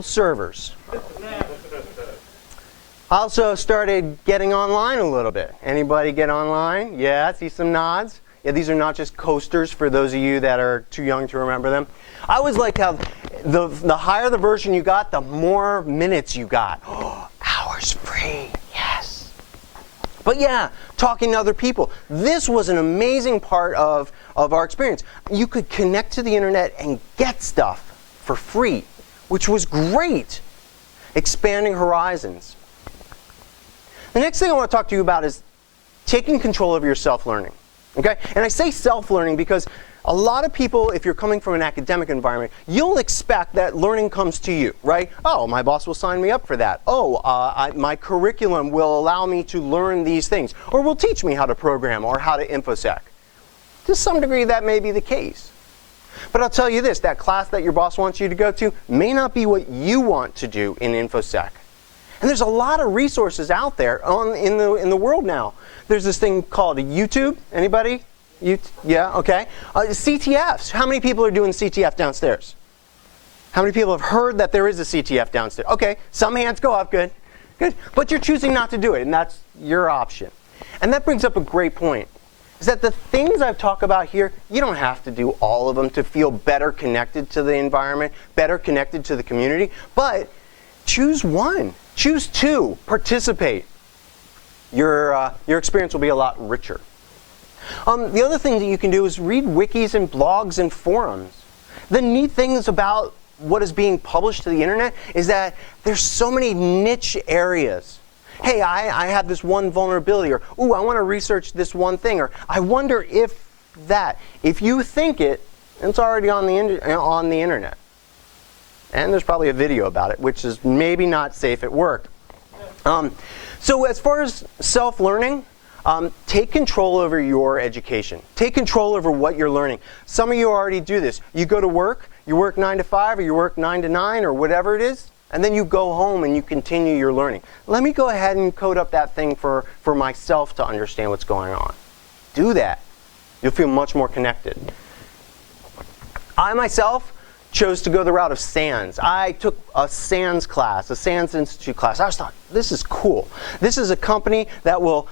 servers. I also started getting online a little bit. Anybody get online? Yeah, I see some nods. Yeah, these are not just coasters for those of you that are too young to remember them. I always liked how the higher the version you got, the more minutes you got. Oh, hours free, yes. But yeah, talking to other people. This was an amazing part of our experience. You could connect to the internet and get stuff for free, which was great. Expanding horizons. The next thing I want to talk to you about is taking control of your self-learning. Okay? And I say self-learning because a lot of people, if you're coming from an academic environment, you'll expect that learning comes to you, right? Oh, my boss will sign me up for that. Oh, my curriculum will allow me to learn these things, or will teach me how to program or how to infosec. To some degree, that may be the case. But I'll tell you this, that class that your boss wants you to go to may not be what you want to do in infosec. And there's a lot of resources out there in the world now. There's this thing called YouTube. Anybody? Yeah, okay. CTFs. How many people are doing CTF downstairs? How many people have heard that there is a CTF downstairs? Okay, some hands go up, good. Good. But you're choosing not to do it, and that's your option. And that brings up a great point. Is that the things I've talked about here, you don't have to do all of them to feel better connected to the environment, better connected to the community, but choose one. Choose two. Participate. Your experience will be a lot richer. The other thing that you can do is read wikis and blogs and forums. The neat things about what is being published to the internet is that there's so many niche areas. Hey, I have this one vulnerability, or ooh, I want to research this one thing, or I wonder if that. If you think it, it's already on the internet. And there's probably a video about it, which is maybe not safe at work. So as far as self-learning, take control over your education. Take control over what you're learning. Some of you already do this. You go to work, you work 9 to 5, or you work 9 to 9, or whatever it is, and then you go home and you continue your learning. Let me go ahead and code up that thing for myself to understand what's going on. Do that. You'll feel much more connected. I myself chose to go the route of SANS. I took a SANS class, a SANS Institute class. I was thought, this is cool. This is a company that will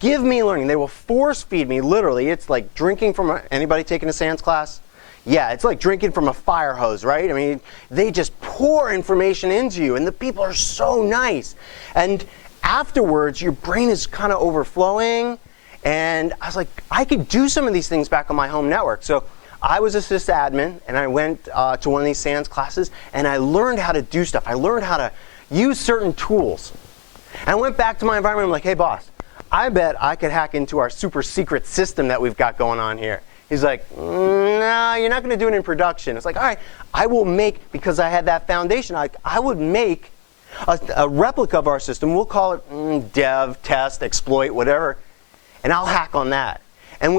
give me learning. They will force feed me, literally. It's like drinking from anybody taking a SANS class? Yeah, it's like drinking from a fire hose, right? I mean, they just pour information into you, and the people are so nice. And afterwards, your brain is kind of overflowing, and I was like, I could do some of these things back on my home network. So I was a sysadmin, and I went to one of these SANS classes, and I learned how to do stuff. I learned how to use certain tools. And I went back to my environment, I'm like, hey, boss, I bet I could hack into our super secret system that we've got going on here. He's like, no, you're not going to do it in production. It's like, all right, I will make, because I had that foundation, I would make a replica of our system. We'll call it dev, test, exploit, whatever, and I'll hack on that. And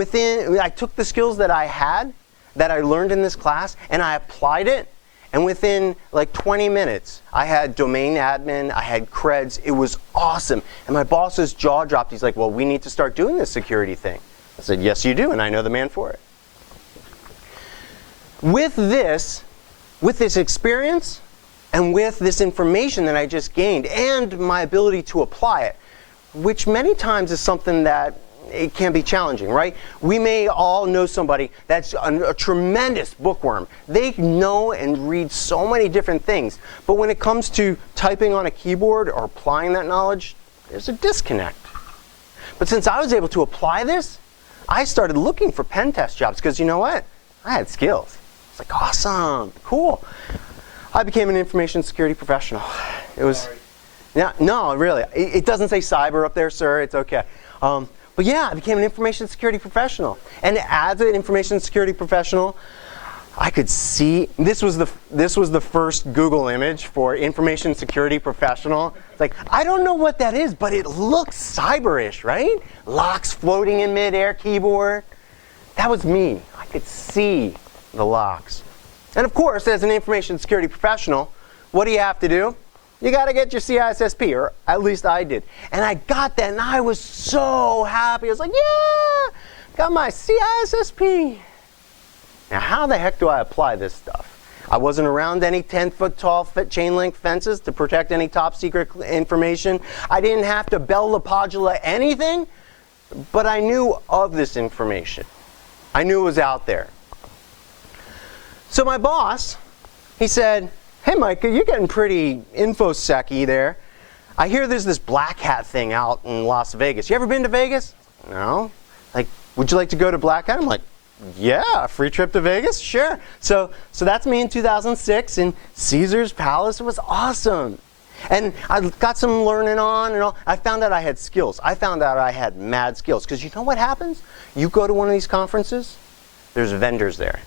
I took the skills that I had, that I learned in this class, and I applied it, and within like 20 minutes, I had domain admin, I had creds. It was awesome. And my boss's jaw dropped. He's like, well, we need to start doing this security thing. I said, yes, you do, and I know the man for it. With this experience, and with this information that I just gained, and my ability to apply it, which many times is something that it can be challenging, right? We may all know somebody that's a tremendous bookworm. They know and read so many different things. But when it comes to typing on a keyboard or applying that knowledge, there's a disconnect. But since I was able to apply this, I started looking for pen test jobs because you know what? I had skills. It's like, awesome, cool. I became an information security professional. It was, yeah, no, really. It doesn't say cyber up there, sir. It's okay. But yeah, I became an information security professional. And as an information security professional, I could see, this was the first Google image for information security professional. It's like, I don't know what that is, but it looks cyber-ish, right? Locks floating in midair, keyboard. That was me. I could see the locks. And of course, as an information security professional, what do you have to do? You got to get your CISSP, or at least I did. And I got that, and I was so happy. I was like, yeah, got my CISSP. Now, how the heck do I apply this stuff? I wasn't around any 10-foot tall chain link fences to protect any top secret information. I didn't have to Bell LaPadula anything, but I knew of this information. I knew it was out there. So my boss, he said, "Hey Micah, you're getting pretty infosec-y there. I hear there's this black hat thing out in Las Vegas. You ever been to Vegas?" "No." "Like, would you like to go to Black Hat?" I'm like, "Yeah, a free trip to Vegas? Sure." So that's me in 2006 in Caesar's Palace. It was awesome. And I got some learning on and all. I found out I had skills. I found out I had mad skills. Because you know what happens? You go to one of these conferences, there's vendors there.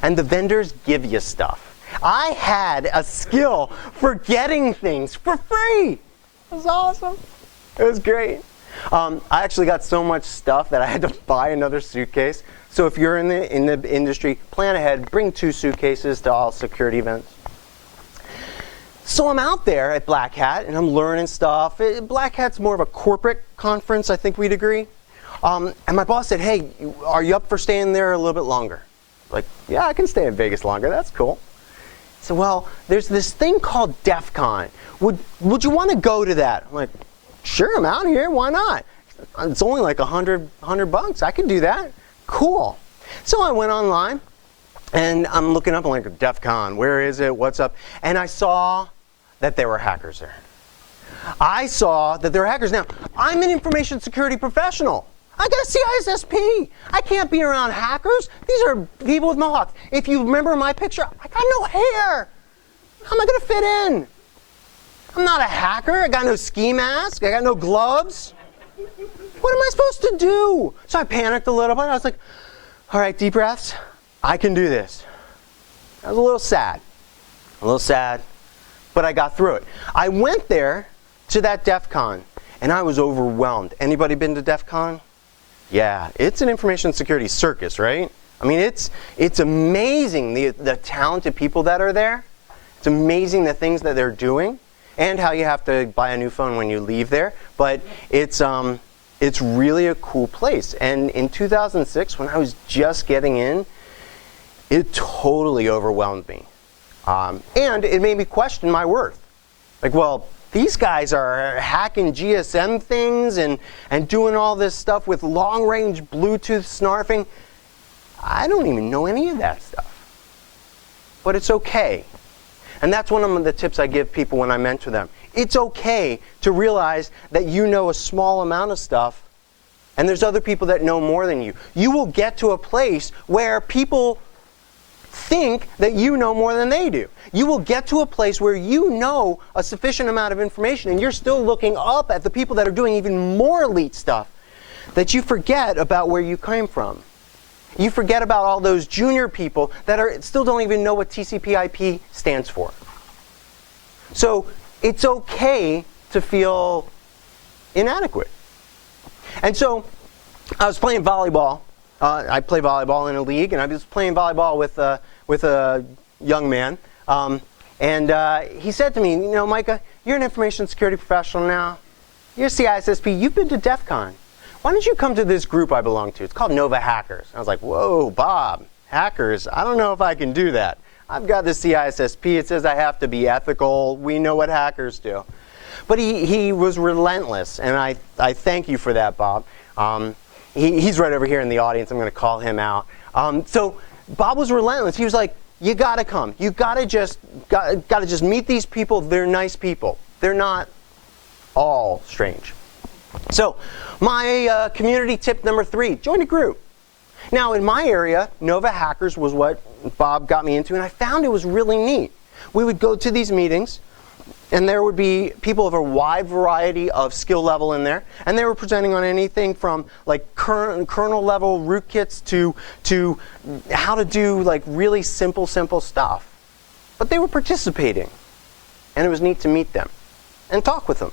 And the vendors give you stuff. I had a skill for getting things for free. It was awesome. It was great. I actually got so much stuff that I had to buy another suitcase. So if you're in the industry, plan ahead. Bring 2 suitcases to all security events. So I'm out there at Black Hat, and I'm learning stuff. Black Hat's more of a corporate conference, I think we'd agree. And my boss said, "Hey, are you up for staying there a little bit longer?" Like, "Yeah, I can stay in Vegas longer. That's cool." So, "Well, there's this thing called DEF CON. Would you want to go to that?" I'm like, "Sure, I'm out here. Why not? It's only like $100 bucks. I could do that." Cool. So I went online, and I'm looking up, I'm like, DEF CON, where is it? What's up? And I saw that there were hackers there. I saw that there were hackers. Now, I'm an information security professional. I got a CISSP. I can't be around hackers. These are people with mohawks. If you remember my picture, I got no hair. How am I going to fit in? I'm not a hacker. I got no ski mask. I got no gloves. What am I supposed to do? So I panicked a little bit. I was like, all right, deep breaths. I can do this. I was a little sad, but I got through it. I went there to that DEF CON, and I was overwhelmed. Anybody been to DEF CON? Yeah, it's an information security circus, right? I mean, it's amazing the talented people that are there. It's amazing the things that they're doing, and how you have to buy a new phone when you leave there. But it's really a cool place. And in 2006, when I was just getting in, it totally overwhelmed me. And it made me question my worth. Like, well, these guys are hacking GSM things and doing all this stuff with long-range Bluetooth snarfing. I don't even know any of that stuff. But it's okay. And that's one of the tips I give people when I mentor them. It's okay to realize that you know a small amount of stuff, and there's other people that know more than you. You will get to a place where people think that you know more than they do. You will get to a place where you know a sufficient amount of information, and you're still looking up at the people that are doing even more elite stuff, that you forget about where you came from. You forget about all those junior people that still don't even know what TCP/IP stands for. So it's okay to feel inadequate. And so I was playing volleyball. I play volleyball in a league, and I was playing volleyball with a young man. And he said to me, "You know, Micah, you're an information security professional now. You're a CISSP. You've been to DEF CON. Why don't you come to this group I belong to? It's called Nova Hackers." I was like, "Whoa, Bob, hackers? I don't know if I can do that. I've got the CISSP. It says I have to be ethical. We know what hackers do." But he was relentless, and I thank you for that, Bob. He's right over here in the audience. I'm going to call him out. So Bob was relentless. He was like, "You got to come. You got to just meet these people. They're nice people. They're not all strange." So my community tip number 3, join a group. Now in my area, Nova Hackers was what Bob got me into, and I found it was really neat. We would go to these meetings, and there would be people of a wide variety of skill level in there, and they were presenting on anything from like kernel level rootkits to how to do like really simple stuff. But they were participating, and it was neat to meet them and talk with them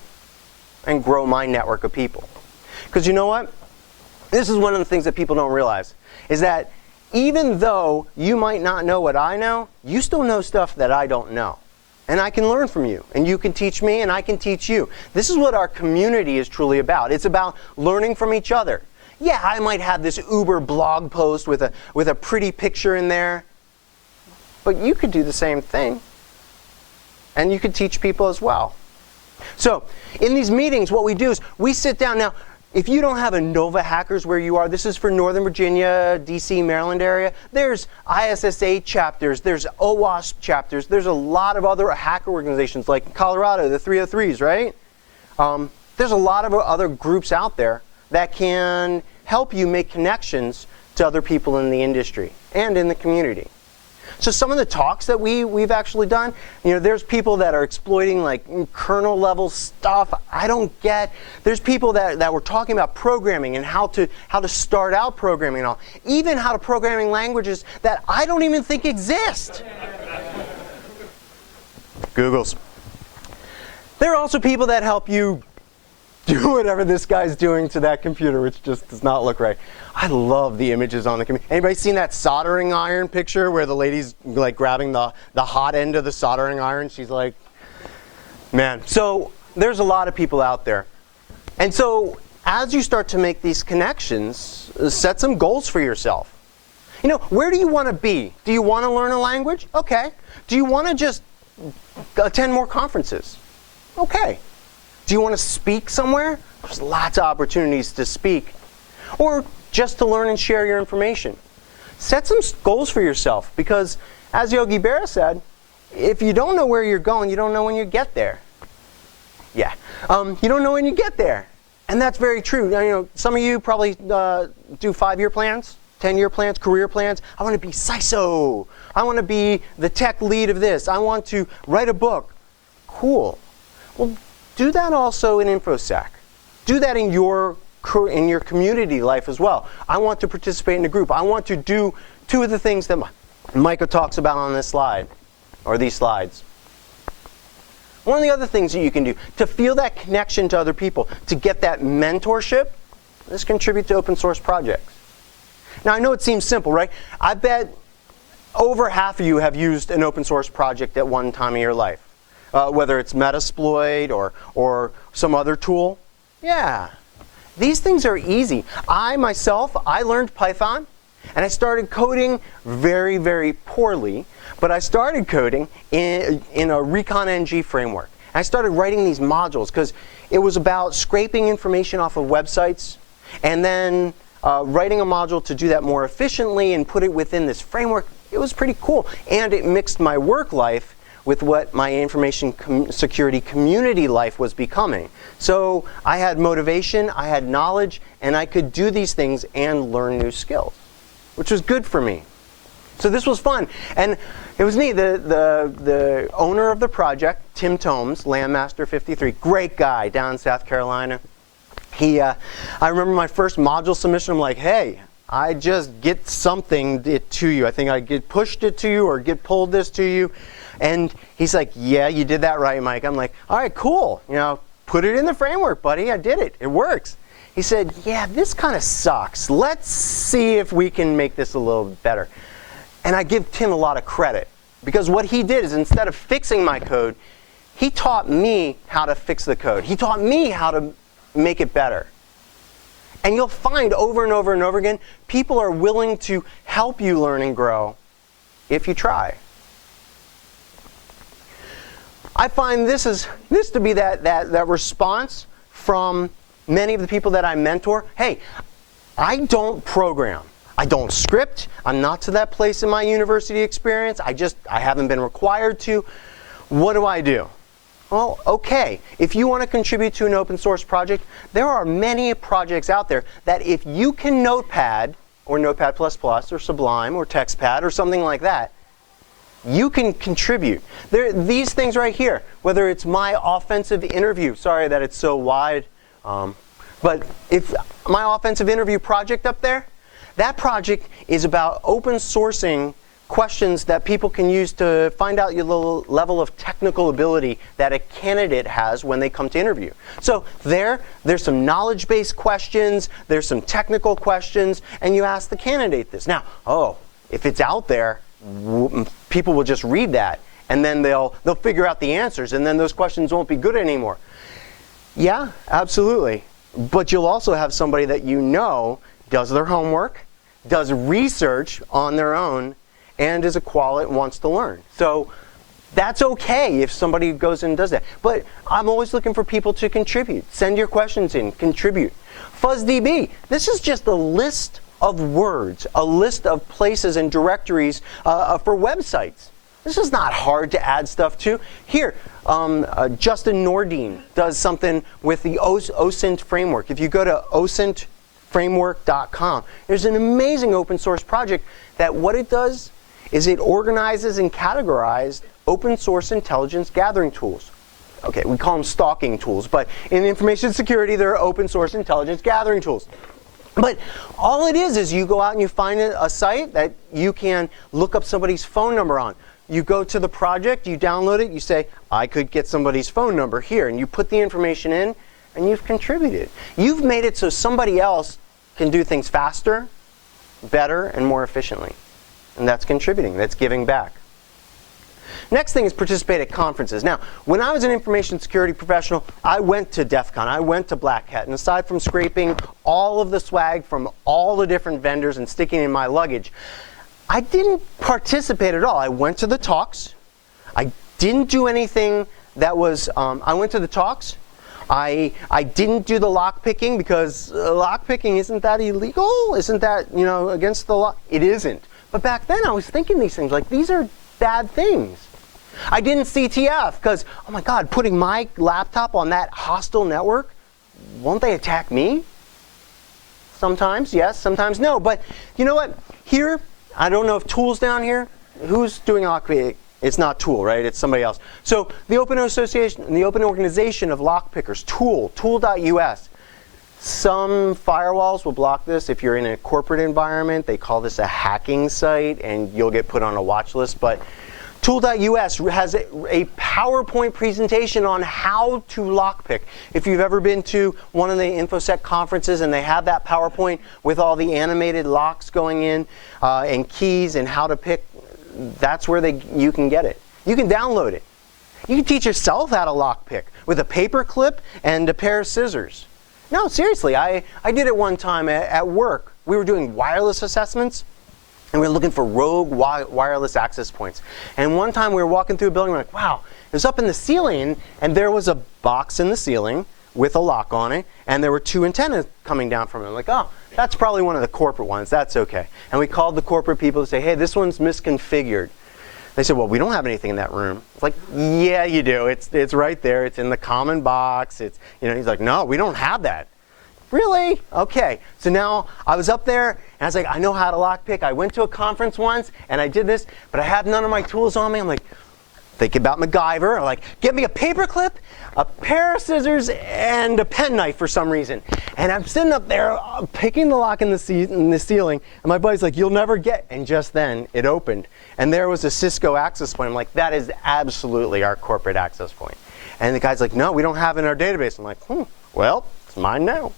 and grow my network of people. Because you know what? This is one of the things that people don't realize, is that even though you might not know what I know, you still know stuff that I don't know. And I can learn from you, and you can teach me, and I can teach you. This is what our community is truly about. It's about learning from each other. Yeah, I might have this Uber blog post with a pretty picture in there, but you could do the same thing. And you could teach people as well. So in these meetings, what we do is we sit down. Now, if you don't have a Nova Hackers where you are, this is for Northern Virginia, DC, Maryland area, there's ISSA chapters, there's OWASP chapters, there's a lot of other hacker organizations like in Colorado, the 303s, right? There's a lot of other groups out there that can help you make connections to other people in the industry and in the community. So some of the talks that we've actually done, there's people that are exploiting like kernel level stuff I don't get. There's people that were talking about programming and how to start out programming and all. Even how to programming languages that I don't even think exist. Google's. There are also people that help you do whatever this guy's doing to that computer, which just does not look right. I love the images on the computer. Anybody seen that soldering iron picture where the lady's like grabbing the hot end of the soldering iron? She's like, man. So there's a lot of people out there. And so as you start to make these connections, set some goals for yourself. Where do you want to be? Do you want to learn a language? Okay. Do you want to just attend more conferences? Okay. Do you want to speak somewhere? There's lots of opportunities to speak. Or just to learn and share your information. Set some goals for yourself because, as Yogi Berra said, if you don't know where you're going, you don't know when you get there. Yeah. You don't know when you get there. And that's very true. Some of you probably do 5-year plans, 10-year plans, career plans. I want to be CISO. I want to be the tech lead of this. I want to write a book. Cool. Well, do that also in InfoSec. Do that in your community life as well. I want to participate in a group. I want to do 2 of the things that Micah talks about on this slide, or these slides. One of the other things that you can do to feel that connection to other people, to get that mentorship, is contribute to open source projects. Now, I know it seems simple, right? I bet over half of you have used an open source project at one time in your life. Whether it's Metasploit or some other tool. Yeah. These things are easy. I learned Python, and I started coding very, very poorly, but I started coding in a ReconNG framework. I started writing these modules because it was about scraping information off of websites and then writing a module to do that more efficiently and put it within this framework. It was pretty cool. And it mixed my work life with what my information security community life was becoming. So I had motivation, I had knowledge, and I could do these things and learn new skills, which was good for me. So this was fun. And it was neat. The owner of the project, Tim Tomes, Landmaster 53, great guy down in South Carolina. I remember my first module submission, I'm like, hey, I just get something to you. I think I pushed it to you or pulled this to you. And he's like, yeah, you did that right, Mike. I'm like, all right, cool. Put it in the framework, buddy. I did it. It works. He said, yeah, this kind of sucks. Let's see if we can make this a little better. And I give Tim a lot of credit because what he did is instead of fixing my code, he taught me how to fix the code. He taught me how to make it better. And you'll find over and over and over again, people are willing to help you learn and grow if you try. I find this to be that response from many of the people that I mentor. Hey, I don't program. I don't script. I'm not to that place in my university experience. I haven't been required to. What do I do? Well, okay. If you want to contribute to an open source project, there are many projects out there that if you can Notepad or Notepad++ or Sublime or TextPad or something like that, you can contribute. These things right here, whether it's my offensive interview, sorry that it's so wide, but if my offensive interview project up there, that project is about open sourcing questions that people can use to find out your level of technical ability that a candidate has when they come to interview. So there's some knowledge-based questions, there's some technical questions, and you ask the candidate this. Now, if it's out there, people will just read that, and then they'll figure out the answers, and then those questions won't be good anymore. Yeah, absolutely. But you'll also have somebody that does their homework, does research on their own, and is a qual and wants to learn. So that's okay if somebody goes and does that. But I'm always looking for people to contribute. Send your questions in, contribute. FuzzDB, this is just a list of words, a list of places and directories for websites. This is not hard to add stuff to. Here, Justin Nordine does something with the OSINT framework. If you go to osintframework.com, there's an amazing open source project that what it does is it organizes and categorizes open source intelligence gathering tools. Okay, we call them stalking tools, but in information security, they're open source intelligence gathering tools. But all it is you go out and you find a site that you can look up somebody's phone number on. You go to the project, you download it, you say, I could get somebody's phone number here, and you put the information in, and you've contributed. You've made it so somebody else can do things faster, better, and more efficiently. And that's contributing, that's giving back. Next thing is participate at conferences. Now, when I was an information security professional, I went to DEF CON, I went to Black Hat, and aside from scraping all of the swag from all the different vendors and sticking it in my luggage, I didn't participate at all. I went to the talks. I didn't do anything that was, I went to the talks. I didn't do the lockpicking because lockpicking, isn't that illegal? Isn't that, against the law? It isn't. But back then I was thinking these things, like these are bad things. I didn't CTF because, oh my God, putting my laptop on that hostile network, won't they attack me? Sometimes yes, sometimes no. But you know what? Here, I don't know if Tool's down here. Who's doing lockpicking? It's not Tool, right? It's somebody else. So the Open Association, the Open Organization of Lockpickers, tool.us. Some firewalls will block this. If you're in a corporate environment, they call this a hacking site, and you'll get put on a watch list. But tool.us has a PowerPoint presentation on how to lockpick. If you've ever been to one of the InfoSec conferences and they have that PowerPoint with all the animated locks going in and keys and how to pick, that's where you can get it. You can download it. You can teach yourself how to lockpick with a paper clip and a pair of scissors. No, seriously, I did it one time at work. We were doing wireless assessments, and we were looking for rogue wireless access points. And one time we were walking through a building, we're like, wow, it was up in the ceiling, and there was a box in the ceiling with a lock on it, and there were two antennas coming down from it. I'm like, oh, that's probably one of the corporate ones. That's okay. And we called the corporate people to say, hey, this one's misconfigured. They said, well, we don't have anything in that room. It's like, yeah, you do. It's right there. It's in the common box. He's like, no, we don't have that. Really? Okay. So now I was up there, and I was like, I know how to lockpick. I went to a conference once, and I did this, but I had none of my tools on me. I'm like, thinking about MacGyver. I'm like, get me a paper clip, a pair of scissors, and a penknife for some reason. And I'm sitting up there picking the lock in the ceiling, and my buddy's like, you'll never get. And just then, it opened. And there was a Cisco access point. I'm like, that is absolutely our corporate access point. And the guy's like, no, we don't have it in our database. I'm like, well, it's mine now.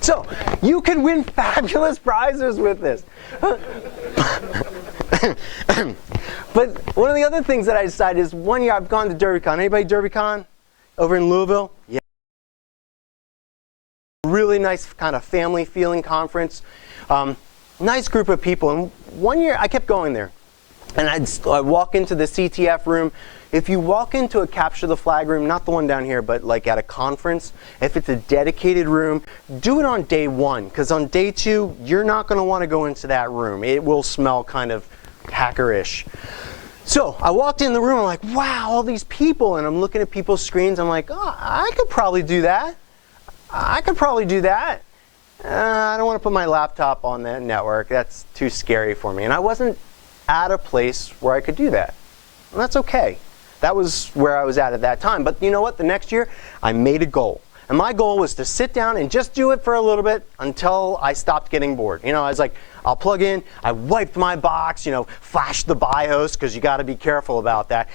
So you can win fabulous prizes with this. But one of the other things that I decided is one year I've gone to DerbyCon. Anybody DerbyCon over in Louisville? Yeah. Really nice kind of family feeling conference. Nice group of people. And one year I kept going there. And I'd walk into the CTF room. If you walk into a capture the flag room, not the one down here, but like at a conference, if it's a dedicated room, do it on day one. Because on day two, you're not going to want to go into that room. It will smell kind of hackerish. So I walked in the room, I'm like, wow, all these people. And I'm looking at people's screens. I'm like, oh, I could probably do that. I could probably do that. I don't want to put my laptop on that network. That's too scary for me. And I wasn't at a place where I could do that. And that's okay. That was where I was at that time. But you know what? The next year, I made a goal. And my goal was to sit down and just do it for a little bit until I stopped getting bored. I was like, I'll plug in. I wiped my box, flashed the BIOS, because you got to be careful about that.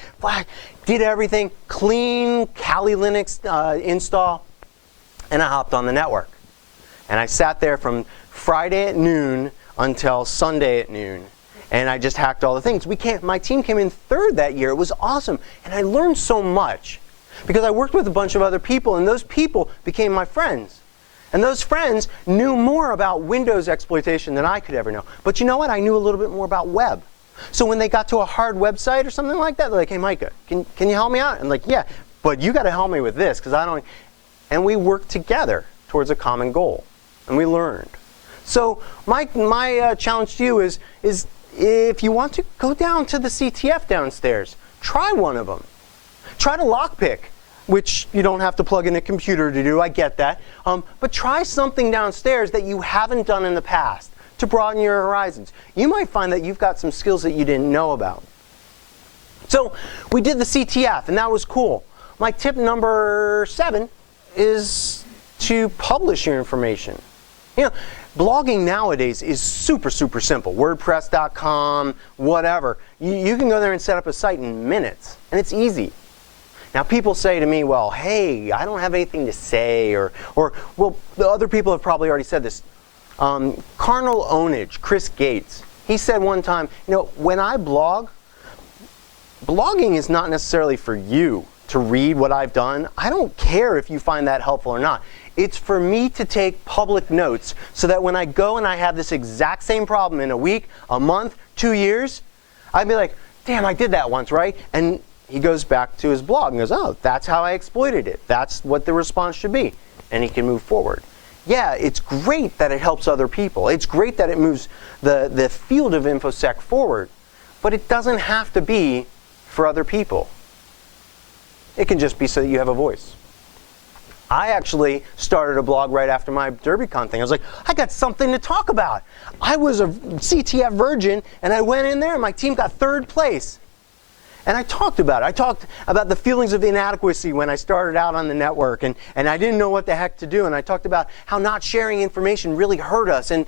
Did everything, clean Kali Linux install, and I hopped on the network. And I sat there from Friday at noon until Sunday at noon. And I just hacked all the things. My team came in third that year. It was awesome. And I learned so much because I worked with a bunch of other people, and those people became my friends. And those friends knew more about Windows exploitation than I could ever know. But you know what? I knew a little bit more about web. So when they got to a hard website or something like that, they're like, hey, Micah, can you help me out? And like, yeah, but you got to help me with this because I don't. And we worked together towards a common goal, and we learned. So my challenge to you is if you want to go down to the CTF downstairs, try one of them. Try to lockpick, which you don't have to plug in a computer to do. I get that. But try something downstairs that you haven't done in the past to broaden your horizons. You might find that you've got some skills that you didn't know about. So we did the CTF, and that was cool. My tip number 7 is to publish your information. You know, blogging nowadays is super, super simple. WordPress.com, whatever. You can go there and set up a site in minutes, and it's easy. Now, people say to me, well, hey, I don't have anything to say, or well, the other people have probably already said this. Carnal Ownage, Chris Gates, he said one time, you know, when I blog, blogging is not necessarily for you to read what I've done. I don't care if you find that helpful or not. It's for me to take public notes so that when I go and I have this exact same problem in a week, a month, 2 years, I'd be like, damn, I did that once, right? And he goes back to his blog and goes, oh, that's how I exploited it. That's what the response should be. And he can move forward. Yeah, it's great that it helps other people. It's great that it moves the field of InfoSec forward. But it doesn't have to be for other people. It can just be so that you have a voice. I actually started a blog right after my DerbyCon thing. I was like, I got something to talk about. I was a CTF virgin, and I went in there, and my team got 3rd place. And I talked about it. I talked about the feelings of inadequacy when I started out on the network, and I didn't know what the heck to do. And I talked about how not sharing information really hurt us. And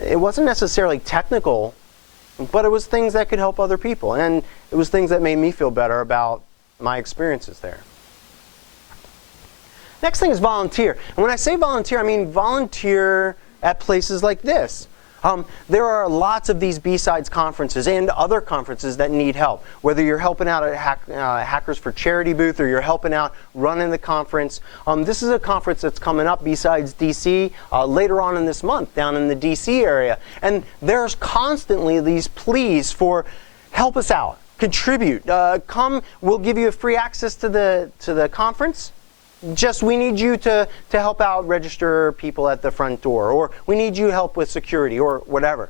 it wasn't necessarily technical, but it was things that could help other people. And it was things that made me feel better about my experiences there. Next thing is volunteer. And when I say volunteer, I mean volunteer at places like this. There are lots of these B-Sides conferences and other conferences that need help. Whether you're helping out at Hackers for Charity booth or you're helping out running the conference. This is a conference that's coming up, B-Sides DC, later on in this month down in the DC area. And there's constantly these pleas for help us out, contribute, come, we'll give you a free access to the conference. Just we need you to help out register people at the front door, or we need you help with security, or whatever.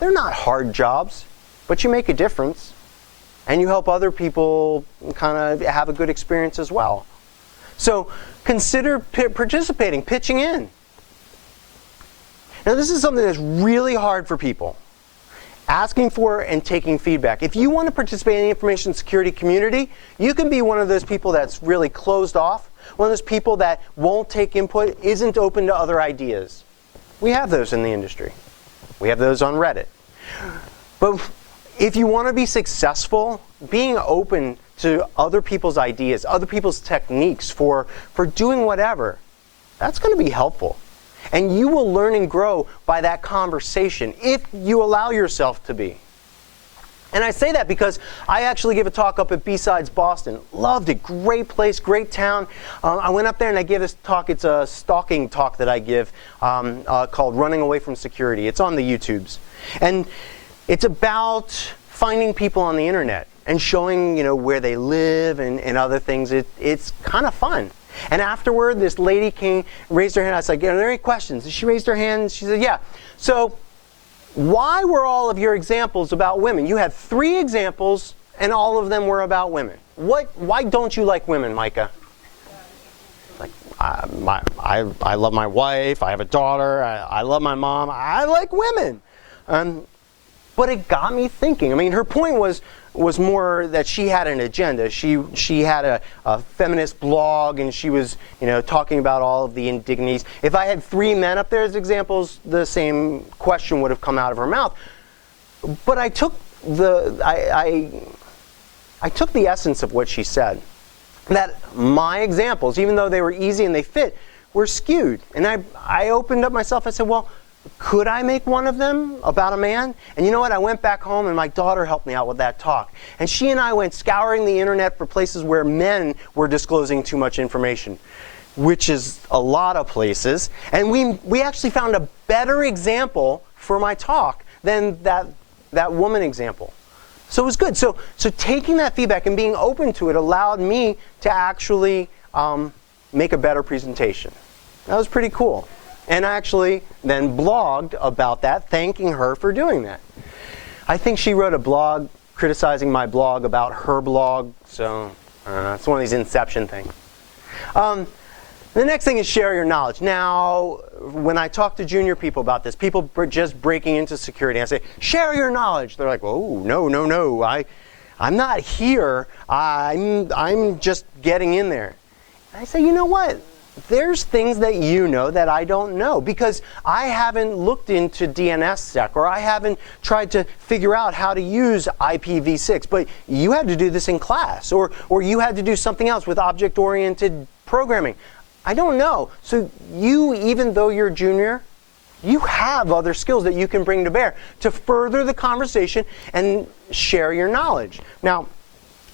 They're not hard jobs, but you make a difference, and you help other people kind of have a good experience as well. So consider participating, pitching in. Now this is something that's really hard for people. Asking for and taking feedback. If you want to participate in the information security community, you can be one of those people that's really closed off, one of those people that won't take input, isn't open to other ideas. We have those in the industry. We have those on Reddit. But if you want to be successful, being open to other people's ideas, other people's techniques for doing whatever, that's going to be helpful. And you will learn and grow by that conversation if you allow yourself to be. And I say that because I actually gave a talk up at B-Sides Boston. Loved it. Great place, great town. I went up there and I gave this talk. It's a stalking talk that I give called Running Away from Security. It's on the YouTubes. And it's about finding people on the internet and showing, where they live and other things. It's kind of fun. And afterward, this lady came, raised her hand. I was like, are there any questions? And she raised her hand and she said, yeah. So why were all of your examples about women? You had 3 examples and all of them were about women. Why don't you like women, Micah? Like, I love my wife. I have a daughter. I love my mom. I like women. But it got me thinking. I mean, her point was more that she had an agenda. She had a feminist blog, and she was, talking about all of the indignities. If I had 3 men up there as examples, the same question would have come out of her mouth. But I took I took the essence of what she said. That my examples, even though they were easy and they fit, were skewed. And I opened up myself and said, well, could I make one of them about a man? And you know what? I went back home and my daughter helped me out with that talk. And she and I went scouring the internet for places where men were disclosing too much information, which is a lot of places. And we actually found a better example for my talk than that that woman example. So it was good. So taking that feedback and being open to it allowed me to actually make a better presentation. That was pretty cool. And I actually then blogged about that, thanking her for doing that. I think she wrote a blog criticizing my blog about her blog, so it's one of these inception things. The next thing is share your knowledge. Now, when I talk to junior people about this, people just breaking into security, I say, share your knowledge. They're like, oh, no, I'm not here. I'm just getting in there. And I say, you know what? There's things that you know that I don't know because I haven't looked into DNSSEC or I haven't tried to figure out how to use IPv6, but you had to do this in class or you had to do something else with object-oriented programming. I don't know. So you, even though you're junior, you have other skills that you can bring to bear to further the conversation and share your knowledge. Now,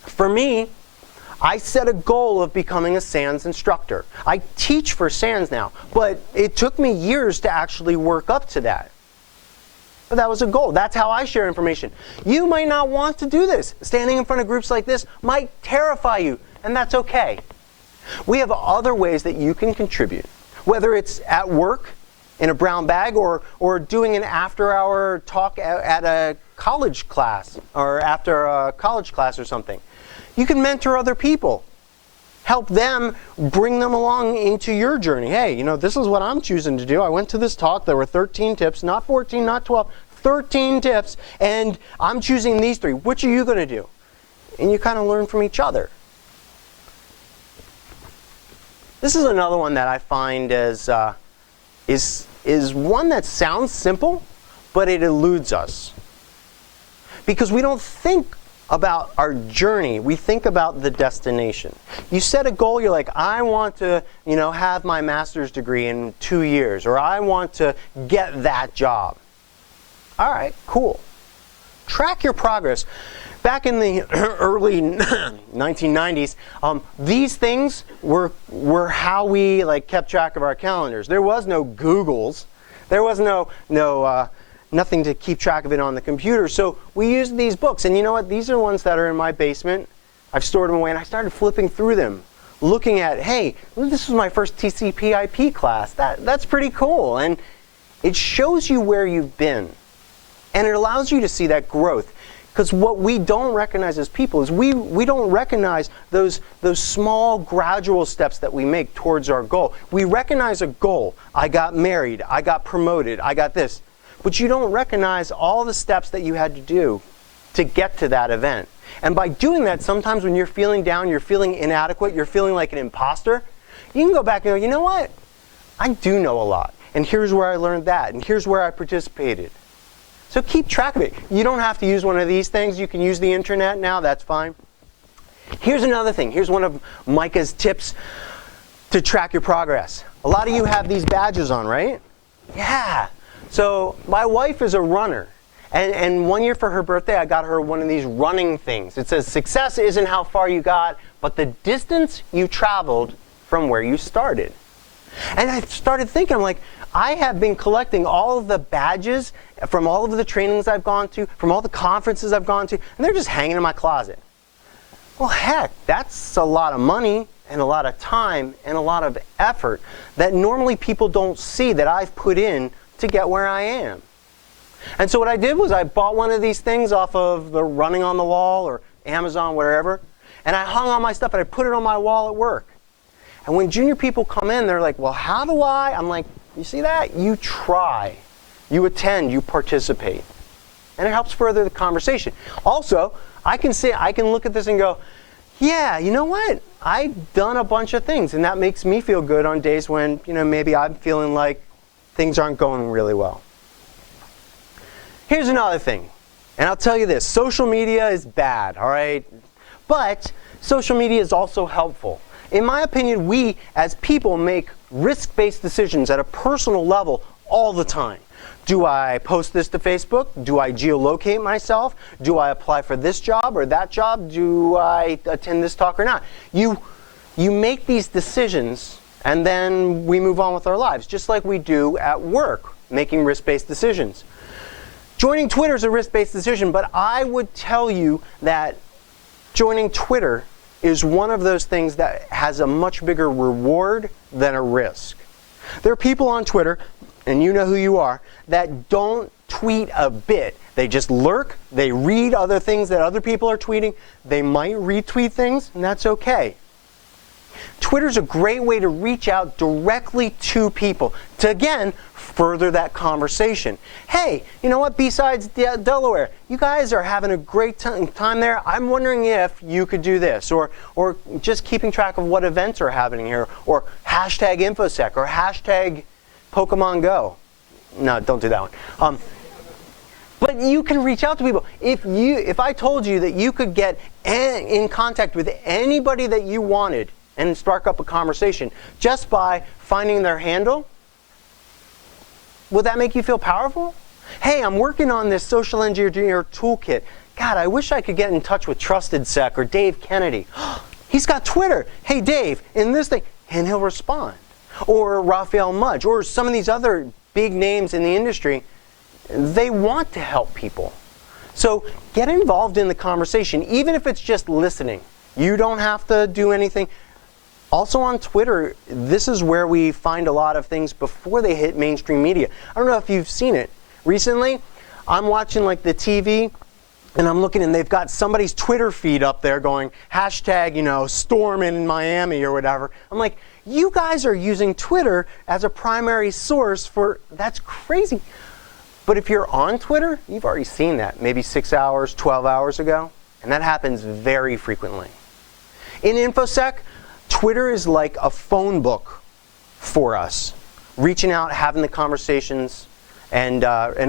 for me, I set a goal of becoming a SANS instructor. I teach for SANS now, but it took me years to actually work up to that. But that was a goal. That's how I share information. You might not want to do this. Standing in front of groups like this might terrify you, and that's okay. We have other ways that you can contribute, whether it's at work, in a brown bag, or doing an after-hour talk at a college class, or after a college class or something. You can mentor other people. Help them, bring them along into your journey. Hey, you know, this is what I'm choosing to do. I went to this talk. There were 13 tips, not 14, not 12, 13 tips, and I'm choosing these 3. Which are you going to do? And you kind of learn from each other. This is another one that I find as is one that sounds simple, but it eludes us. Because we don't think about our journey, we think about the destination. You set a goal, you're like, I want to, have my master's degree in 2 years, or I want to get that job. All right, cool. Track your progress. Back in the early 1990s, these things were how we kept track of our calendars. There was no Googles. There was nothing to keep track of it on the computer. So we used these books. And you know what? These are ones that are in my basement. I've stored them away, and I started flipping through them, looking at, hey, this was my first TCP/IP class. That's pretty cool. And it shows you where you've been. And it allows you to see that growth. Because what we don't recognize as people is we don't recognize those small gradual steps that we make towards our goal. We recognize a goal. I got married. I got promoted. I got this. But you don't recognize all the steps that you had to do to get to that event. And by doing that, sometimes when you're feeling down, you're feeling inadequate, you're feeling like an imposter, you can go back and go, you know what? I do know a lot. And here's where I learned that. And here's where I participated. So keep track of it. You don't have to use one of these things. You can use the internet now. That's fine. Here's another thing. Here's one of Micah's tips to track your progress. A lot of you have these badges on, right? Yeah. So my wife is a runner. And 1 year for her birthday, I got her one of these running things. It says, success isn't how far you got, but the distance you traveled from where you started. And I started thinking, I'm like, I have been collecting all of the badges from all of the trainings I've gone to, from all the conferences I've gone to, and they're just hanging in my closet. Well, heck, that's a lot of money and a lot of time and a lot of effort that normally people don't see that I've put in to get where I am. And so what I did was I bought one of these things off of the Running on the Wall or Amazon, wherever, and I hung on my stuff and I put it on my wall at work. And when junior people come in, they're like, well, how do I? I'm like, you see that? You try. You attend. You participate. And it helps further the conversation. Also, I can look at this and go, yeah, you know what? I've done a bunch of things, and that makes me feel good on days when, maybe I'm feeling like things aren't going really well. Here's another thing, and I'll tell you this. Social media is bad, all right? But social media is also helpful. In my opinion, we as people make risk-based decisions at a personal level all the time. Do I post this to Facebook? Do I geolocate myself? Do I apply for this job or that job? Do I attend this talk or not? You make these decisions, and then we move on with our lives, just like we do at work, making risk-based decisions. Joining Twitter is a risk-based decision, but I would tell you that joining Twitter is one of those things that has a much bigger reward than a risk. There are people on Twitter, and you know who you are, that don't tweet a bit. They just lurk, they read other things that other people are tweeting, they might retweet things, and that's okay. Twitter's a great way to reach out directly to people to, again, further that conversation. Hey, you know what, B-Sides Delaware, you guys are having a great time there. I'm wondering if you could do this, or just keeping track of what events are happening here, or hashtag InfoSec, or hashtag Pokemon Go. No, don't do that one. But you can reach out to people. If I told you that you could get in contact with anybody that you wanted and spark up a conversation just by finding their handle, would that make you feel powerful? Hey, I'm working on this social engineer toolkit. God, I wish I could get in touch with TrustedSec or Dave Kennedy. He's got Twitter. Hey, Dave, in this thing, and he'll respond. Or Raphael Mudge, or some of these other big names in the industry. They want to help people. So get involved in the conversation, even if it's just listening. You don't have to do anything. Also on Twitter, this is where we find a lot of things before they hit mainstream media. I don't know if you've seen it. Recently, I'm watching like the TV, and I'm looking, and they've got somebody's Twitter feed up there going, hashtag, you know, storm in Miami or whatever. I'm like, you guys are using Twitter as a primary source for, that's crazy. But if you're on Twitter, you've already seen that, maybe 6 hours, 12 hours ago, and that happens very frequently. In InfoSec, Twitter is like a phone book for us, reaching out, having the conversations, and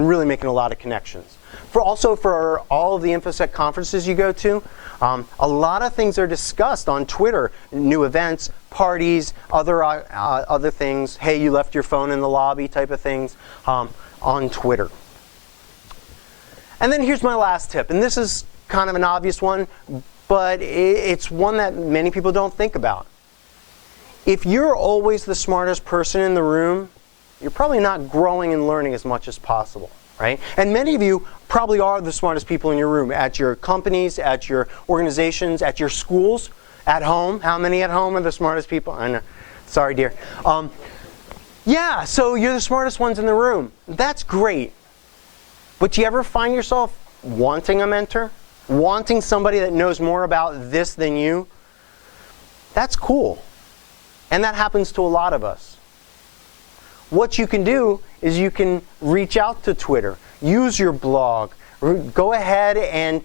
really making a lot of connections. Also for all of the InfoSec conferences you go to, a lot of things are discussed on Twitter, new events, parties, other things. Hey, you left your phone in the lobby type of things. On Twitter. And then here's my last tip, and this is kind of an obvious one, but it's one that many people don't think about. If you're always the smartest person in the room, you're probably not growing and learning as much as possible, right? And many of you probably are the smartest people in your room, at your companies, at your organizations, at your schools, at home. How many at home are the smartest people? I know. Sorry, dear. Yeah, so you're the smartest ones in the room. That's great. But do you ever find yourself wanting a mentor? Wanting somebody that knows more about this than you? That's cool. And that happens to a lot of us. What you can do is you can reach out to Twitter, use your blog, go ahead and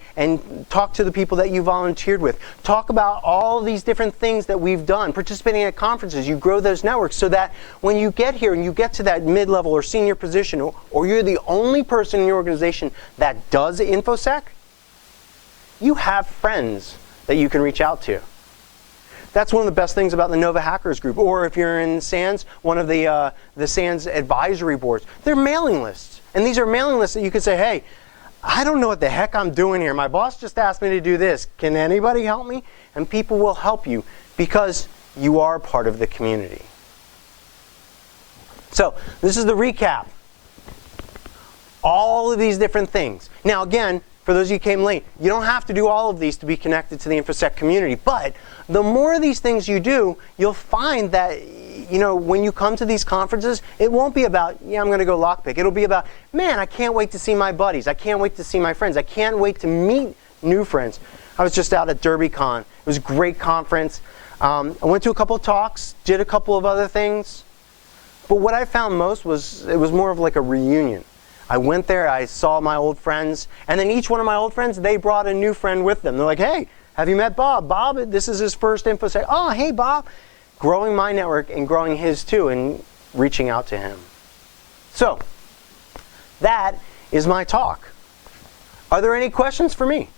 talk to the people that you volunteered with. Talk about all these different things that we've done. Participating at conferences, you grow those networks so that when you get here and you get to that mid-level or senior position, or you're the only person in your organization that does InfoSec, you have friends that you can reach out to. That's one of the best things about the Nova Hackers Group. Or if you're in SANS, one of the SANS advisory boards. They're mailing lists. And these are mailing lists that you can say, hey, I don't know what the heck I'm doing here. My boss just asked me to do this. Can anybody help me? And people will help you because you are part of the community. So this is the recap. All of these different things. Now again, for those of you who came late, you don't have to do all of these to be connected to the InfoSec community. But the more of these things you do, you'll find that when you come to these conferences, it won't be about, yeah, I'm going to go lockpick. It'll be about, man, I can't wait to see my buddies. I can't wait to see my friends. I can't wait to meet new friends. I was just out at DerbyCon. It was a great conference. I went to a couple of talks, did a couple of other things. But what I found most was it was more of like a reunion. I went there, I saw my old friends, and then each one of my old friends, they brought a new friend with them. They're like, hey, have you met Bob? Bob, this is his first InfoSec. Oh, hey, Bob. Growing my network and growing his too and reaching out to him. So, that is my talk. Are there any questions for me?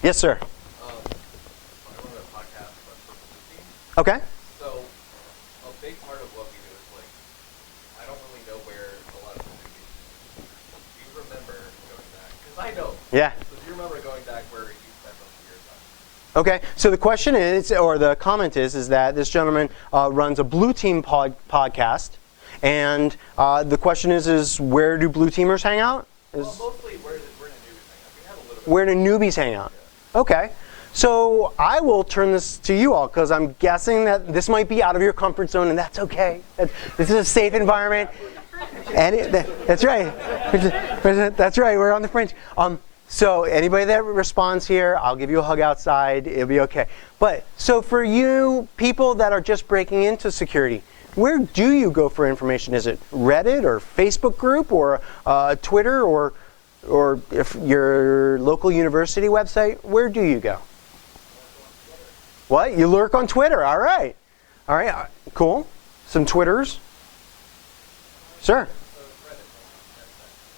Yes, sir. I run a podcast about purpose team. Okay. So, a big part of what we do is I don't really know where a lot of the do you remember going back? Because I know. Yeah. So do you remember going back where you spent most of your time? Okay, so the question is, or the comment is that this gentleman runs a Blue Team podcast, And the question is where do blue teamers hang out? Well, mostly where do newbies hang out? We have a little bit. Where do newbies hang out? Okay. So I will turn this to you all because I'm guessing that this might be out of your comfort zone, and that's okay. This is a safe environment. And that's right. That's right. We're on the fringe. So anybody that responds here, I'll give you a hug outside. It'll be okay. But so for you people that are just breaking into security, where do you go for information? Is it Reddit or Facebook group or Twitter or if your local university website? Where do you go? What? You lurk on Twitter. All right. All right. Cool. Some Twitters. Sure.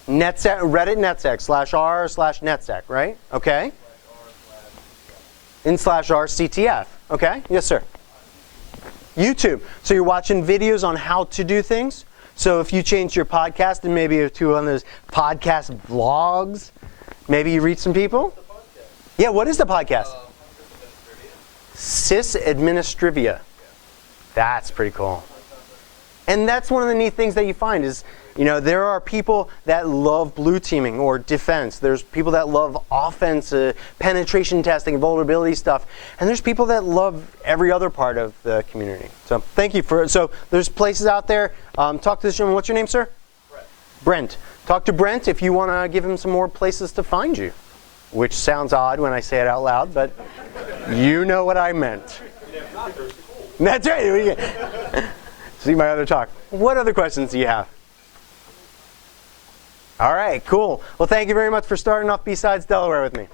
NetSec, Reddit NetSec /r/NetSec, right? Okay. In /r CTF. Okay. Yes, sir. YouTube. So you're watching videos on how to do things. So if you change your podcast and maybe to one of those podcast vlogs, maybe you reach some people. Yeah. What is the podcast? Sys Administrivia. That's pretty cool. And that's one of the neat things that you find is, you know, there are people that love blue teaming or defense. There's people that love offense, penetration testing, vulnerability stuff. And there's people that love every other part of the community. So thank you for, so there's places out there. Talk to this gentleman. What's your name, sir? Brent. Brent. Talk to Brent if you want to give him some more places to find you. Which sounds odd when I say it out loud, but you know what I meant. That's right. See my other talk. What other questions do you have? All right, cool. Well, thank you very much for starting off B-Sides Delaware with me.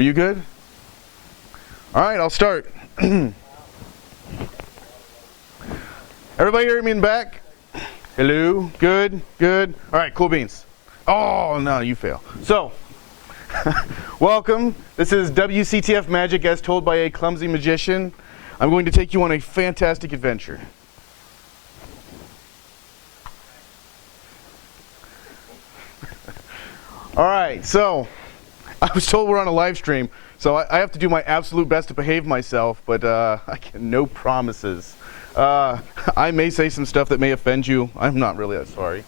Are you good? All right, I'll start. Everybody hear me in the back? Hello? Good? Good? All right, cool beans. Oh, no, you fail. So, welcome. This is WCTF Magic as told by a clumsy magician. I'm going to take you on a fantastic adventure. All right, so I was told we're on a live stream, so I have to do my absolute best to behave myself, but I can no promises. I may say some stuff that may offend you. I'm not really that sorry.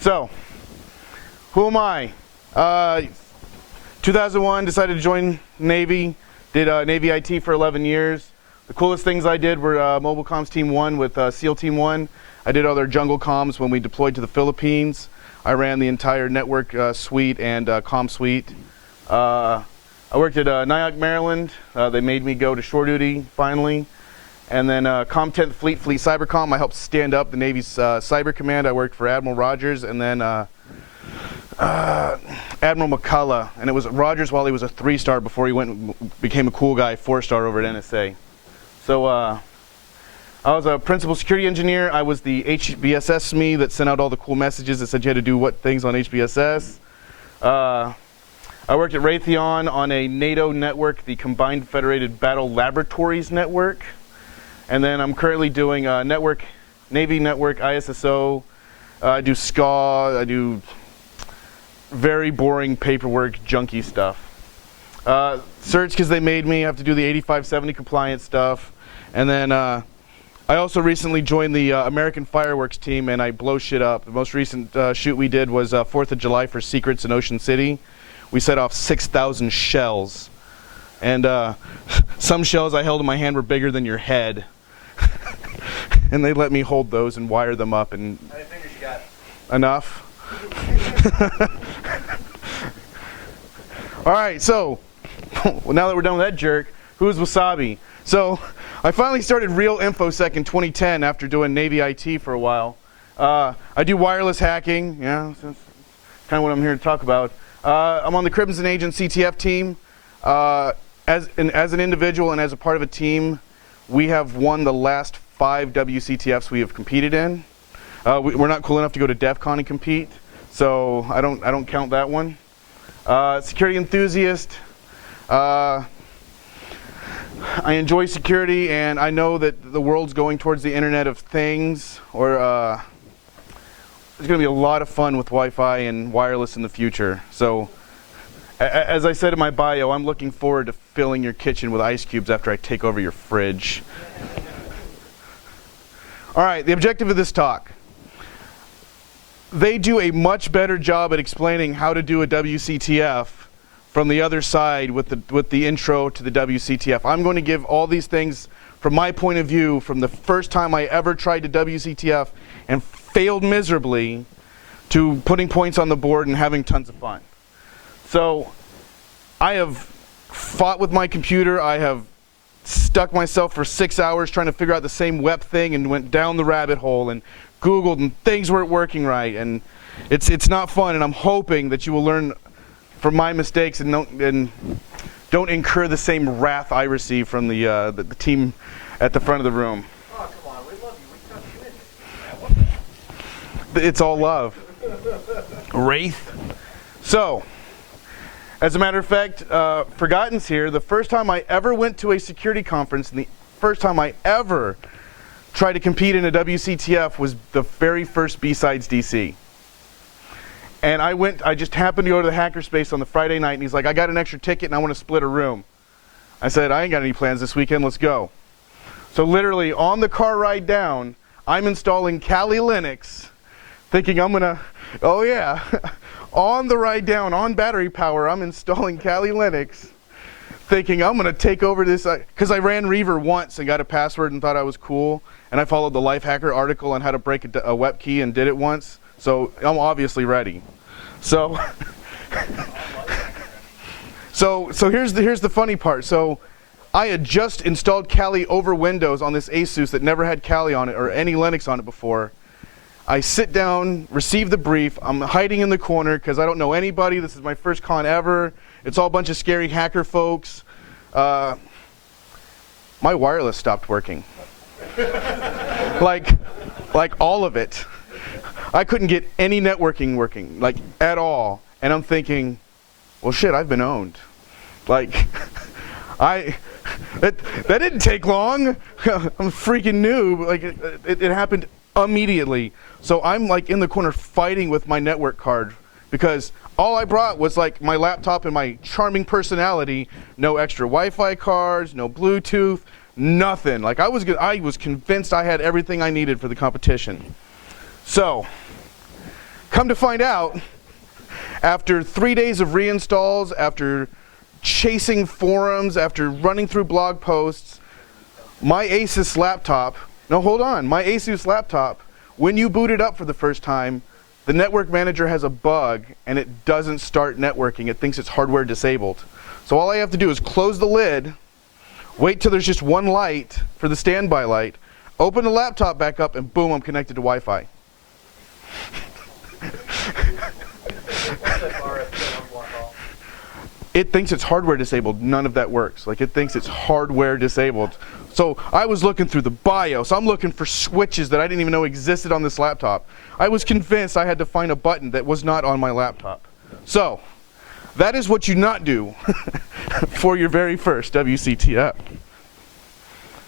So, who am I? 2001, decided to join Navy, did Navy IT for 11 years. The coolest things I did were Mobile Comms Team 1 with SEAL Team 1. I did all their jungle comms when we deployed to the Philippines. I ran the entire network suite and comm suite. I worked at Nyack, Maryland. They made me go to shore duty finally. And then Com 10th Fleet Cybercom, I helped stand up the Navy's Cyber Command. I worked for Admiral Rogers and then Admiral McCullough. And it was Rogers while he was a 3-star before he went and became a cool guy, 4-star over at NSA. So I was a principal security engineer. I was the HBSS SME that sent out all the cool messages that said you had to do what things on HBSS. I worked at Raytheon on a NATO network, the Combined Federated Battle Laboratories Network. And then I'm currently doing Navy Network, ISSO. I do SCA. I do very boring paperwork, junky stuff. Search because they made me. I have to do the 8570 compliance stuff. And then I also recently joined the American Fireworks team, and I blow shit up. The most recent shoot we did was 4th of July for Secrets in Ocean City. We set off 6,000 shells. And some shells I held in my hand were bigger than your head. And they let me hold those and wire them up. And How many fingers you got? Enough. All right, so well, now that we're done with that jerk, who's Wasabi? So I finally started Real InfoSec in 2010 after doing Navy IT for a while. I do wireless hacking. Yeah, that's kind of what I'm here to talk about. I'm on the Crimson Agent CTF team. As an individual and as a part of a team, we have won the last 5 WCTFs we have competed in. We're not cool enough to go to DEF CON and compete, so I don't count that one. Security enthusiast. I enjoy security, and I know that the world's going towards the Internet of Things, or there's going to be a lot of fun with Wi-Fi and wireless in the future. So, as I said in my bio, I'm looking forward to filling your kitchen with ice cubes after I take over your fridge. All right, the objective of this talk. They do a much better job at explaining how to do a WCTF from the other side with the intro to the WCTF. I'm going to give all these things from my point of view from the first time I ever tried to WCTF and failed miserably to putting points on the board and having tons of fun. So I have fought with my computer. I have stuck myself for 6 hours trying to figure out the same web thing and went down the rabbit hole and Googled and things weren't working right. And it's not fun, and I'm hoping that you will learn from my mistakes and don't incur the same wrath I receive from the team at the front of the room. Oh, come on. We love you. We got you in. It's all love. Wraith. So, as a matter of fact, Forgotten's here. The first time I ever went to a security conference and the first time I ever tried to compete in a WCTF was the very first B-Sides DC. And I just happened to go to the hackerspace on the Friday night, and he's like, I got an extra ticket and I want to split a room. I said, I ain't got any plans this weekend, let's go. So literally on the car ride down, I'm installing Kali Linux, thinking I'm gonna, oh yeah, on the ride down, on battery power, I'm installing Kali Linux, thinking I'm gonna take over this, because I ran Reaver once and got a password and thought I was cool, and I followed the Lifehacker article on how to break a web key and did it once, so I'm obviously ready. So, so here's the funny part. So I had just installed Kali over Windows on this Asus that never had Kali on it or any Linux on it before. I sit down, receive the brief. I'm hiding in the corner because I don't know anybody. This is my first con ever. It's all a bunch of scary hacker folks. My wireless stopped working. like all of it. I couldn't get any networking working, like at all. And I'm thinking, well, shit, I've been owned. Like, that didn't take long. I'm a freaking noob. Like, it happened immediately. So I'm like in the corner fighting with my network card because all I brought was like my laptop and my charming personality. No extra Wi-Fi cards, no Bluetooth, nothing. Like I was convinced I had everything I needed for the competition. So, come to find out, after 3 days of reinstalls, after chasing forums, after running through blog posts, my Asus laptop, my Asus laptop, when you boot it up for the first time, the network manager has a bug and it doesn't start networking. It thinks it's hardware disabled. So all I have to do is close the lid, wait till there's just one light for the standby light, open the laptop back up, and boom, I'm connected to Wi-Fi. It thinks it's hardware disabled. None of that works. Like, it thinks it's hardware disabled. So I was looking through the BIOS. I'm looking for switches that I didn't even know existed on this laptop. I was convinced I had to find a button that was not on my laptop. So that is what you not do for your very first WCTF.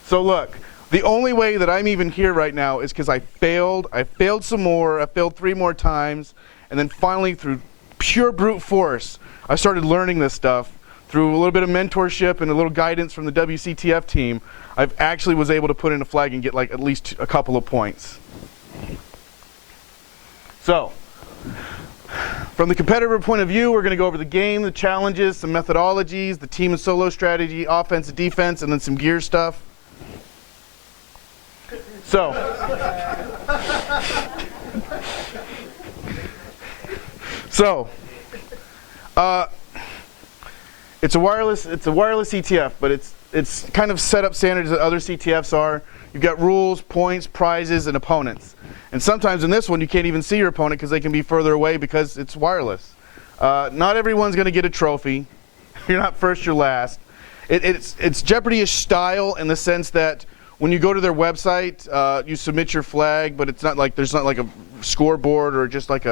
So look, the only way that I'm even here right now is because I failed some more, I failed 3 more times, and then finally through pure brute force, I started learning this stuff. Through a little bit of mentorship and a little guidance from the WCTF team, I actually was able to put in a flag and get like at least a couple of points. So, from the competitor point of view, we're going to go over the game, the challenges, some methodologies, the team and solo strategy, offense and defense, and then some gear stuff. So, it's a wireless CTF, but it's kind of set up standards that other CTFs are. You've got rules, points, prizes, and opponents. And sometimes in this one, you can't even see your opponent because they can be further away because it's wireless. Not everyone's going to get a trophy. You're not first, you're last. It's Jeopardy-ish style in the sense that when you go to their website, you submit your flag, but it's not like there's not like a scoreboard or just like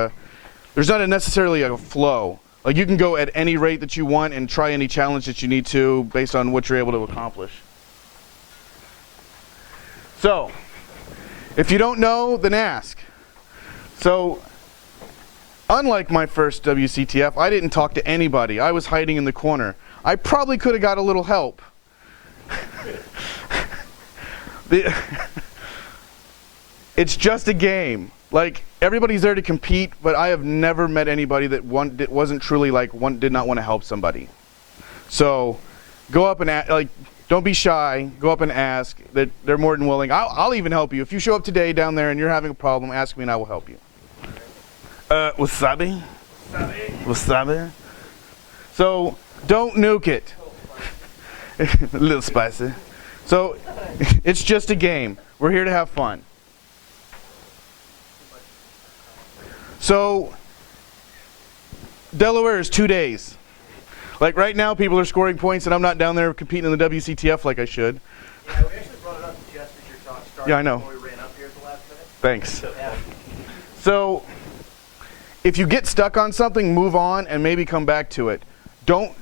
there's not necessarily a flow. Like you can go at any rate that you want and try any challenge that you need to based on what you're able to accomplish. So, if you don't know, then ask. So, unlike my first WCTF, I didn't talk to anybody. I was hiding in the corner. I probably could have got a little help. It's just a game. Like, everybody's there to compete, but I have never met anybody that wasn't truly did not want to help somebody. So, go up and don't be shy. Go up and ask. That they're more than willing. I'll even help you. If you show up today down there and you're having a problem, ask me and I will help you. Wasabi? Wasabi? So, don't nuke it. A little spicy. So, it's just a game. We're here to have fun. So, Delaware is 2 days. Like right now, people are scoring points, and I'm not down there competing in the WCTF like I should. Yeah, we actually brought it up just as your talk started. Yeah, I know. Before we ran up here at the last minute. Thanks. Yeah. So, if you get stuck on something, move on and maybe come back to it. Don't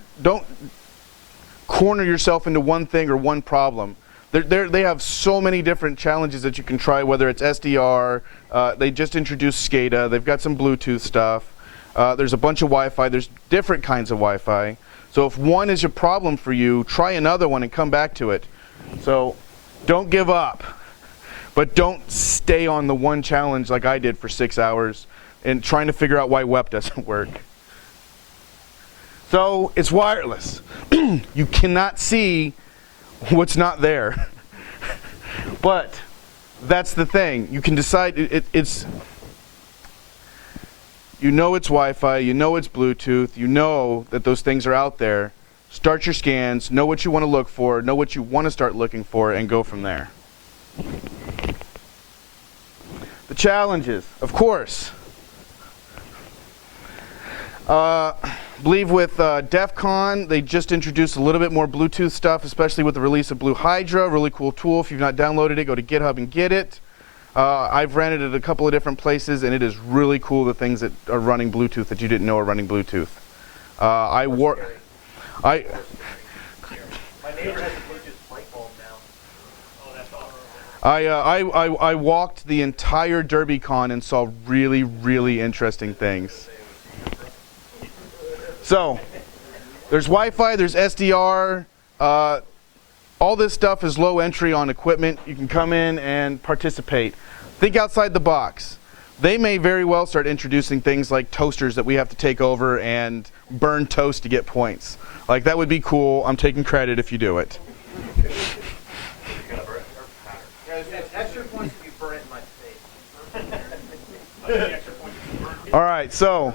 corner yourself into one thing or one problem. They have so many different challenges that you can try, whether it's SDR, they just introduced SCADA, they've got some Bluetooth stuff, there's a bunch of Wi-Fi, there's different kinds of Wi-Fi. So if one is a problem for you, try another one and come back to it. So don't give up, but don't stay on the one challenge like I did for 6 hours and trying to figure out why WEP doesn't work. So it's wireless. You cannot see what's not there. But that's the thing. You can decide it's you know it's Wi-Fi, you know it's Bluetooth, you know that those things are out there. Start your scans, know what you want to look for, know what you want to start looking for, and go from there. the challenges, of course. Believe with DEF CON, they just introduced a little bit more Bluetooth stuff, especially with the release of Blue Hydra. Really cool tool. If you've not downloaded it, go to GitHub and get it. I've ran it at a couple of different places, and it is really cool, the things that are running Bluetooth that you didn't know are running Bluetooth. My neighbor has a Bluetooth light bulb now. Oh, that's awesome. I walked the entire DerbyCon and saw really, really interesting things. So, there's Wi-Fi, there's SDR. All this stuff is low entry on equipment. You can come in and participate. Think outside the box. They may very well start introducing things like toasters that we have to take over and burn toast to get points. Like, that would be cool. I'm taking credit if you do it. Extra points if you burn it in my face. All right, so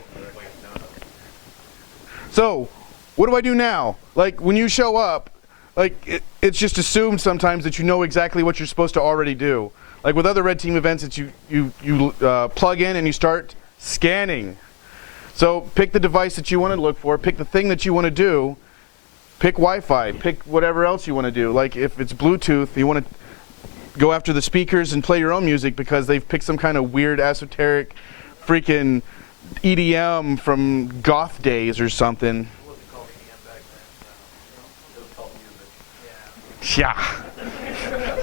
what do I do now? Like, when you show up, like, it's just assumed sometimes that you know exactly what you're supposed to already do. Like with other Red Team events, it's you plug in and you start scanning. So pick the device that you want to look for, pick the thing that you want to do, pick Wi-Fi, pick whatever else you want to do. Like if it's Bluetooth, you want to go after the speakers and play your own music because they've picked some kind of weird esoteric freaking EDM from goth days or something. What they called EDM back then. It was called music.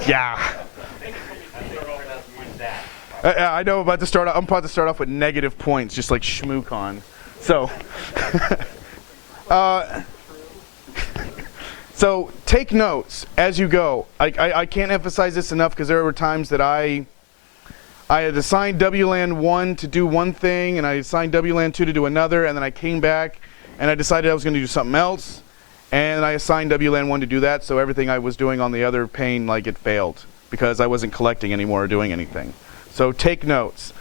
Yeah. I know I'm about to start off with negative points, just like ShmooCon. So, so take notes as you go. I can't emphasize this enough because there were times that I had assigned WLAN 1 to do one thing, and I assigned WLAN 2 to do another, and then I came back and I decided I was going to do something else, and I assigned WLAN 1 to do that, so everything I was doing on the other pane, like, it failed because I wasn't collecting anymore or doing anything. So take notes.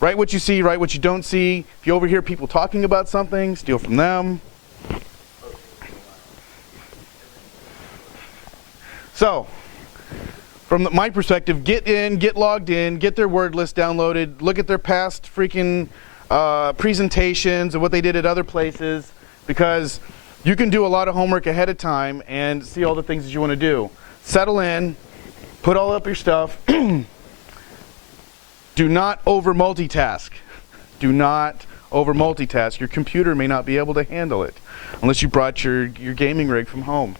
Write what you see, write what you don't see. If you overhear people talking about something, steal from them. So, from my perspective, get in, get logged in, get their word list downloaded, look at their past freaking presentations and what they did at other places, because you can do a lot of homework ahead of time and see all the things that you want to do. Settle in, put all up your stuff. Do not over multitask. Do not over multitask. Your computer may not be able to handle it unless you brought your gaming rig from home.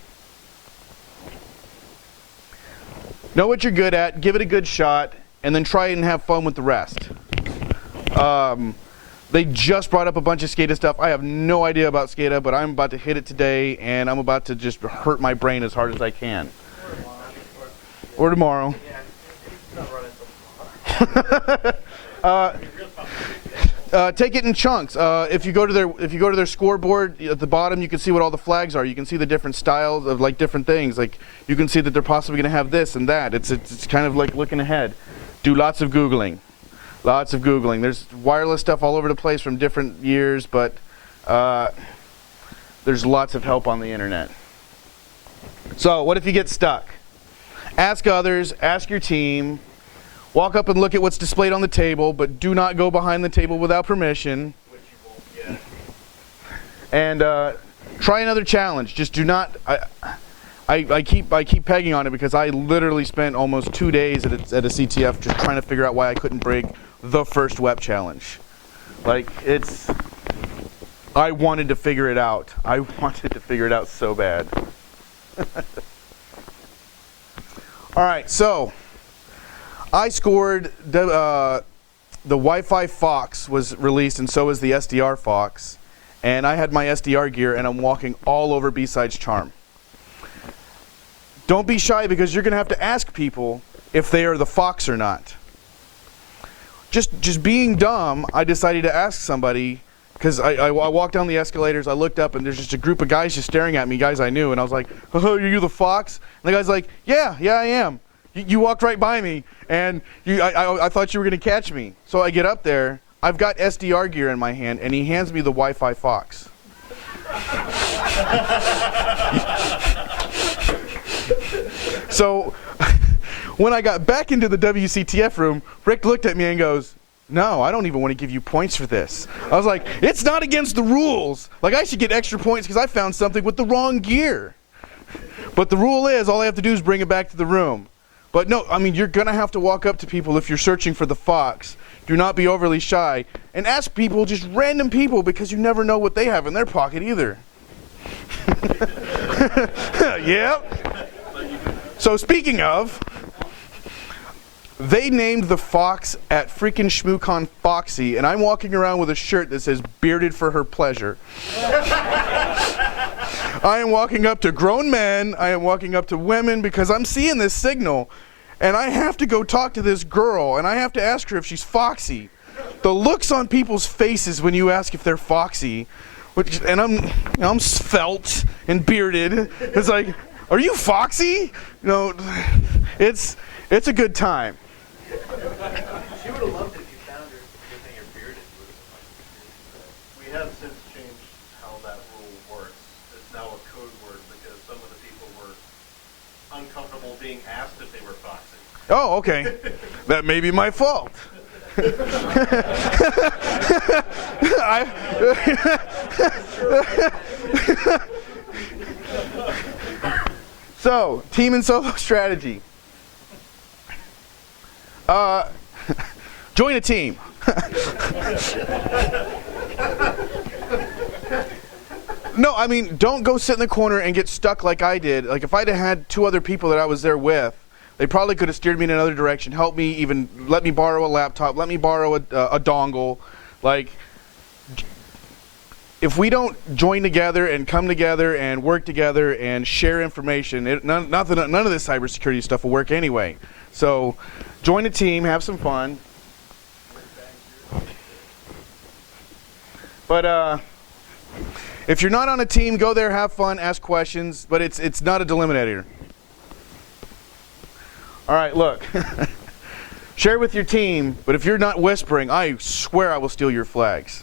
Know what you're good at, give it a good shot, and then try and have fun with the rest. They just brought up a bunch of SCADA stuff. I have no idea about SCADA, but I'm about to hit it today, and I'm about to just hurt my brain as hard as I can. Or tomorrow. Take it in chunks. If you go to their scoreboard at the bottom, you can see what all the flags are. You can see the different styles of like different things. Like you can see that they're possibly going to have this and that. It's kind of like looking ahead. Do lots of Googling. Lots of Googling. There's wireless stuff all over the place from different years, but there's lots of help on the internet. So what if you get stuck? Ask others, ask your team. Walk up and look at what's displayed on the table, but do not go behind the table without permission. Which you won't get. And try another challenge. Just do not. I keep pegging on it because I literally spent almost 2 days at a CTF just trying to figure out why I couldn't break the first WEP challenge. Like I wanted to figure it out. I wanted to figure it out so bad. All right, so. I scored, the Wi-Fi Fox was released and so was the SDR Fox. And I had my SDR gear and I'm walking all over B-Sides Charm. Don't be shy because you're going to have to ask people if they are the Fox or not. Just being dumb, I decided to ask somebody because I walked down the escalators, I looked up and there's just a group of guys just staring at me, guys I knew. And I was like, oh, are you the Fox? And the guy's like, yeah, I am. You walked right by me, and I thought you were going to catch me. So I get up there. I've got SDR gear in my hand, and he hands me the Wi-Fi Fox. So when I got back into the WCTF room, Rick looked at me and goes, "No, I don't even want to give you points for this." I was like, "It's not against the rules. Like, I should get extra points because I found something with the wrong gear." But the rule is, all I have to do is bring it back to the room. But no, I mean, you're going to have to walk up to people if you're searching for the fox. Do not be overly shy. And ask people, just random people, because you never know what they have in their pocket either. Yep. So speaking of, they named the fox at freaking ShmooCon Foxy, and I'm walking around with a shirt that says "Bearded for her pleasure." I am walking up to grown men, I am walking up to women, because I'm seeing this signal, and I have to go talk to this girl, and I have to ask her if she's foxy. The looks on people's faces when you ask if they're foxy, and I'm svelte and bearded. It's like, "Are you foxy?" You know, it's a good time. She would have loved it if you found her. Good thing you're bearded. We have since changed how that rule works. It's now a code word because some of the people were uncomfortable being asked if they were foxy. Oh, okay. That may be my fault. So, team and solo strategy. Join a team. No, I mean, don't go sit in the corner and get stuck like I did. Like, if I'd have had 2 other people that I was there with, they probably could have steered me in another direction, helped me, even let me borrow a laptop, let me borrow a dongle. Like, if we don't join together and come together and work together and share information, none of this cybersecurity stuff will work anyway. So, join a team, have some fun. But if you're not on a team, go there, have fun, ask questions, but it's not a delimitator. All right, look. Share with your team, but if you're not whispering, I swear I will steal your flags.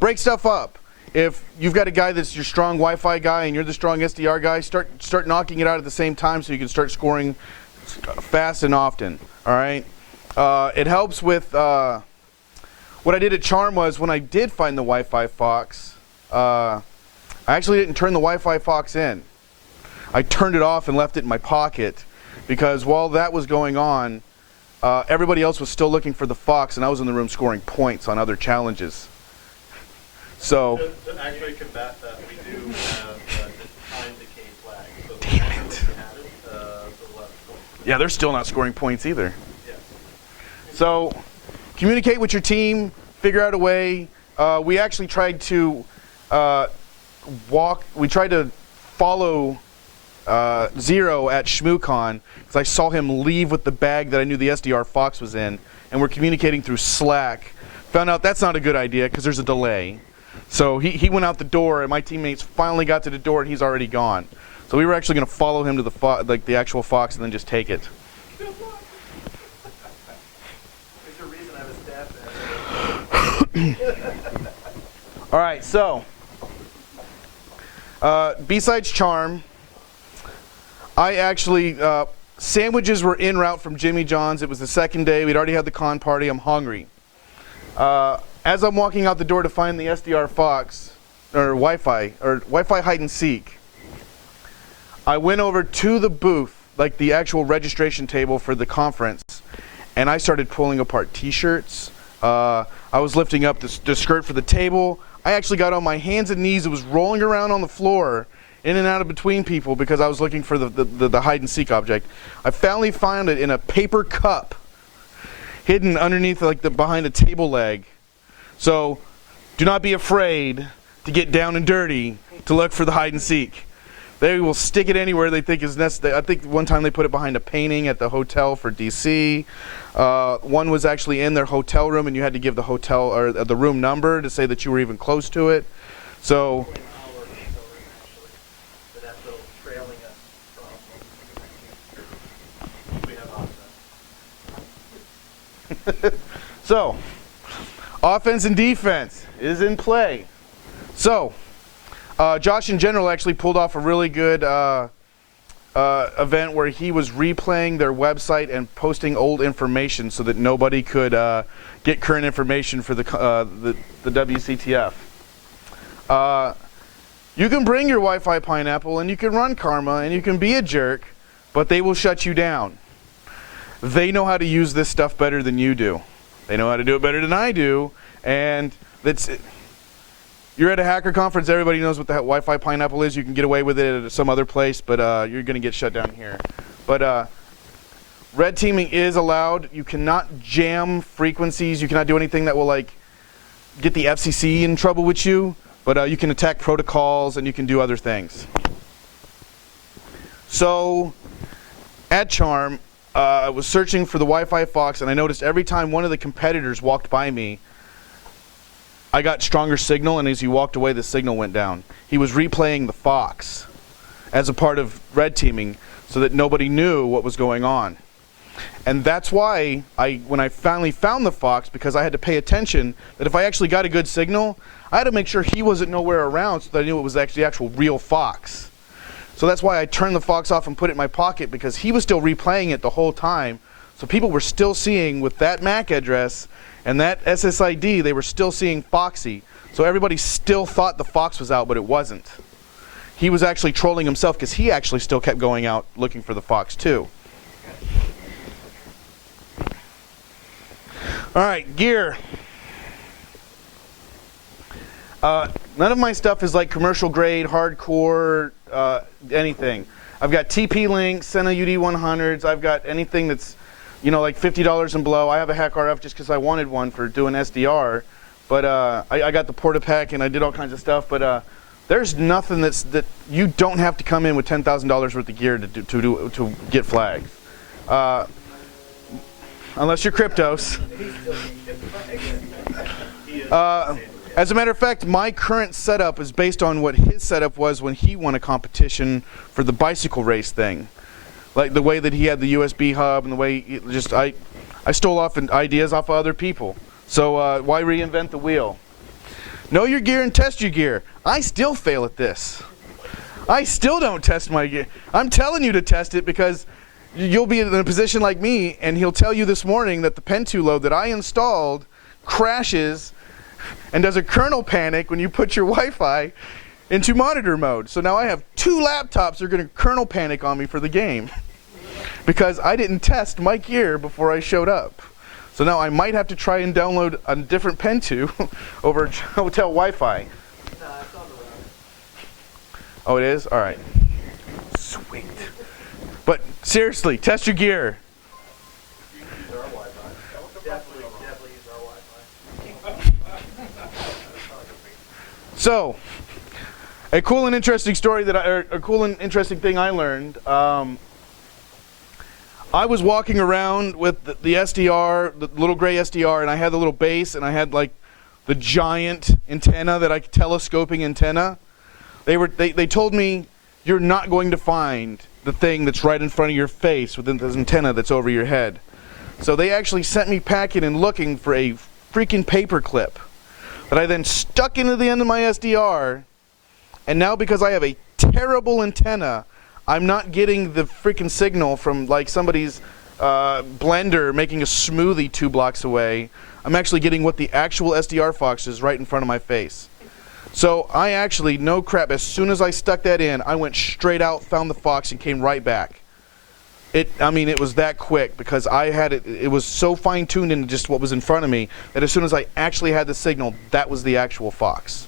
Break stuff up. If you've got a guy that's your strong Wi-Fi guy and you're the strong SDR guy, start knocking it out at the same time so you can start scoring fast and often. All right. It helps with what I did at Charm was when I did find the Wi-Fi Fox, I actually didn't turn the Wi-Fi Fox in. I turned it off and left it in my pocket because while that was going on, everybody else was still looking for the Fox, and I was in the room scoring points on other challenges. So. To actually combat that, we do have this time decay flag. So Damn it. if you had it, the left point. Yeah, they're still not scoring points either. Yes. So, communicate with your team, figure out a way. We actually tried to follow Zero at ShmooCon because I saw him leave with the bag that I knew the SDR Fox was in, and we're communicating through Slack. Found out that's not a good idea because there's a delay. So he went out the door, and my teammates finally got to the door, and he's already gone. So we were actually going to follow him to the actual Fox and then just take it. There's a reason I was staffed at. All right, so besides Charm, I actually sandwiches were en route from Jimmy John's. It was the second day. We'd already had the con party. I'm hungry. As I'm walking out the door to find the SDR Fox or Wi-Fi hide and seek, I went over to the booth, like the actual registration table for the conference, and I started pulling apart T-shirts. I was lifting up the skirt for the table. I actually got on my hands and knees. It was rolling around on the floor, in and out of between people because I was looking for the hide and seek object. I finally found it in a paper cup, hidden underneath behind a table leg. So, do not be afraid to get down and dirty to look for the hide and seek. They will stick it anywhere they think is necessary. I think one time they put it behind a painting at the hotel for DC. One was actually in their hotel room, and you had to give the hotel or the room number to say that you were even close to it. So. So, offense and defense is in play. So, Josh in general actually pulled off a really good event where he was replaying their website and posting old information so that nobody could get current information for the WCTF. You can bring your Wi-Fi pineapple and you can run Karma and you can be a jerk, but they will shut you down. They know how to use this stuff better than you do. They know how to do it better than I do, and you're at a hacker conference, everybody knows what the Wi-Fi pineapple is. You can get away with it at some other place, but you're going to get shut down here. But red teaming is allowed. You cannot jam frequencies. You cannot do anything that will like get the FCC in trouble with you, but you can attack protocols and you can do other things. So at Charm, I was searching for the Wi-Fi Fox, and I noticed every time one of the competitors walked by me, I got stronger signal, and as he walked away, the signal went down. He was replaying the Fox as a part of red teaming so that nobody knew what was going on. And that's why when I finally found the Fox, because I had to pay attention, that if I actually got a good signal, I had to make sure he wasn't nowhere around so that I knew it was actually the actual real Fox. So that's why I turned the Fox off and put it in my pocket, because he was still replaying it the whole time. So people were still seeing with that MAC address and that SSID, they were still seeing Foxy. So everybody still thought the Fox was out, but it wasn't. He was actually trolling himself because he actually still kept going out looking for the Fox too. All right, gear. None of my stuff is like commercial grade, hardcore, anything. I've got TP-Link, Sena UD100s. I've got anything that's, you know, like $50 and below. I have a Hack RF just because I wanted one for doing SDR. But I got the Portapack and I did all kinds of stuff. But there's nothing that you don't have to come in with $10,000 worth of gear to get flags. Unless you're Cryptos. As a matter of fact, my current setup is based on what his setup was when he won a competition for the bicycle race thing. Like the way that he had the USB hub and the way I stole off ideas off of other people. So why reinvent the wheel? Know your gear and test your gear. I still fail at this. I still don't test my gear. I'm telling you to test it because you'll be in a position like me, and he'll tell you this morning that the Pentoo load that I installed crashes and does a kernel panic when you put your Wi-Fi into monitor mode. So now I have 2 laptops that are going to kernel panic on me for the game because I didn't test my gear before I showed up. So now I might have to try and download a different Pentoo over hotel Wi-Fi. Oh, it is? All right. Sweet. But seriously, test your gear. So, a cool and interesting story a cool and interesting thing I learned. I was walking around with the SDR, the little gray SDR, and I had the little base, and I had like the giant antenna telescoping antenna. They told me, you're not going to find the thing that's right in front of your face within this antenna that's over your head. So they actually sent me packing and looking for a freaking paper clip that I then stuck into the end of my SDR, and now because I have a terrible antenna, I'm not getting the freaking signal from like somebody's blender making a smoothie 2 blocks away. I'm actually getting what the actual SDR Fox is right in front of my face. So I actually, no crap, as soon as I stuck that in, I went straight out, found the Fox, and came right back. It was that quick because I had it was so fine-tuned into just what was in front of me that as soon as I actually had the signal, that was the actual Fox.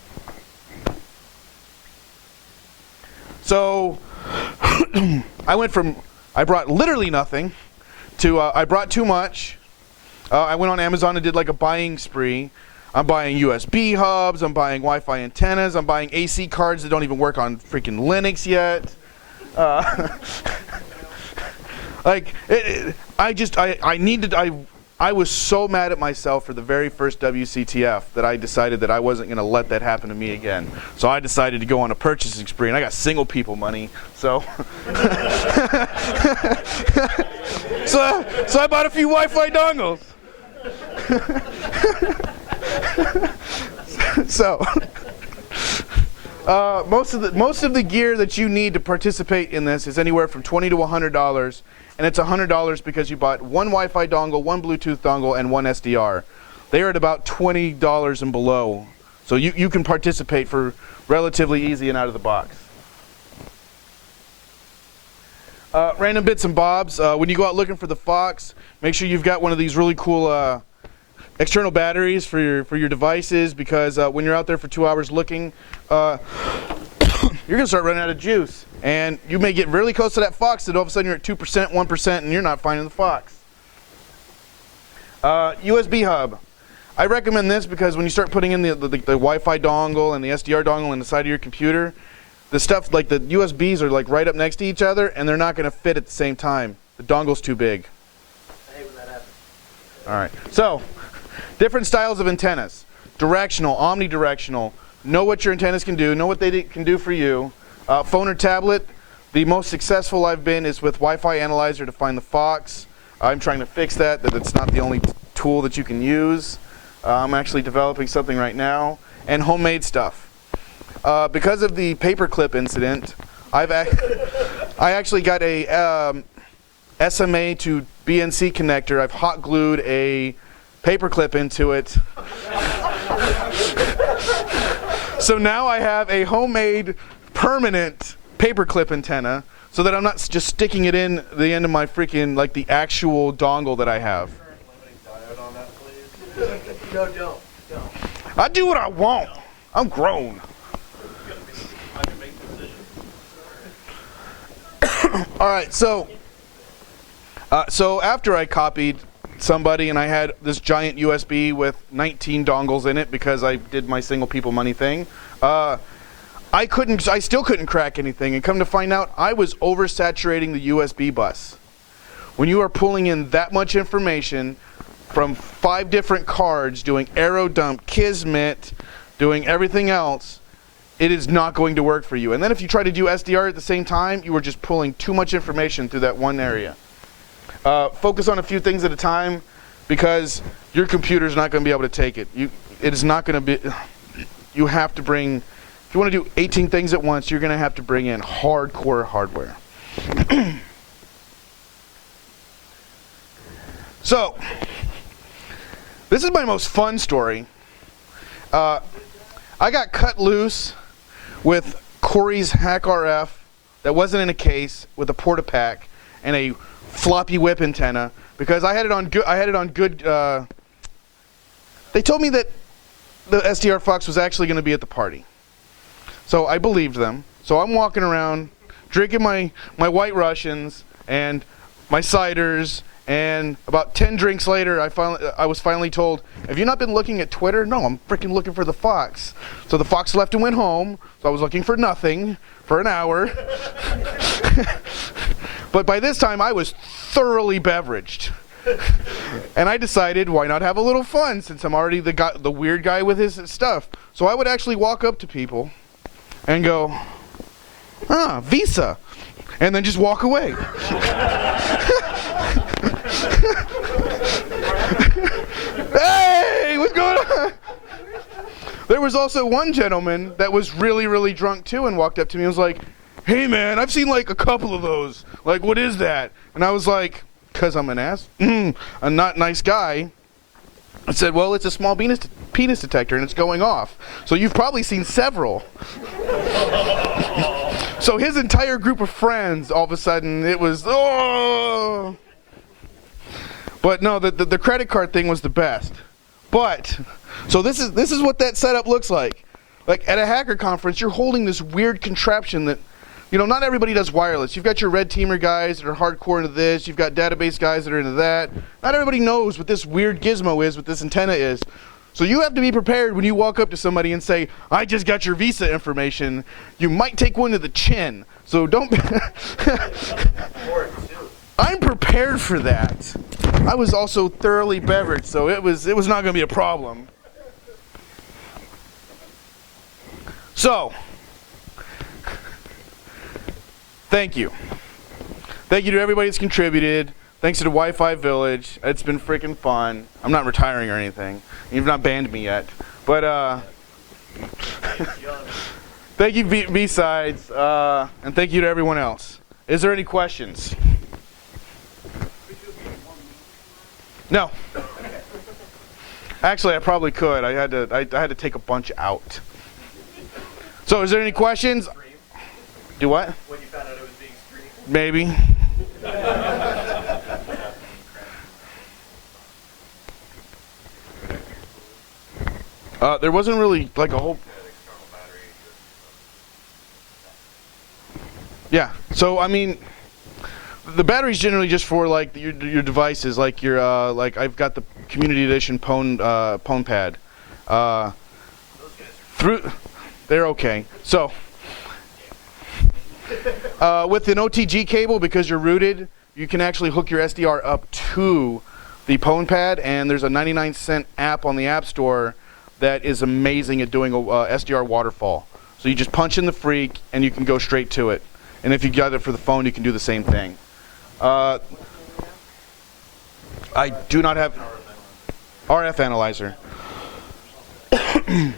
So I brought literally nothing to I brought too much. I went on Amazon and did like a buying spree. I'm buying USB hubs, I'm buying Wi-Fi antennas, I'm buying AC cards that don't even work on freaking Linux yet. I was so mad at myself for the very first WCTF that I decided that I wasn't going to let that happen to me again. So I decided to go on a purchasing spree, and I got single people money, so so I bought a few Wi-Fi dongles. Most of the gear that you need to participate in this is anywhere from $20 to $100, and it's $100 because you bought one Wi-Fi dongle, one Bluetooth dongle, and one SDR. They are at about $20 and below, so you can participate for relatively easy and out of the box. Random bits and bobs. When you go out looking for the Fox, make sure you've got one of these really cool external batteries for your devices, because when you're out there for 2 hours looking, you're gonna start running out of juice, and you may get really close to that Fox that all of a sudden you're at 2%, 1%, and you're not finding the Fox. USB hub. I recommend this because when you start putting in the Wi-Fi dongle and the SDR dongle in the side of your computer, the stuff like the USBs are like right up next to each other, and they're not going to fit at the same time. The dongle's too big. I hate when that happens. All right. So, different styles of antennas. Directional, omnidirectional. Know what your antennas can do. Know what they can do for you. Phone or tablet. The most successful I've been is with Wi-Fi Analyzer to find the Fox. I'm trying to fix that it's not the only tool that you can use. I'm actually developing something right now. And homemade stuff. Because of the paperclip incident, I actually got a SMA to BNC connector. I've hot glued a paperclip into it. So now I have a homemade permanent paperclip antenna, so that I'm not just sticking it in the end of my freaking, like the actual dongle that I have. Limiting diode on that, please. No, don't. I do what I want. I'm grown. I can make decisions. All right, so after I copied somebody and I had this giant USB with 19 dongles in it because I did my single people money thing, I still couldn't crack anything, and come to find out, I was oversaturating the USB bus. When you are pulling in that much information from 5 different cards, doing arrow dump, Kismet, doing everything else, it is not going to work for you. And then if you try to do SDR at the same time, you are just pulling too much information through that one area. Focus on a few things at a time, because your computer is not going to be able to take it. It is not going to be. You have to bring. If you want to do 18 things at once, you're going to have to bring in hardcore hardware. So, this is my most fun story. I got cut loose with Corey's Hack RF that wasn't in a case, with a Portapack and a floppy whip antenna, because I had it on good. They told me that the SDR Fox was actually going to be at the party, so I believed them. So I'm walking around drinking my White Russians and my ciders, and about 10 drinks later, I was finally told, "Have you not been looking at Twitter?" "No, I'm freaking looking for the Fox." So the Fox left and went home. So I was looking for nothing for an hour. But by this time, I was thoroughly beveraged. And I decided, why not have a little fun, since I'm already the weird guy with his stuff. So I would actually walk up to people and go, "Ah, Visa," and then just walk away. Hey, what's going on? There was also one gentleman that was really, really drunk too, and walked up to me and was like, "Hey man, I've seen like a couple of those. Like, what is that?" And I was like, "'Cause I'm a not nice guy." I said, "Well, it's a small penis detector and it's going off. So you've probably seen several." So his entire group of friends, all of a sudden, it was, oh. But no, the credit card thing was the best. But, so this is what that setup looks like. Like at a hacker conference, you're holding this weird contraption that, you know, not everybody does wireless. You've got your red teamer guys that are hardcore into this. You've got database guys that are into that. Not everybody knows what this weird gizmo is, what this antenna is. So you have to be prepared when you walk up to somebody and say, "I just got your Visa information." You might take one to the chin. So don't. I'm prepared for that. I was also thoroughly beveraged, so it was not going to be a problem. So, thank you. Thank you to everybody that's contributed. Thanks to the Wi-Fi Village. It's been freaking fun. I'm not retiring or anything. You've not banned me yet. But, Thank you, B-Sides, and thank you to everyone else. Is there any questions? No. Actually, I probably could. I had to take a bunch out. So, is there any questions? Do what? When you found out it was being streamed. Maybe. There wasn't really like a whole. Yeah. So I mean, the battery's generally just for like your devices, like your like I've got the community edition Pwn Pad. They're okay. So with an OTG cable, because you're rooted, you can actually hook your SDR up to the Pwn Pad, and there's a 99-cent app on the App Store that is amazing at doing a SDR waterfall. So you just punch in the freak, and you can go straight to it. And if you got it for the phone, you can do the same thing. I do not have RF analyzer. As you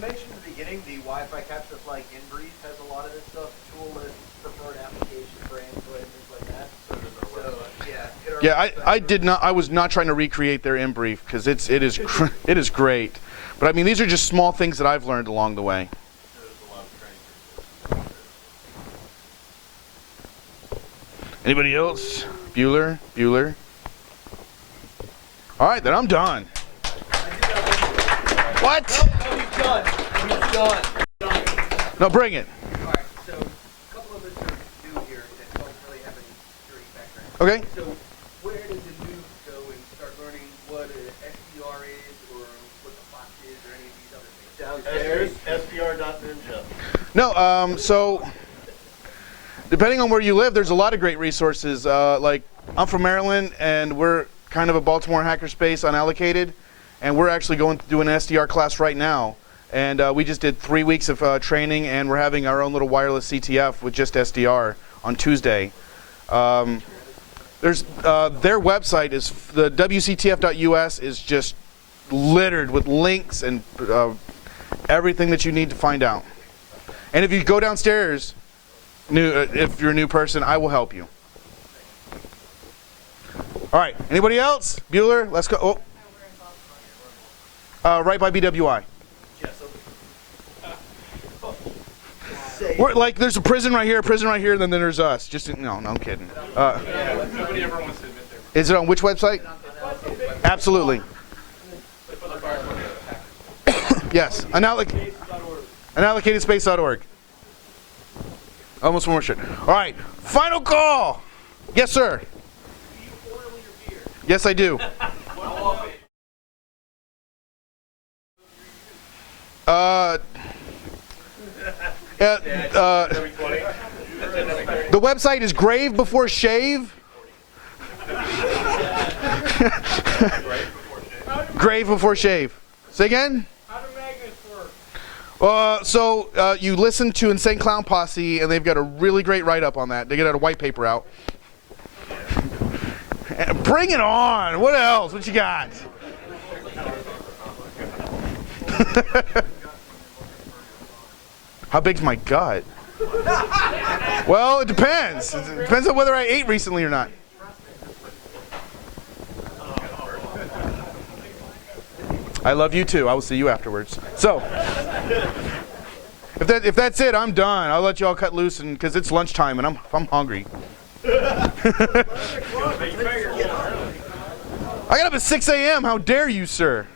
mentioned in the beginning, the Wi-Fi capture like InBreeze has a lot of this stuff, tool list, preferred application for Android, things like that. So yeah. I did not. I was not trying to recreate their InBrief because it is great. But I mean, these are just small things that I've learned along the way. Anybody else? Bueller? All right, then I'm done. What? He's done. He's done. No, bring it. All right. So a couple of us are new here that don't really have any security background. Okay. So where does a noob go and start learning what an SDR is, or what the box is, or any of these other things? Downstairs, SDR.ninja. No, so depending on where you live, there's a lot of great resources. Like I'm from Maryland, and we're kind of a Baltimore hackerspace unallocated, and we're actually going to do an SDR class right now. And we just did 3 weeks of training, and we're having our own little wireless CTF with just SDR on Tuesday. There's their website is the WCTF.us is just littered with links and everything that you need to find out. And if you go downstairs, if you're a new person, I will help you. All right. Anybody else? Bueller, let's go. Oh. Right by BWI. We're like, there's a prison right here, and then there's us. No, I'm kidding. Nobody ever wants to admit they were. Is it on which website? Absolutely. Yes. UnallocatedSpace.org. Almost one more shit. All right. Final call. Yes, sir. Yes, I do. The website is Grave Before Shave. Grave Before Shave. Say again? How do magnets work? You listen to Insane Clown Posse, and they've got a really great write-up on that. They got a white paper out. Bring it on. What else? What you got? How big's my gut? Well, it depends. It depends on whether I ate recently or not. I love you too. I will see you afterwards. So, if that's it, I'm done. I'll let you all cut loose, and because it's lunchtime and I'm hungry. I got up at 6 a.m. How dare you, sir?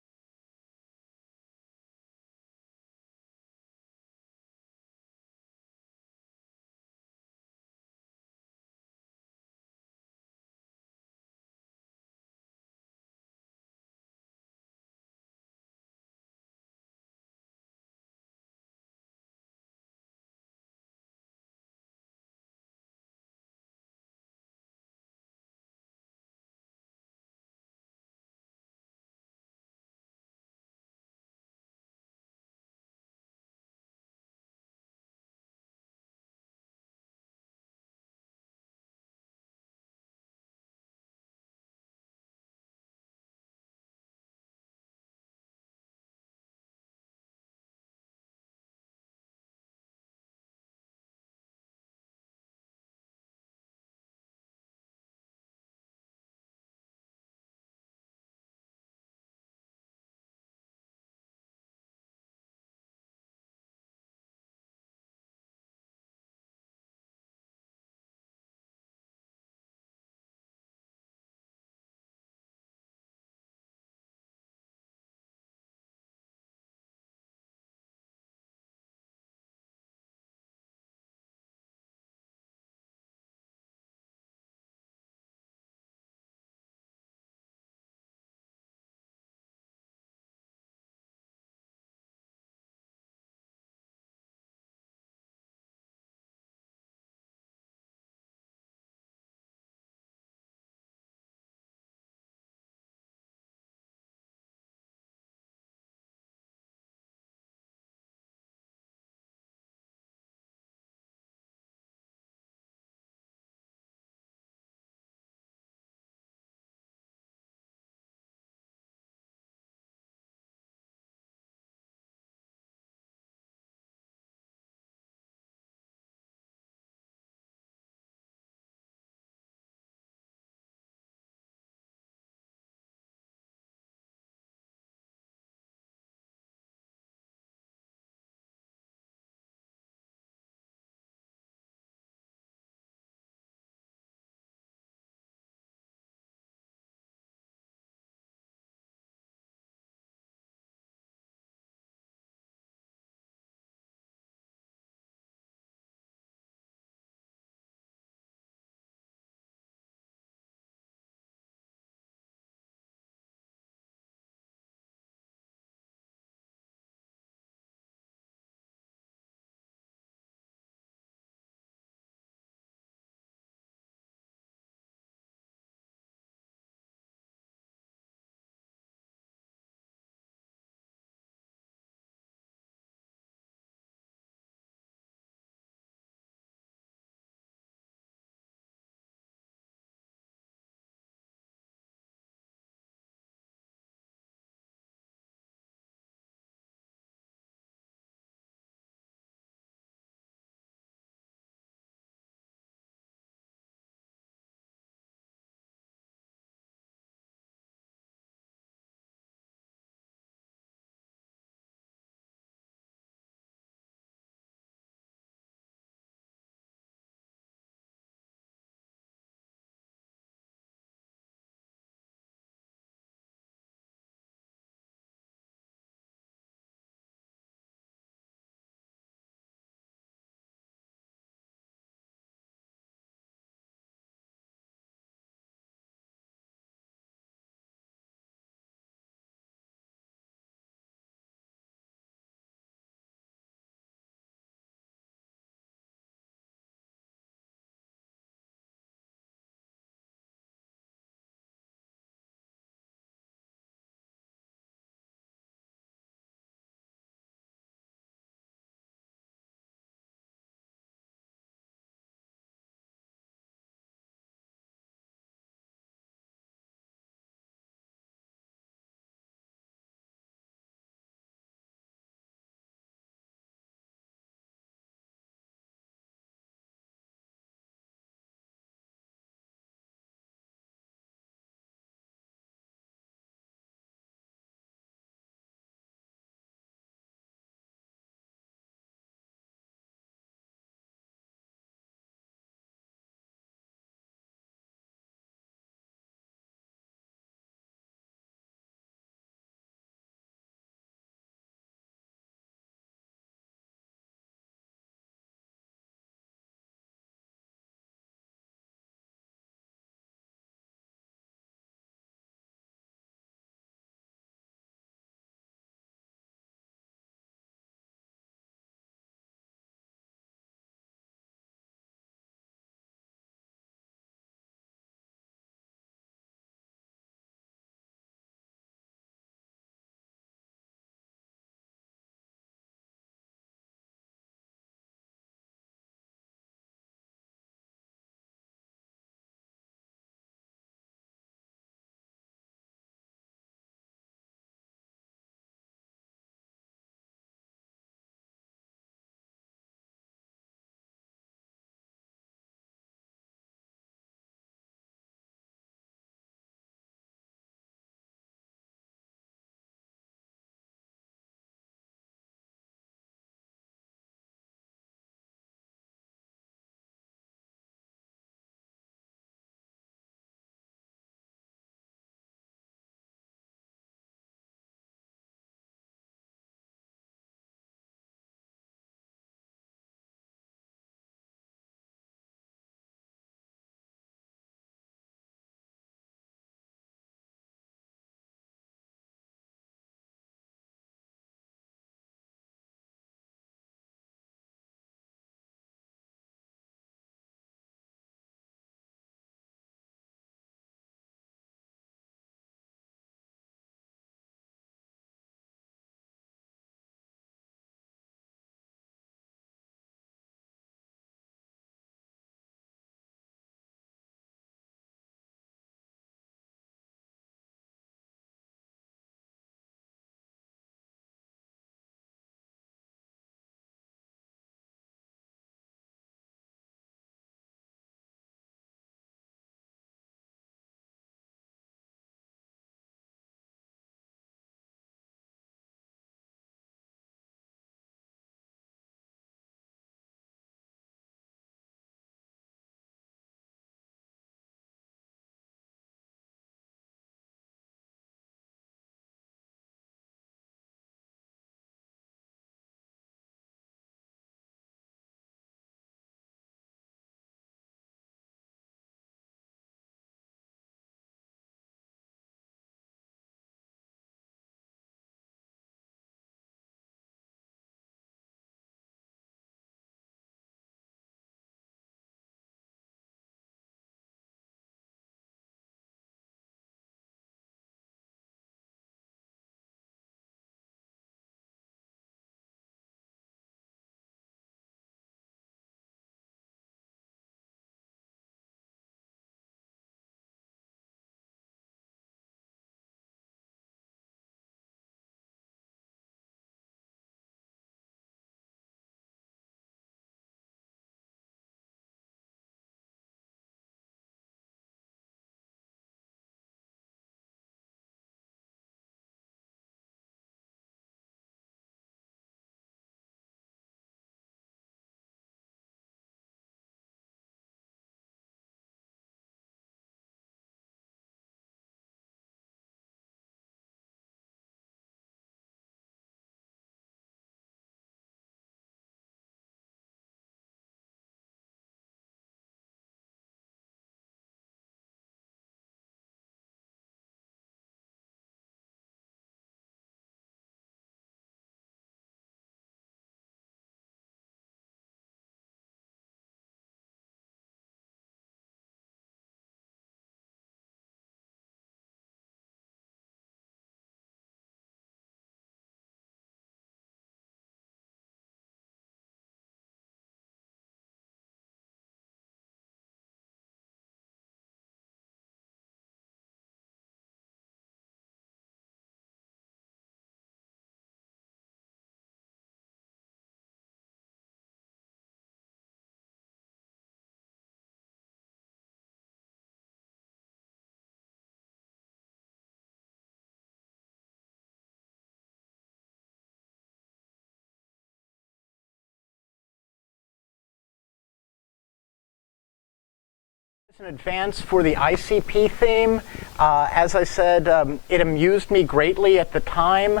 In advance for the ICP theme. As I said, it amused me greatly at the time,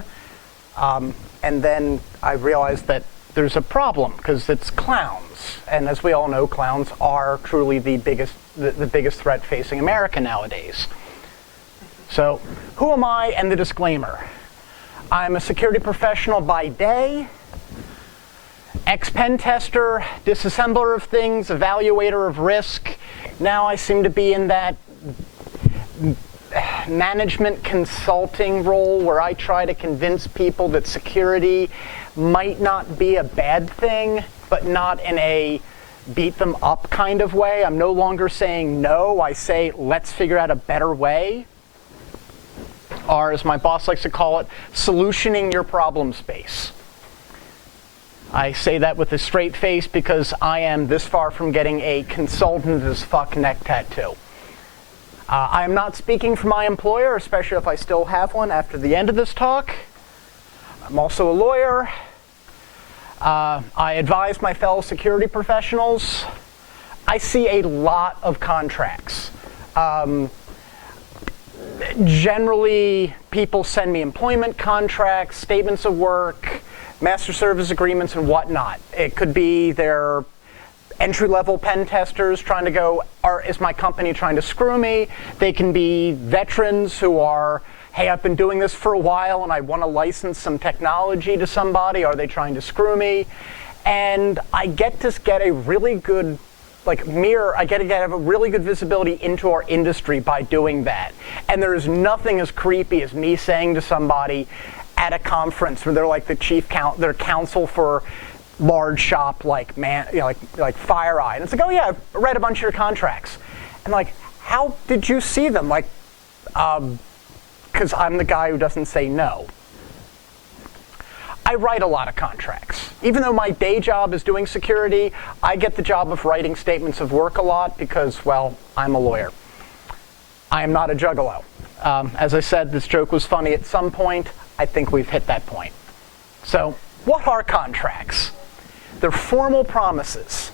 and then I realized that there's a problem because it's clowns, and as we all know, clowns are truly the biggest threat facing America nowadays. So, who am I and the disclaimer? I'm a security professional by day, ex-pen tester, disassembler of things, evaluator of risk. Now I seem to be in that management consulting role where I try to convince people that security might not be a bad thing, but not in a beat them up kind of way. I'm no longer saying no, I say let's figure out a better way. Or as my boss likes to call it, solutioning your problem space. I say that with a straight face because I am this far from getting a consultant as fuck neck tattoo. I am not speaking for my employer, especially if I still have one after the end of this talk. I'm also a lawyer. I advise my fellow security professionals. I see a lot of contracts. Generally, people send me employment contracts, statements of work, master service agreements, and whatnot. It could be their entry-level pen testers trying to go, is my company trying to screw me? They can be veterans who are, hey, I've been doing this for a while and I want to license some technology to somebody. Are they trying to screw me? And I get to get a really good I get to have a really good visibility into our industry by doing that. And there is nothing as creepy as me saying to somebody at a conference where they're like the their counsel for large shop like FireEye, and it's like, oh yeah, I've read a bunch of your contracts, and like, how did you see them? Like, because I'm the guy who doesn't say no. I write a lot of contracts. Even though my day job is doing security, I get the job of writing statements of work a lot because, well, I'm a lawyer. I am not a juggalo. As I said, this joke was funny at some point. I think we've hit that point. So, what are contracts? They're formal promises.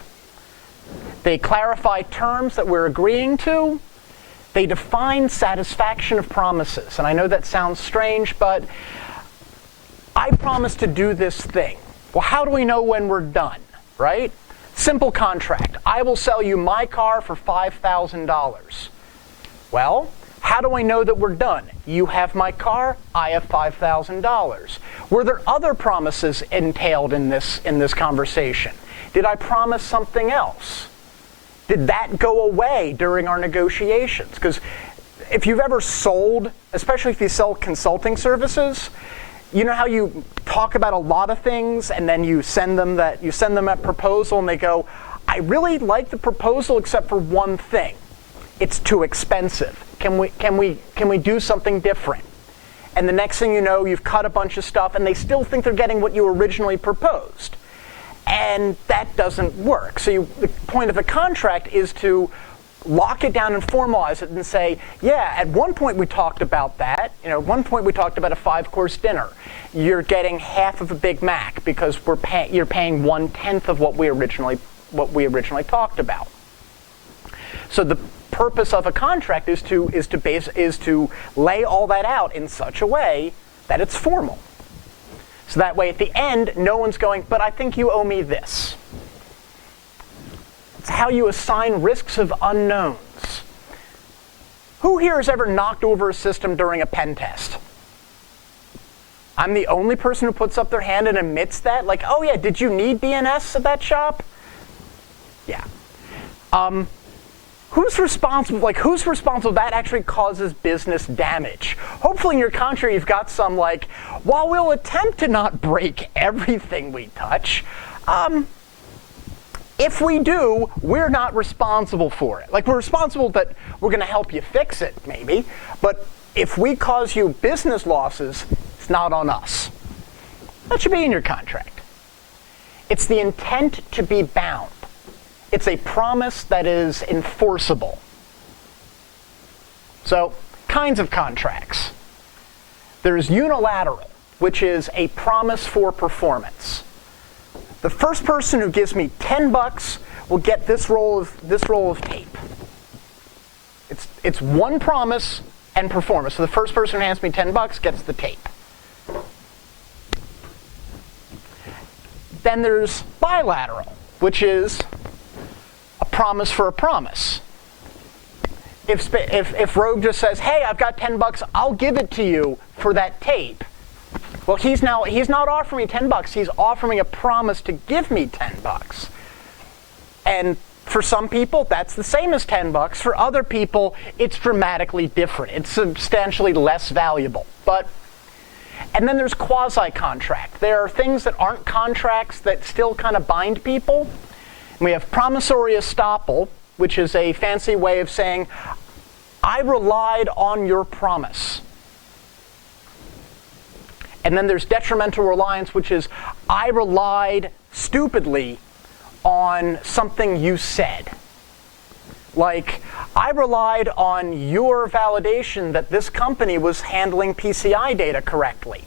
They clarify terms that we're agreeing to. They define satisfaction of promises. And I know that sounds strange, but I promise to do this thing. Well, how do we know when we're done, right? Simple contract. I will sell you my car for $5,000. Well, how do I know that we're done? You have my car, I have $5,000. Were there other promises entailed in this conversation? Did I promise something else? Did that go away during our negotiations? Because if you've ever sold, especially if you sell consulting services, you know how you talk about a lot of things and then you send them that proposal and they go, I really like the proposal except for one thing. It's too expensive. Can we do something different? And the next thing you know, you've cut a bunch of stuff and they still think they're getting what you originally proposed. And that doesn't work. So the point of the contract is to lock it down and formalize it and say, yeah, at one point we talked about that. At one point we talked about a 5-course dinner. You're getting half of a Big Mac because you're paying 1/10 of what we originally talked about. So the purpose of a contract is to lay all that out in such a way that it's formal. So that way at the end, no one's going, but I think you owe me this. It's how you assign risks of unknowns. Who here has ever knocked over a system during a pen test? I'm the only person who puts up their hand and admits that. Like, oh yeah, did you need DNS at that shop? Yeah. Who's responsible? Who's responsible? That actually causes business damage. Hopefully in your contract you've got some while we'll attempt to not break everything we touch, if we do, we're not responsible for it. We're responsible that we're going to help you fix it, maybe. But if we cause you business losses, it's not on us. That should be in your contract. It's the intent to be bound. It's a promise that is enforceable. So, kinds of contracts. There's unilateral, which is a promise for performance. The first person who gives me $10 will get this roll of tape. It's one promise and performance. So the first person who hands me 10 bucks gets the tape. Then there's bilateral, which is a promise for a promise. If Rogue just says, hey, I've got 10 bucks, I'll give it to you for that tape. Well, he's not offering me 10 bucks, he's offering a promise to give me 10 bucks. And for some people, that's the same as 10 bucks. For other people, it's dramatically different. It's substantially less valuable. And then there's quasi-contract. There are things that aren't contracts that still kind of bind people. And we have promissory estoppel, which is a fancy way of saying, I relied on your promise. And then there's detrimental reliance, which is, I relied stupidly on something you said. Like, I relied on your validation that this company was handling PCI data correctly.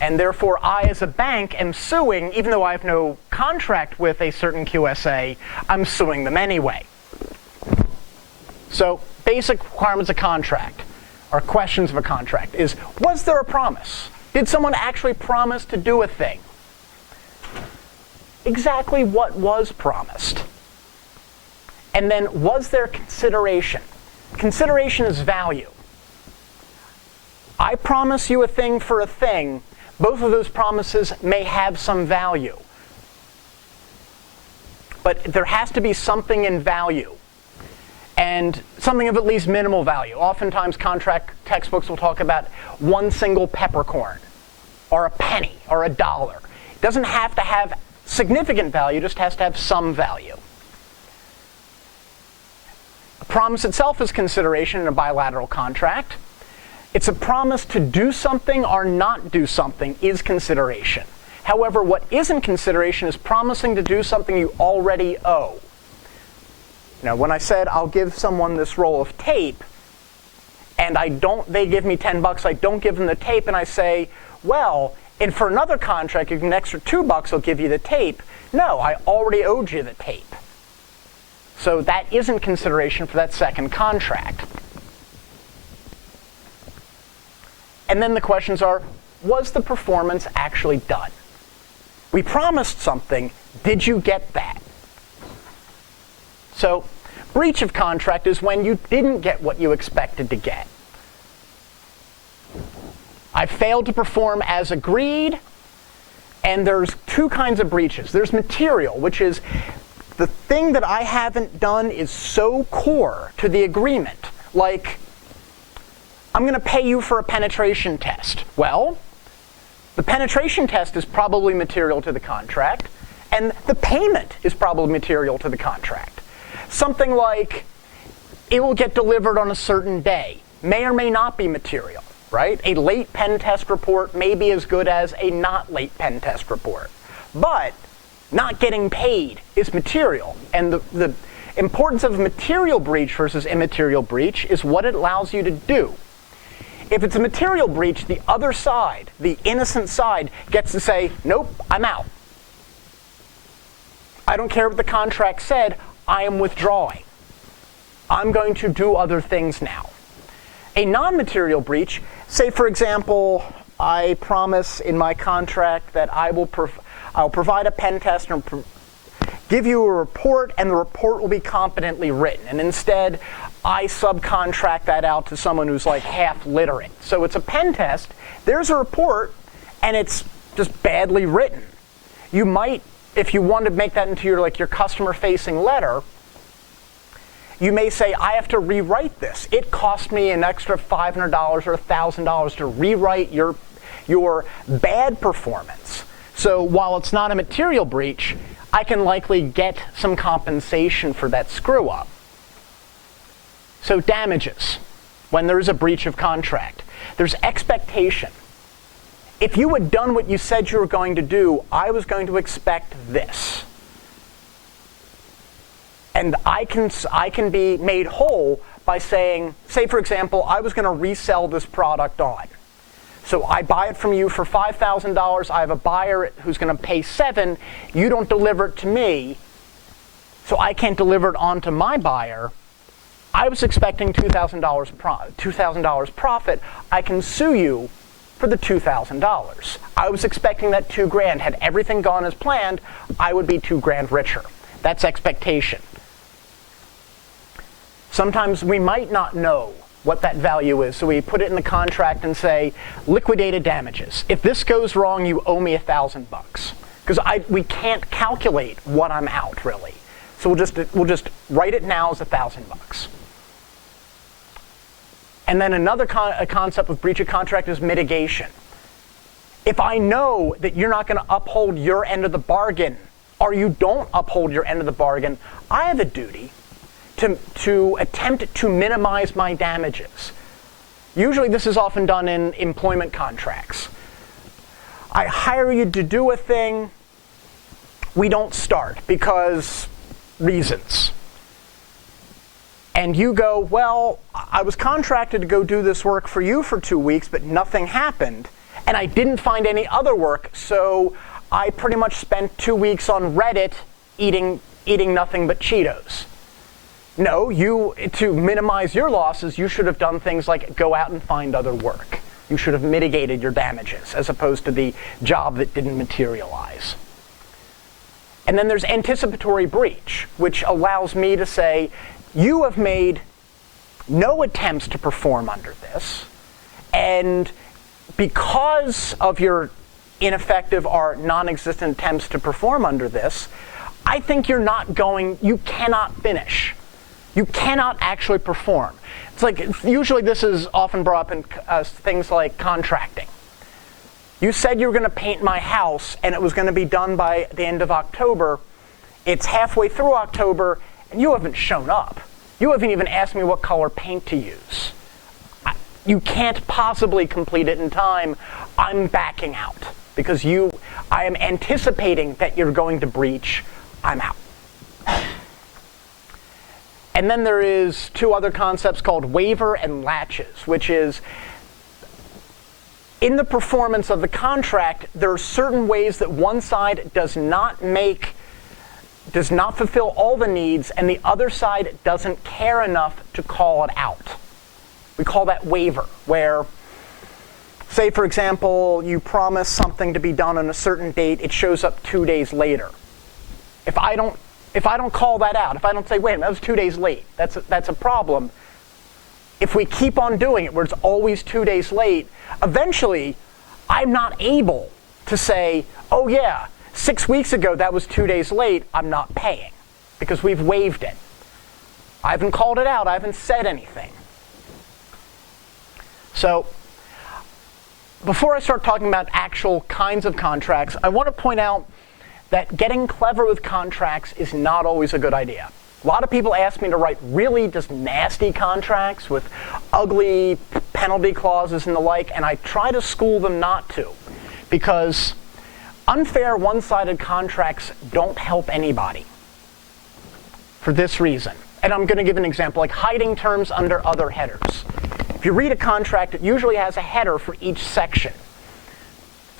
And therefore, I, as a bank, am suing, even though I have no contract with a certain QSA, I'm suing them anyway. So, basic requirements of contract, or questions of a contract, is, was there a promise? Did someone actually promise to do a thing? Exactly what was promised? And then, was there consideration? Consideration is value. I promise you a thing for a thing. Both of those promises may have some value. But there has to be something in value. And something of at least minimal value. Oftentimes, contract textbooks will talk about one single peppercorn, or a penny, or a dollar. It doesn't have to have significant value, it just has to have some value. A promise itself is consideration in a bilateral contract. It's a promise to do something or not do something is consideration. However, what isn't consideration is promising to do something you already owe. Now, when I said I'll give someone this roll of tape, and they give me 10 bucks, I don't give them the tape, and I say, well, and for another contract, you give an extra 2 bucks, I'll give you the tape. No, I already owed you the tape. So that isn't consideration for that second contract. And then the questions are, was the performance actually done? We promised something, did you get that? So, breach of contract is when you didn't get what you expected to get. I failed to perform as agreed, and there's two kinds of breaches. There's material, which is the thing that I haven't done is so core to the agreement. Like, I'm going to pay you for a penetration test. Well, the penetration test is probably material to the contract, and the payment is probably material to the contract. Something like, it will get delivered on a certain day, may or may not be material, right? A late pen test report may be as good as a not late pen test report. But not getting paid is material. And the importance of material breach versus immaterial breach is what it allows you to do. If it's a material breach, the other side, the innocent side, gets to say, nope, I'm out. I don't care what the contract said, I am withdrawing. I'm going to do other things now. A non-material breach, say for example, I promise in my contract that I'll provide a pen test and give you a report, and the report will be competently written. And instead, I subcontract that out to someone who's like half literate. So it's a pen test, there's a report, and it's just badly written. You might, if you want to make that into your customer-facing letter, you may say, I have to rewrite this. It cost me an extra $500 or $1,000 to rewrite your bad performance. So while it's not a material breach, I can likely get some compensation for that screw-up. So damages, when there is a breach of contract. There's expectation. If you had done what you said you were going to do, I was going to expect this. And I can be made whole by saying, say for example, I was going to resell this product on. So I buy it from you for $5,000. I have a buyer who's going to pay $7,000. You don't deliver it to me, so I can't deliver it on to my buyer. I was expecting $2,000 profit. I can sue you for the $2,000. I was expecting that $2,000. Had everything gone as planned, I would be $2,000 richer. That's expectation. Sometimes we might not know what that value is, so we put it in the contract and say, liquidated damages. If this goes wrong, you owe me $1,000, because we can't calculate what I'm out really. So we'll just write it now as $1,000. And then another concept with breach of contract is mitigation. If I know that you're not going to uphold your end of the bargain, or you don't uphold your end of the bargain, I have a duty to attempt to minimize my damages. Usually this is often done in employment contracts. I hire you to do a thing, we don't start because reasons. And you go, well, I was contracted to go do this work for you for 2 weeks, but nothing happened, and I didn't find any other work, so I pretty much spent 2 weeks on Reddit eating nothing but Cheetos. No, to minimize your losses, you should have done things like go out and find other work. You should have mitigated your damages, as opposed to the job that didn't materialize. And then there's anticipatory breach, which allows me to say, you have made no attempts to perform under this, and because of your ineffective or non-existent attempts to perform under this, I think you cannot finish. You cannot actually perform. It's like, usually this is often brought up in things like contracting. You said you were going to paint my house and it was going to be done by the end of October. It's halfway through October and you haven't shown up. You haven't even asked me what color paint to use. You can't possibly complete it in time. I'm backing out because I am anticipating that you're going to breach. I'm out. And then there is 2 other concepts called waiver and latches, which is in the performance of the contract, there are certain ways that one side does not fulfill all the needs and the other side doesn't care enough to call it out. We call that waiver, where, say for example, you promise something to be done on a certain date, it shows up 2 days later. If I don't call that out, if I don't say, wait a minute, that was 2 days late, that's a problem. If we keep on doing it where it's always 2 days late, eventually I'm not able to say, oh yeah, 6 weeks ago that was 2 days late, I'm not paying, because we've waived it. I haven't called it out, I haven't said anything. So, before I start talking about actual kinds of contracts, I want to point out that getting clever with contracts is not always a good idea. A lot of people ask me to write really just nasty contracts with ugly penalty clauses and the like, and I try to school them not to, because unfair one-sided contracts don't help anybody for this reason. And I'm going to give an example, like hiding terms under other headers. If you read a contract, it usually has a header for each section.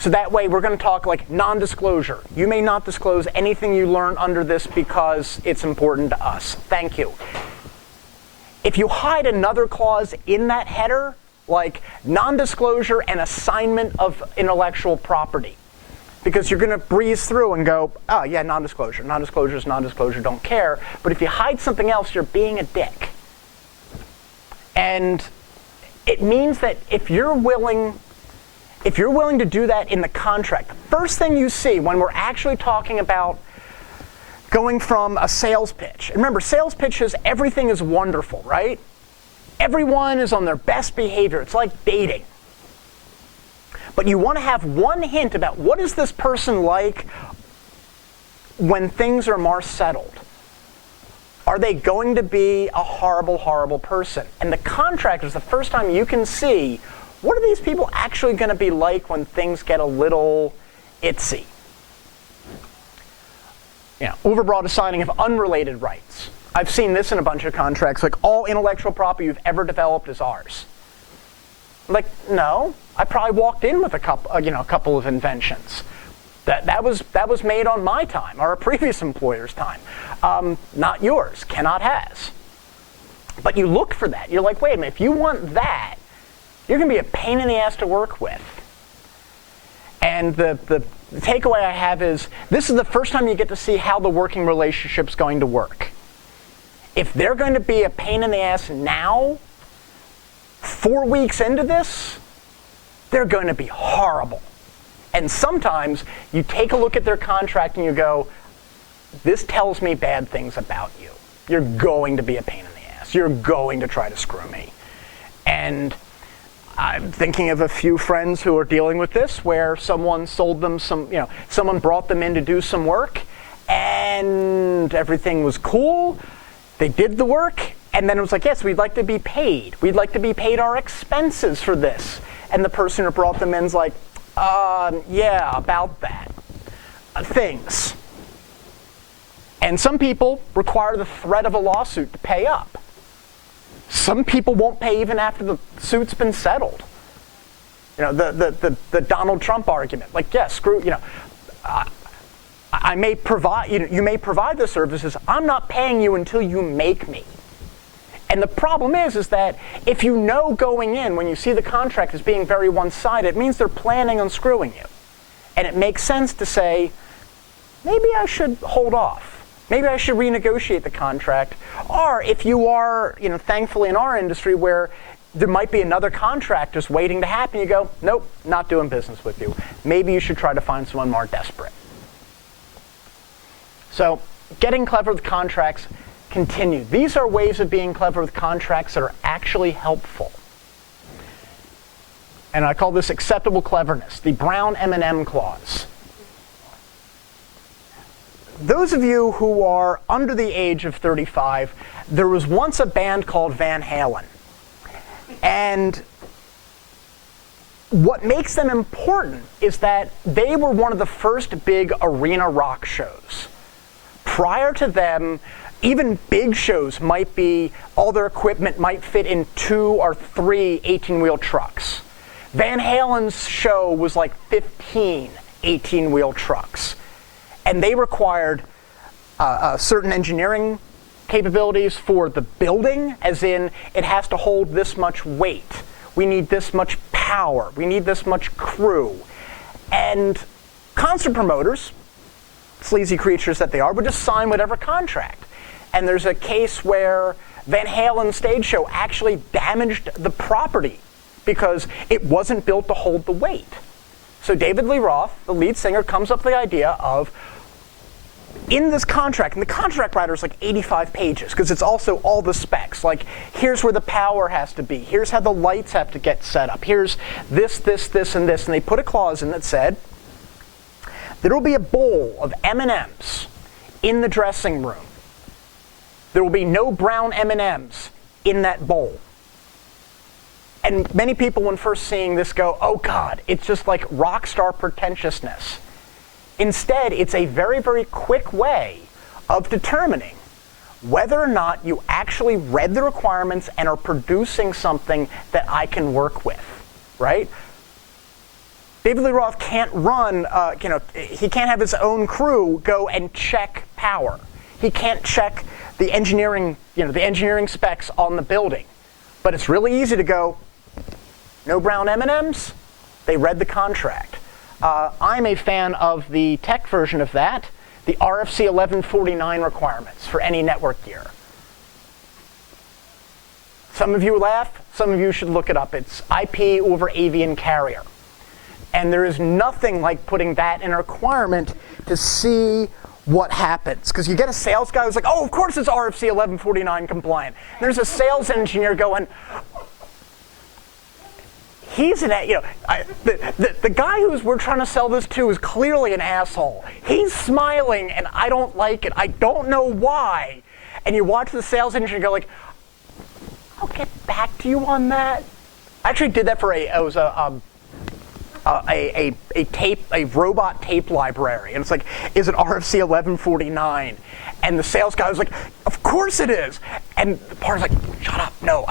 So that way we're going to talk like non-disclosure. You may not disclose anything you learn under this because it's important to us. Thank you. If you hide another clause in that header, like non-disclosure and assignment of intellectual property, because you're going to breeze through and go, oh yeah, non-disclosure. Non-disclosure is non-disclosure, don't care. But if you hide something else, you're being a dick. And it means that if you're willing to do that in the contract, the first thing you see when we're actually talking about going from a sales pitch, and remember, sales pitches, everything is wonderful, right? Everyone is on their best behavior. It's like dating. But you want to have one hint about what is this person like when things are more settled. Are they going to be a horrible, horrible person? And the contract is the first time you can see what are these people actually going to be like when things get a little itsy. Overbroad assigning of unrelated rights. I've seen this in a bunch of contracts, like all intellectual property you've ever developed is ours. Like, no, I probably walked in with a couple of inventions. That was made on my time or a previous employer's time. Not yours, cannot has. But you look for that. You're like, wait a minute, if you want that, you're going to be a pain in the ass to work with. And the takeaway I have is, this is the first time you get to see how the working relationship's going to work. If they're going to be a pain in the ass now, 4 weeks into this, they're going to be horrible. And sometimes you take a look at their contract and you go, this tells me bad things about you. You're going to be a pain in the ass. You're going to try to screw me. And I'm thinking of a few friends who are dealing with this, where someone sold them someone brought them in to do some work, and everything was cool. They did the work, and then it was like, yes, we'd like to be paid. We'd like to be paid our expenses for this. And the person who brought them in's like, yeah, about that. Things. And some people require the threat of a lawsuit to pay up. Some people won't pay even after the suit's been settled. You know, the Donald Trump argument. Like, yeah, screw, you know, I may provide, you may provide the services. I'm not paying you until you make me. And the problem is that if you know going in, when you see the contract as being very one-sided, it means they're planning on screwing you. And it makes sense to say, maybe I should hold off. Maybe I should renegotiate the contract. Or if you are, you know, thankfully in our industry where there might be another contract just waiting to happen, you go, nope, not doing business with you. Maybe you should try to find someone more desperate. So getting clever with contracts, continue. These are ways of being clever with contracts that are actually helpful. And I call this acceptable cleverness, the Brown M&M clause. Those of you who are under the age of 35, there was once a band called Van Halen. And what makes them important is that they were one of the first big arena rock shows. Prior to them, even big shows might be, all their equipment might fit in 2 or 3 18-wheel trucks. Van Halen's show was like 15 18-wheel trucks. And they required certain engineering capabilities for the building, as in it has to hold this much weight. We need this much power. We need this much crew. And concert promoters, sleazy creatures that they are, would just sign whatever contract. And there's a case where Van Halen's stage show actually damaged the property because it wasn't built to hold the weight. So David Lee Roth, the lead singer, comes up with the idea of, in this contract, and the contract writer is like 85 pages, because it's also all the specs. Like, here's where the power has to be. Here's how the lights have to get set up. Here's this, this, this, and this. And they put a clause in that said, there will be a bowl of M&Ms in the dressing room. There will be no brown M&Ms in that bowl. And many people, when first seeing this, go, oh God, it's just like rock star pretentiousness. Instead, it's a very, very quick way of determining whether or not you actually read the requirements and are producing something that I can work with, right? David Lee Roth can't run, he can't have his own crew go and check power. He can't check the engineering, the engineering specs on the building. But it's really easy to go, no brown M&Ms? They read the contract. I'm a fan of the tech version of that, the RFC 1149 requirements for any network gear. Some of you laugh, some of you should look it up. It's IP over avian carrier. And there is nothing like putting that in a requirement to see what happens. Because you get a sales guy who's like, oh, of course it's RFC 1149 compliant. And there's a sales engineer going, he's an, the guy we're trying to sell this to is clearly an asshole. He's smiling and I don't like it. I don't know why. And you watch the sales engineer go like, I'll get back to you on that. I actually did that for a robot tape library. And it's like, is it RFC 1149? And the sales guy was like, of course it is. And the partner's like, shut up, no,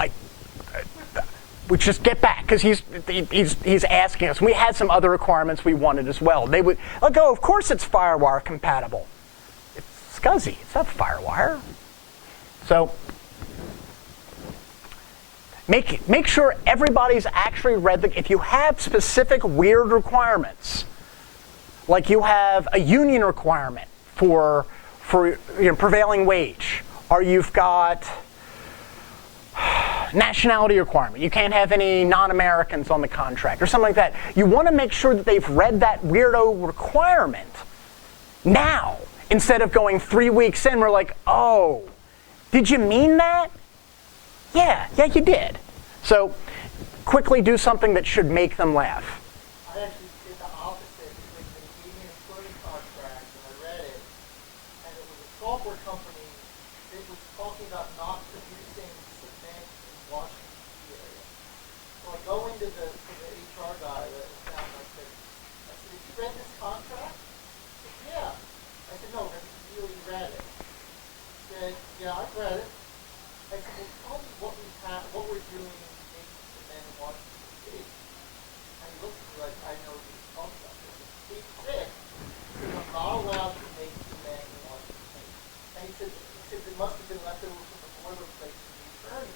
we just get back, because he's asking us. We had some other requirements we wanted as well. They would, like, oh, of course it's FireWire compatible. It's SCSI, it's not FireWire. So Make sure everybody's actually read if you have specific weird requirements, like you have a union requirement for prevailing wage, or you've got nationality requirement. You can't have any non-Americans on the contract or something like that. You want to make sure that they've read that weirdo requirement now, instead of going 3 weeks in, we're like, oh, did you mean that? Yeah, you did. So quickly do something that should make them laugh. I actually did the opposite. They gave me an employment contract, and I read it, and it was a software company that was talking about not producing cement in Washington, D.C. area. So I go into the HR guy that was down, and I said, have you read this contract? He said, yeah. I said, no, have you really read it? He said, yeah, I've read it. I said, well, tell me what we're doing in making cement in Washington, D.C. And he looked at me like, I know what you're talking about. It's big six. He said, I'm not allowed to make cement in Washington State. And he said it must have been left over from the boilerplate from the attorney.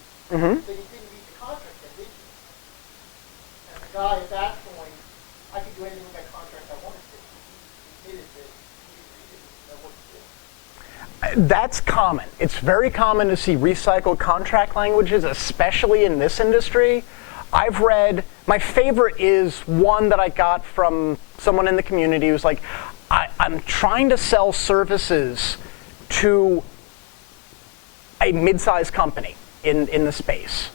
So you didn't read the contract then, did you? And the guy at that point, I could do anything with that contract I wanted to. He admitted that he didn't read it, he didn't know what to do. That's common. It's very common to see recycled contract languages, especially in this industry. I've read, my favorite is one that I got from someone in the community who's like, I'm trying to sell services to a mid-sized company in the space.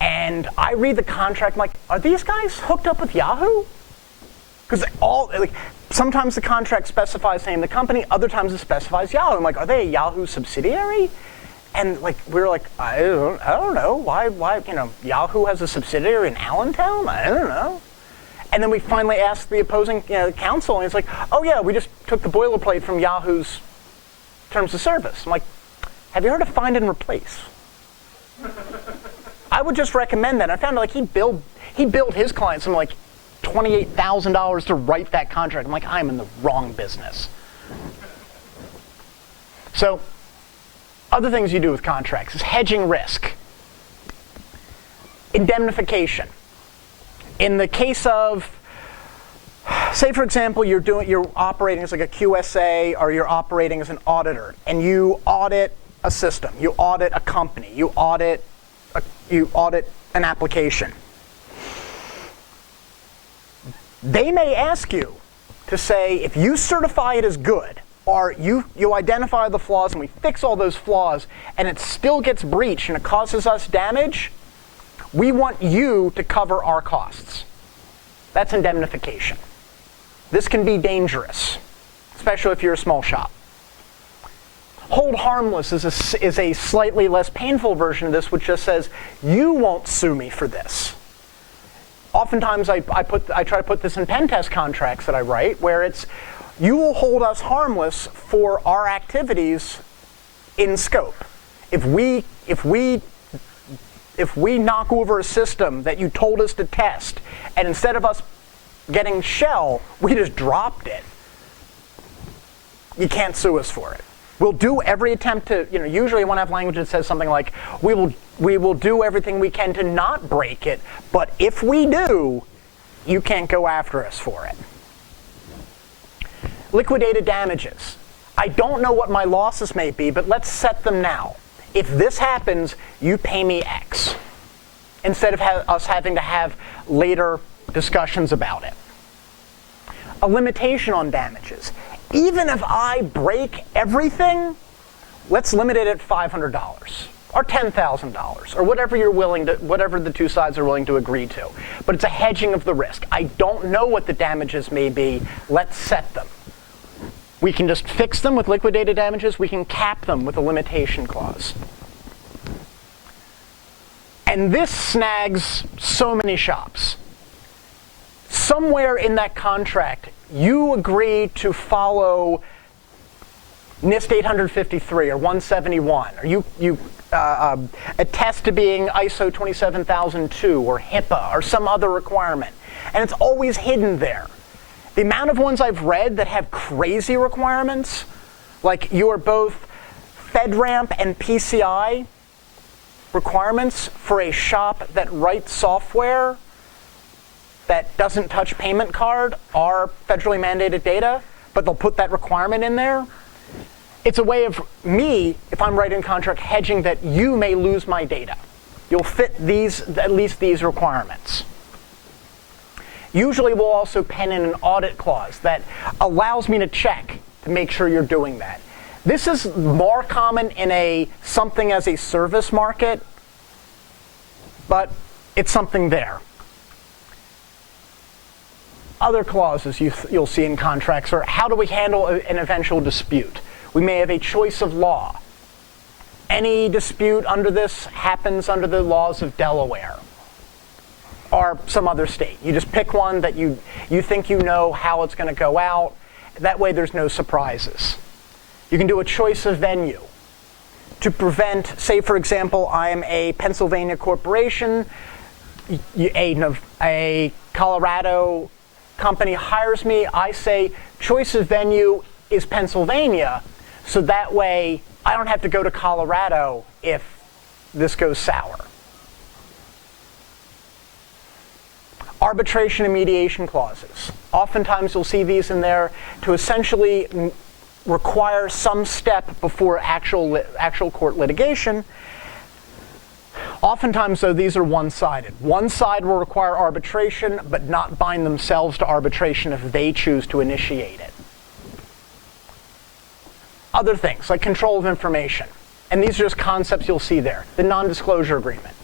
And I read the contract, I'm like, are these guys hooked up with Yahoo? Because sometimes the contract specifies the name of the company, other times it specifies Yahoo. I'm like, are they a Yahoo subsidiary? And we were like, I don't know. Why, Yahoo has a subsidiary in Allentown? I don't know. And then we finally asked the opposing counsel, and he's like, oh yeah, we just took the boilerplate from Yahoo's terms of service. I'm like, have you heard of find and replace? I would just recommend that. I found like he billed his clients something like $28,000 to write that contract. I'm like, I'm in the wrong business. So, other things you do with contracts is hedging risk. Indemnification. In the case of, say for example, you're operating as like a QSA, or you're operating as an auditor, and you audit a system, you audit a company, you audit an application. They may ask you to say, if you certify it as good, or you identify the flaws and we fix all those flaws, and it still gets breached and it causes us damage, we want you to cover our costs. That's indemnification. This can be dangerous, especially if you're a small shop. Hold harmless is a slightly less painful version of this, which just says, you won't sue me for this. Oftentimes I try to put this in pen test contracts that I write, where it's, you will hold us harmless for our activities in scope. If we knock over a system that you told us to test, and instead of us getting shell, we just dropped it, you can't sue us for it. We'll do every attempt to, usually you want to have language that says something like, we will do everything we can to not break it, but if we do, you can't go after us for it. Liquidated damages. I don't know what my losses may be, but let's set them now. If this happens, you pay me X, instead of us having to have later discussions about it. A limitation on damages. Even if I break everything, let's limit it at $500 or $10,000 or whatever the two sides are willing to agree to. But it's a hedging of the risk. I don't know what the damages may be. Let's set them. We can just fix them with liquidated damages. We can cap them with a limitation clause. And this snags so many shops. Somewhere in that contract, you agree to follow NIST 853 or 171, or you attest to being ISO 27002 or HIPAA or some other requirement. And it's always hidden there. The amount of ones I've read that have crazy requirements, like you are both FedRAMP and PCI, requirements for a shop that writes software that doesn't touch payment card are federally mandated data, but they'll put that requirement in there. It's a way of me, if I'm writing a contract, hedging that you may lose my data. You'll fit at least these requirements. Usually we'll also pen in an audit clause that allows me to check to make sure you're doing that. This is more common in a something as a service market, but it's something there. Other clauses you'll see in contracts are how do we handle an eventual dispute? We may have a choice of law. Any dispute under this happens under the laws of Delaware or some other state. You just pick one that you think you know how it's going to go out. That way there's no surprises. You can do a choice of venue to prevent, say for example, I'm a Pennsylvania corporation, a Colorado company hires me, I say choice of venue is Pennsylvania, so that way I don't have to go to Colorado if this goes sour. Arbitration and mediation clauses. Oftentimes you'll see these in there to essentially require some step before actual court litigation. Oftentimes, though, these are one-sided. One side will require arbitration, but not bind themselves to arbitration if they choose to initiate it. Other things, like control of information. And these are just concepts you'll see there. The non-disclosure agreement.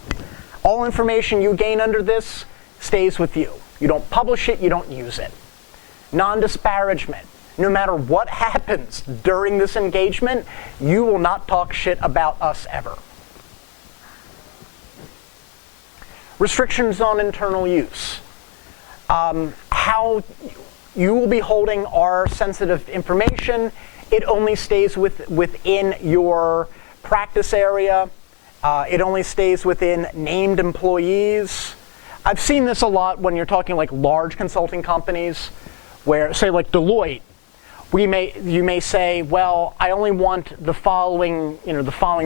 All information you gain under this stays with you. You don't publish it, you don't use it. Non-disparagement. No matter what happens during this engagement, you will not talk shit about us ever. Restrictions on internal use. How you will be holding our sensitive information. It only stays within your practice area. It only stays within named employees. I've seen this a lot when you're talking like large consulting companies where, say like Deloitte, you may say, well, I only want the following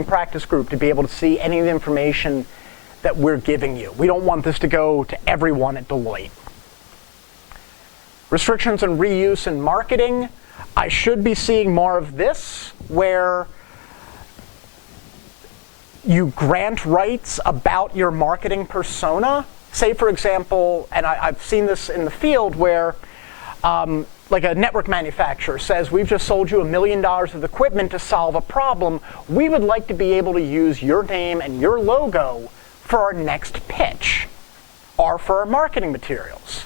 practice group to be able to see any of the information that we're giving you. We don't want this to go to everyone at Deloitte. Restrictions on reuse and marketing. I should be seeing more of this, where you grant rights about your marketing persona. Say, for example, and I've seen this in the field where like a network manufacturer says, we've just sold you $1 million of equipment to solve a problem. We would like to be able to use your name and your logo for our next pitch or for our marketing materials.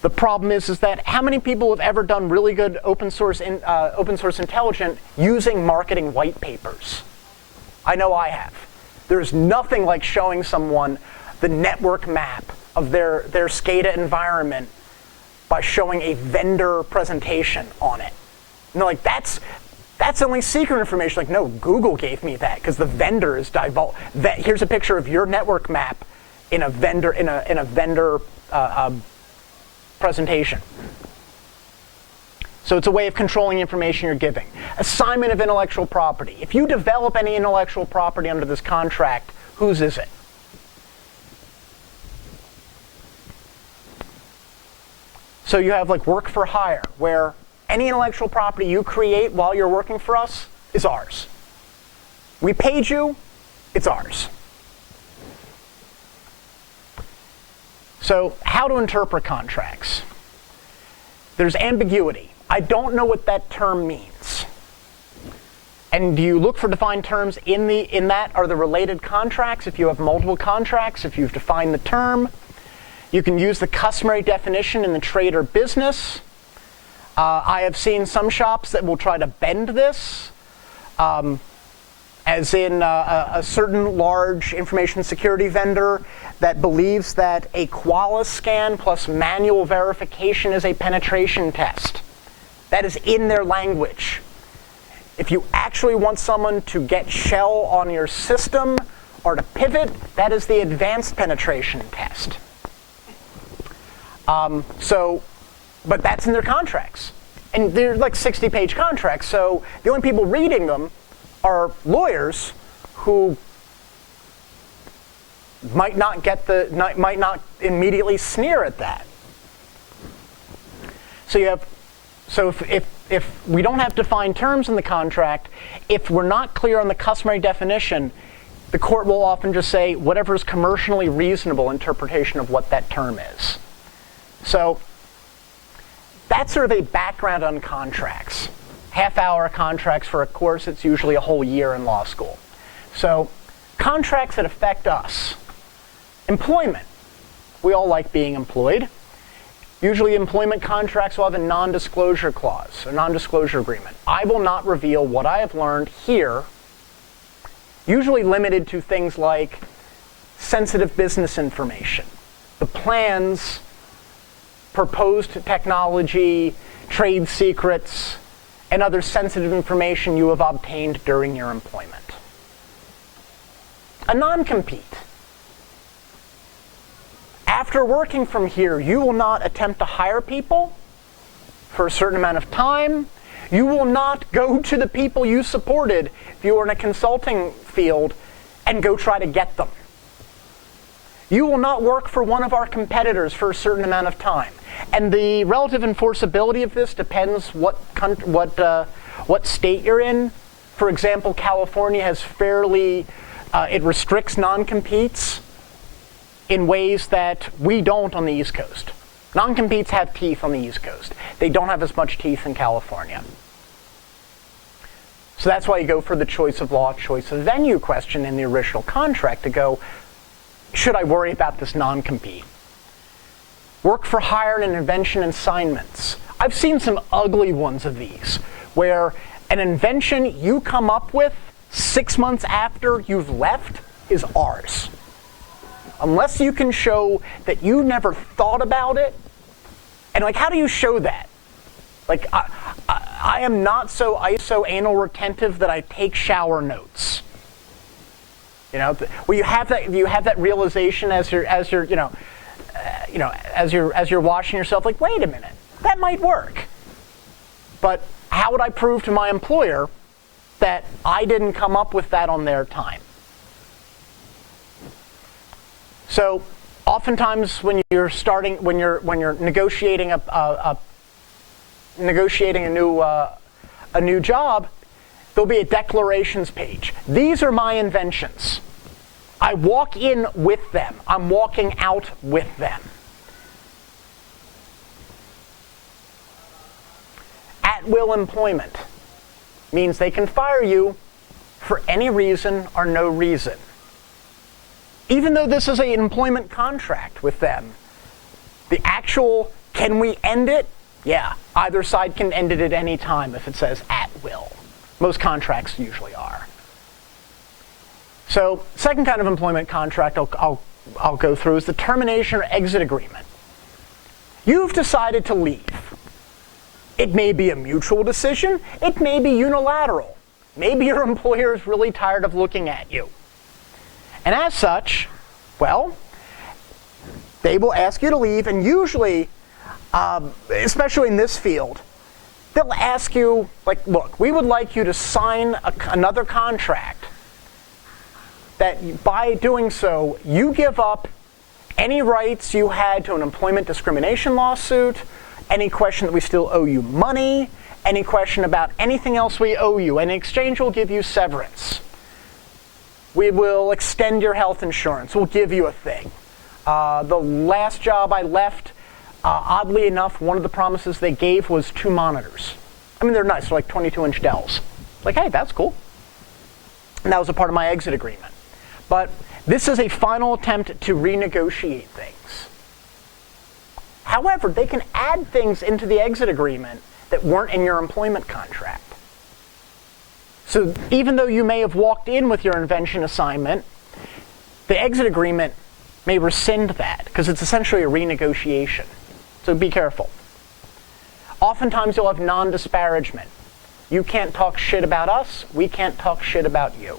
The problem is that how many people have ever done really good open source intelligent using marketing white papers? I know I have. There's nothing like showing someone the network map of their SCADA environment by showing a vendor presentation on it. And they're like, that's only secret information. Like, no, Google gave me that because the vendor is divulged. Here's a picture of your network map in a vendor presentation. So it's a way of controlling the information you're giving. Assignment of intellectual property. If you develop any intellectual property under this contract, whose is it? So you have like work for hire, where any intellectual property you create while you're working for us is ours. We paid you, it's ours. So how to interpret contracts? There's ambiguity. I don't know what that term means. And do you look for defined terms in that? Are the related contracts? If you have multiple contracts, if you've defined the term, you can use the customary definition in the trade or business. I have seen some shops that will try to bend this, as in a certain large information security vendor that believes that a Qualys scan plus manual verification is a penetration test. That is in their language. If you actually want someone to get shell on your system or to pivot, that is the advanced penetration test. But that's in their contracts. And they're like 60-page contracts, so the only people reading them are lawyers who might not immediately sneer at that. So if we don't have defined terms in the contract, if we're not clear on the customary definition, the court will often just say whatever is commercially reasonable interpretation of what that term is. So that's sort of a background on contracts. Half-hour contracts for a course, it's usually a whole year in law school. So contracts that affect us. Employment. We all like being employed. Usually employment contracts will have a non-disclosure clause, a non-disclosure agreement. I will not reveal what I have learned here, usually limited to things like sensitive business information, the plans, proposed technology, trade secrets, and other sensitive information you have obtained during your employment. A non-compete. After working from here, you will not attempt to hire people for a certain amount of time. You will not go to the people you supported if you were in a consulting field and go try to get them. You will not work for one of our competitors for a certain amount of time. And the relative enforceability of this depends what state you're in. For example, California has it restricts non-competes in ways that we don't on the East Coast. Non-competes have teeth on the East Coast. They don't have as much teeth in California. So that's why you go for the choice of law, choice of venue question in the original contract to go, should I worry about this non-compete? Work for hire and invention assignments. I've seen some ugly ones of these, where an invention you come up with 6 months after you've left is ours. Unless you can show that you never thought about it, and like, how do you show that? Like, I am not so ISO anal retentive that I take shower notes. You know, well, you have that realization as you're washing yourself. Like, wait a minute, that might work. But how would I prove to my employer that I didn't come up with that on their time? So, oftentimes when you're negotiating a new job, there'll be a declarations page. These are my inventions. I walk in with them. I'm walking out with them. At-will employment means they can fire you for any reason or no reason. Even though this is an employment contract with them, the actual, can we end it? Yeah, either side can end it at any time if it says at will. Most contracts usually are. So, second kind of employment contract I'll go through is the termination or exit agreement. You've decided to leave. It may be a mutual decision. It may be unilateral. Maybe your employer is really tired of looking at you. And as such, well, they will ask you to leave, and usually, especially in this field, they'll ask you, like, look, we would like you to sign another contract that by doing so, you give up any rights you had to an employment discrimination lawsuit, any question that we still owe you money, any question about anything else we owe you, and in exchange we'll give you severance. We will extend your health insurance. We'll give you a thing. The last job I left, oddly enough, one of the promises they gave was 2 monitors. I mean, they're nice. They're like 22-inch Dells. Like, hey, that's cool. And that was a part of my exit agreement. But this is a final attempt to renegotiate things. However, they can add things into the exit agreement that weren't in your employment contract. So even though you may have walked in with your invention assignment, the exit agreement may rescind that because it's essentially a renegotiation. So be careful. Oftentimes you'll have non-disparagement. You can't talk shit about us, we can't talk shit about you.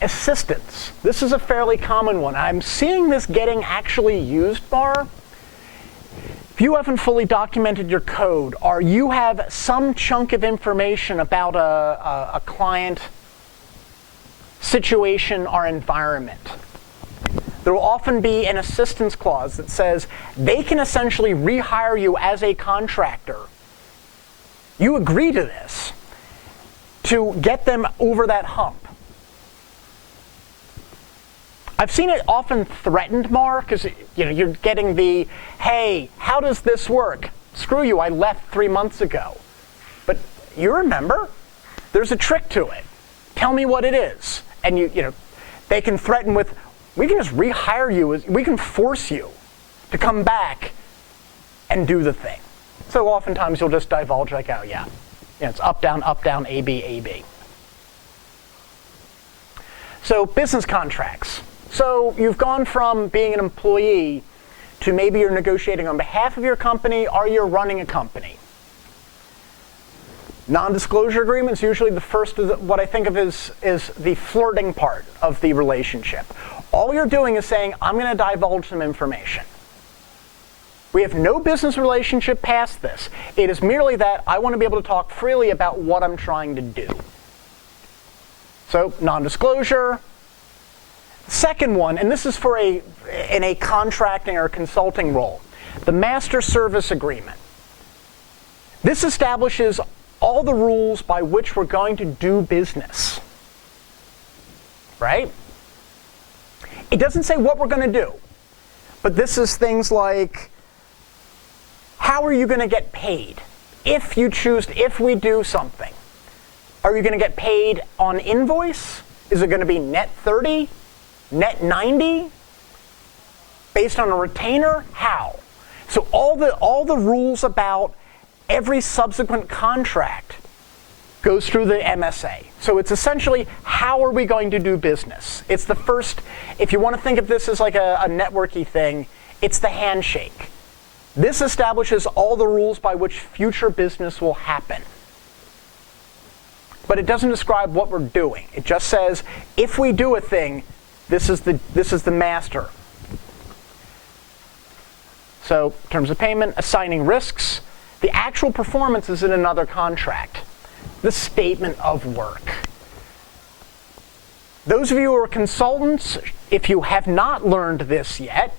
Assistance. This is a fairly common one. I'm seeing this getting actually used more. If you haven't fully documented your code, or you have some chunk of information about a client, situation or environment, there will often be an assistance clause that says they can essentially rehire you as a contractor. You agree to this to get them over that hump. I've seen it often threatened, Mark, because you're getting the, hey, how does this work? Screw you, I left 3 months ago. But you remember, there's a trick to it. Tell me what it is. And they can threaten with, we can just rehire you, we can force you to come back and do the thing. So oftentimes you'll just divulge like, oh yeah, it's up, down, A, B, A, B. So business contracts. So you've gone from being an employee to maybe you're negotiating on behalf of your company or you're running a company. Non-disclosure agreements, usually the first of what I think of is the flirting part of the relationship. All you're doing is saying, I'm going to divulge some information. We have no business relationship past this. It is merely that I want to be able to talk freely about what I'm trying to do. So, non-disclosure. Second one, and this is for in a contracting or consulting role, the master service agreement. This establishes all the rules by which we're going to do business. Right? It doesn't say what we're going to do, but this is things like, how are you going to get paid? If we do something, are you going to get paid on invoice? Is it going to be net 30? Net 90? Based on a retainer? How? So all the rules about every subsequent contract goes through the MSA. So it's essentially, how are we going to do business? It's the first, if you want to think of this as like a networky thing, it's the handshake. This establishes all the rules by which future business will happen. But it doesn't describe what we're doing. It just says, if we do a thing, this is the master. So, in terms of payment, assigning risks, the actual performance is in another contract. The statement of work. Those of you who are consultants, if you have not learned this yet,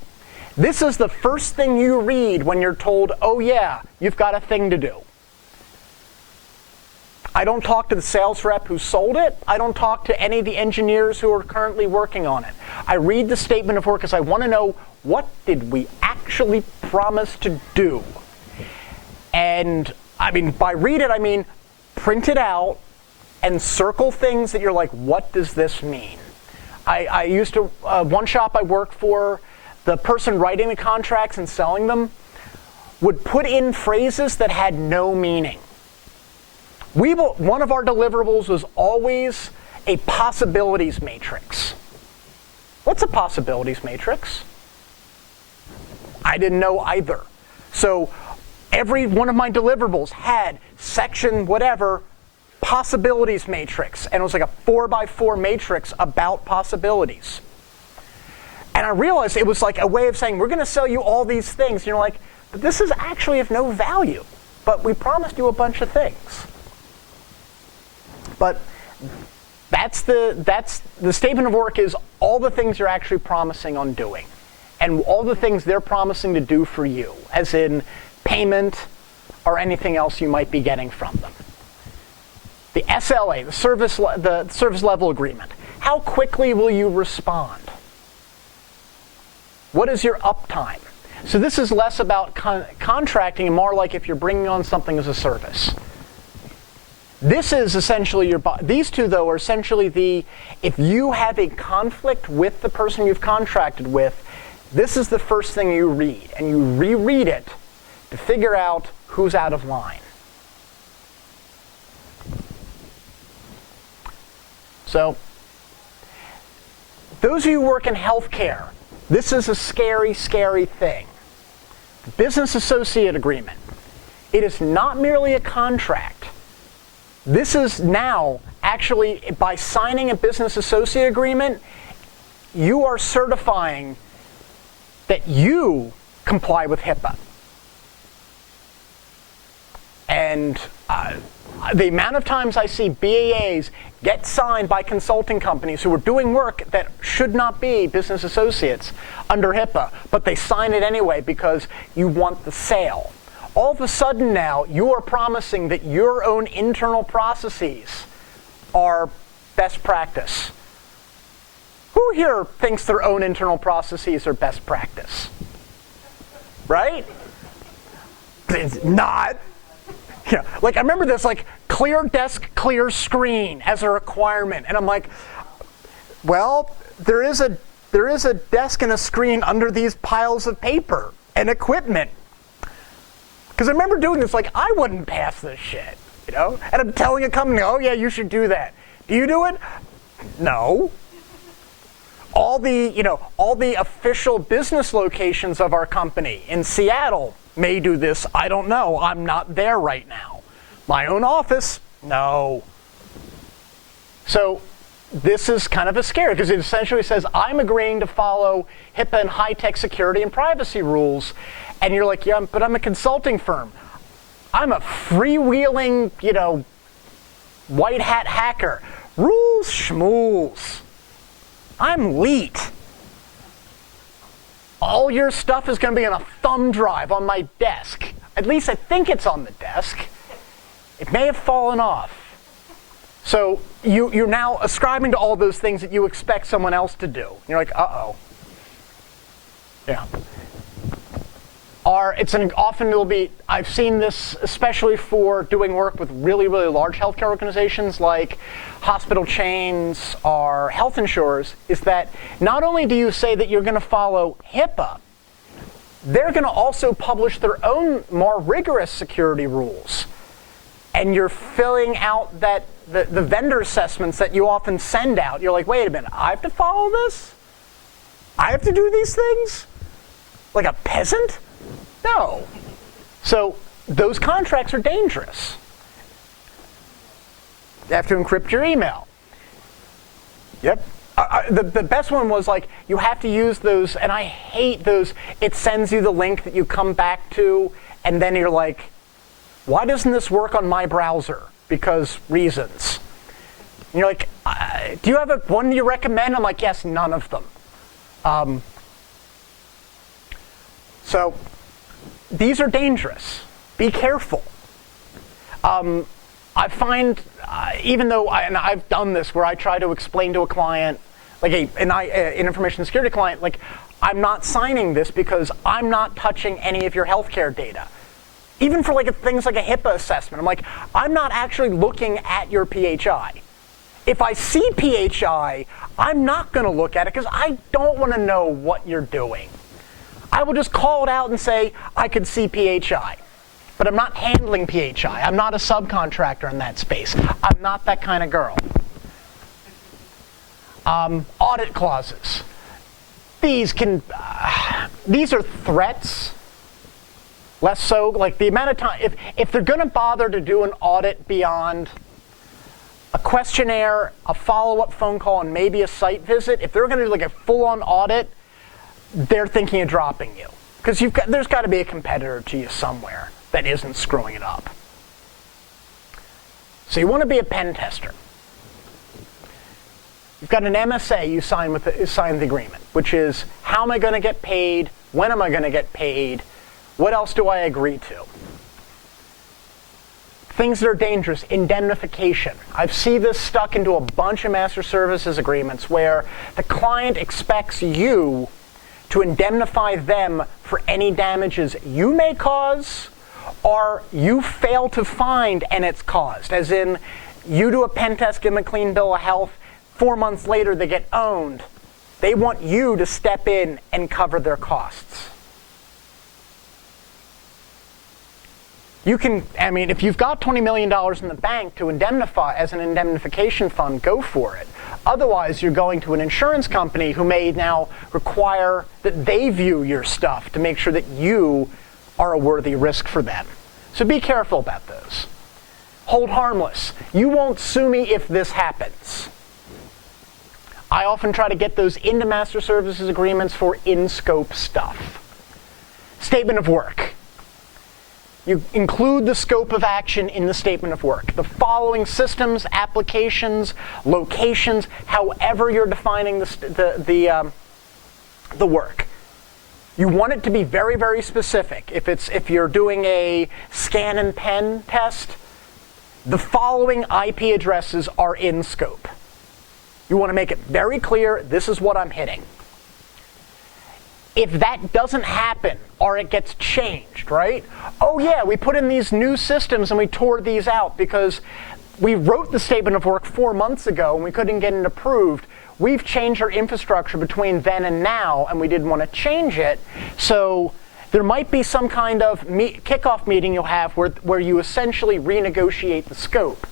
this is the first thing you read when you're told, oh yeah, you've got a thing to do. I don't talk to the sales rep who sold it. I don't talk to any of the engineers who are currently working on it. I read the statement of work because I want to know, what did we actually promise to do? And by read it, I mean print it out and circle things that you're like, what does this mean? I used to, one shop I worked for, the person writing the contracts and selling them would put in phrases that had no meaning. One of our deliverables was always a possibilities matrix. What's a possibilities matrix? I didn't know either. So every one of my deliverables had section whatever, possibilities matrix. And it was like a 4x4 matrix about possibilities. And I realized it was like a way of saying, we're going to sell you all these things. And you're like, but this is actually of no value. But we promised you a bunch of things. But that's the statement of work is all the things you're actually promising on doing. And all the things they're promising to do for you, as in payment or anything else you might be getting from them. The SLA, the service level agreement. How quickly will you respond? What is your uptime? So this is less about contracting and more like if you're bringing on something as a service. This is essentially these two, though, are essentially if you have a conflict with the person you've contracted with, this is the first thing you read, and you reread it to figure out who's out of line. So, those of you who work in healthcare, this is a scary, scary thing. The business associate agreement. It is not merely a contract. This is now, actually, by signing a business associate agreement, you are certifying that you comply with HIPAA. And And the amount of times I see BAAs get signed by consulting companies who are doing work that should not be business associates under HIPAA, but they sign it anyway because you want the sale. All of a sudden now, you are promising that your own internal processes are best practice. Who here thinks their own internal processes are best practice? Right? It's not. Yeah, like I remember this, like clear desk, clear screen as a requirement, and I'm like, well, there is a desk and a screen under these piles of paper and equipment. Because I remember doing this, like I wouldn't pass this shit, you know. And I'm telling a company, oh yeah, you should do that. Do you do it? No. All the official business locations of our company in Seattle may do this. I don't know. I'm not there right now. My own office? No. So this is kind of a scare because it essentially says I'm agreeing to follow HIPAA and high-tech security and privacy rules. And you're like, yeah, but I'm a consulting firm. I'm a freewheeling, white hat hacker. Rules schmools. I'm Leet. All your stuff is going to be on a thumb drive on my desk. At least I think it's on the desk. It may have fallen off. So you're now ascribing to all those things that you expect someone else to do. And you're like, uh-oh. Yeah. I've seen this especially for doing work with really, really large healthcare organizations like hospital chains or health insurers, is that not only do you say that you're going to follow HIPAA, they're going to also publish their own more rigorous security rules. And you're filling out the vendor assessments that you often send out. You're like, wait a minute, I have to follow this? I have to do these things? Like a peasant? No. So those contracts are dangerous. You have to encrypt your email. Yep. The best one was like, you have to use those, and I hate those, it sends you the link that you come back to, and then you're like, why doesn't this work on my browser? Because reasons. And you're like, do you have one you recommend? I'm like, yes, none of them. So these are dangerous. Be careful. I find, even though I've done this where I try to explain to a client, like an information security client, like I'm not signing this because I'm not touching any of your healthcare data. Even for like things like a HIPAA assessment, I'm like, I'm not actually looking at your PHI. If I see PHI, I'm not going to look at it because I don't want to know what you're doing. I will just call it out and say, I could see PHI. But I'm not handling PHI. I'm not a subcontractor in that space. I'm not that kind of girl. Audit clauses. These are threats. Less so, like the amount of time, if they're going to bother to do an audit beyond a questionnaire, a follow-up phone call, and maybe a site visit, if they're going to do like a full-on audit, they're thinking of dropping you. Because there's got to be a competitor to you somewhere that isn't screwing it up. So you want to be a pen tester. You've got an MSA you sign the agreement, which is how am I going to get paid, when am I going to get paid, what else do I agree to? Things that are dangerous, indemnification. I've seen this stuck into a bunch of master services agreements where the client expects you to indemnify them for any damages you may cause or you fail to find and it's caused. As in, you do a pen test, give them a clean bill of health, 4 months later they get owned. They want you to step in and cover their costs. You can, if you've got $20 million in the bank to indemnify as an indemnification fund, go for it. Otherwise, you're going to an insurance company who may now require that they view your stuff to make sure that you are a worthy risk for them. So be careful about those. Hold harmless. You won't sue me if this happens. I often try to get those into master services agreements for in-scope stuff. Statement of work. You include the scope of action in the statement of work. The following systems, applications, locations, however you're defining the work. You want it to be very, very specific. If you're doing a scan and pen test, the following IP addresses are in scope. You want to make it very clear, this is what I'm hitting. If that doesn't happen, or it gets changed, right? Oh yeah, we put in these new systems and we tore these out because we wrote the statement of work 4 months ago and we couldn't get it approved. We've changed our infrastructure between then and now, and we didn't want to change it. So there might be some kind of kickoff meeting you'll have where you essentially renegotiate the scope.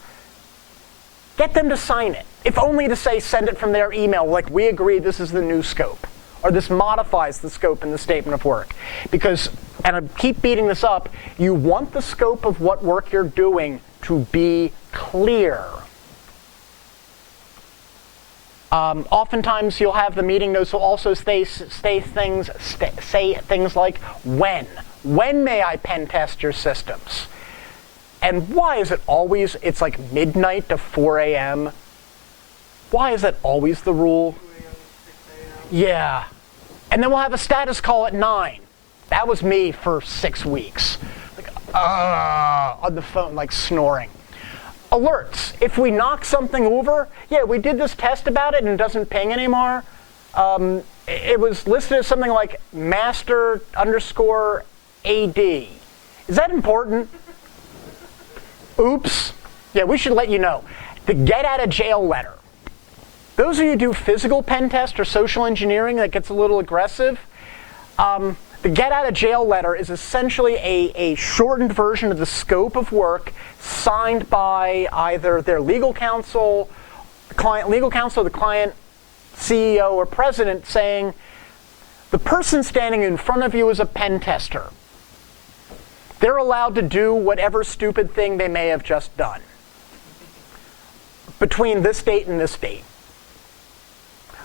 Get them to sign it, if only to say send it from their email, like we agree this is the new scope, or this modifies the scope in the statement of work. Because, and I keep beating this up, you want the scope of what work you're doing to be clear. Oftentimes you'll have the meeting notes will also say things like when. When may I pen test your systems? And why is it always, it's like midnight to 4 a.m.? Why is that always the rule? Yeah. And then we'll have a status call at 9. That was me for 6 weeks. Like, on the phone, like snoring. Alerts. If we knock something over, yeah, we did this test about it and it doesn't ping anymore. It was listed as something like master_AD. Is that important? Oops. Yeah, we should let you know. The get out of jail letter. Those of you who do physical pen test or social engineering that gets a little aggressive, the get out of jail letter is essentially a shortened version of the scope of work signed by either their legal counsel, the client CEO or president, saying the person standing in front of you is a pen tester. They're allowed to do whatever stupid thing they may have just done between this date and this date.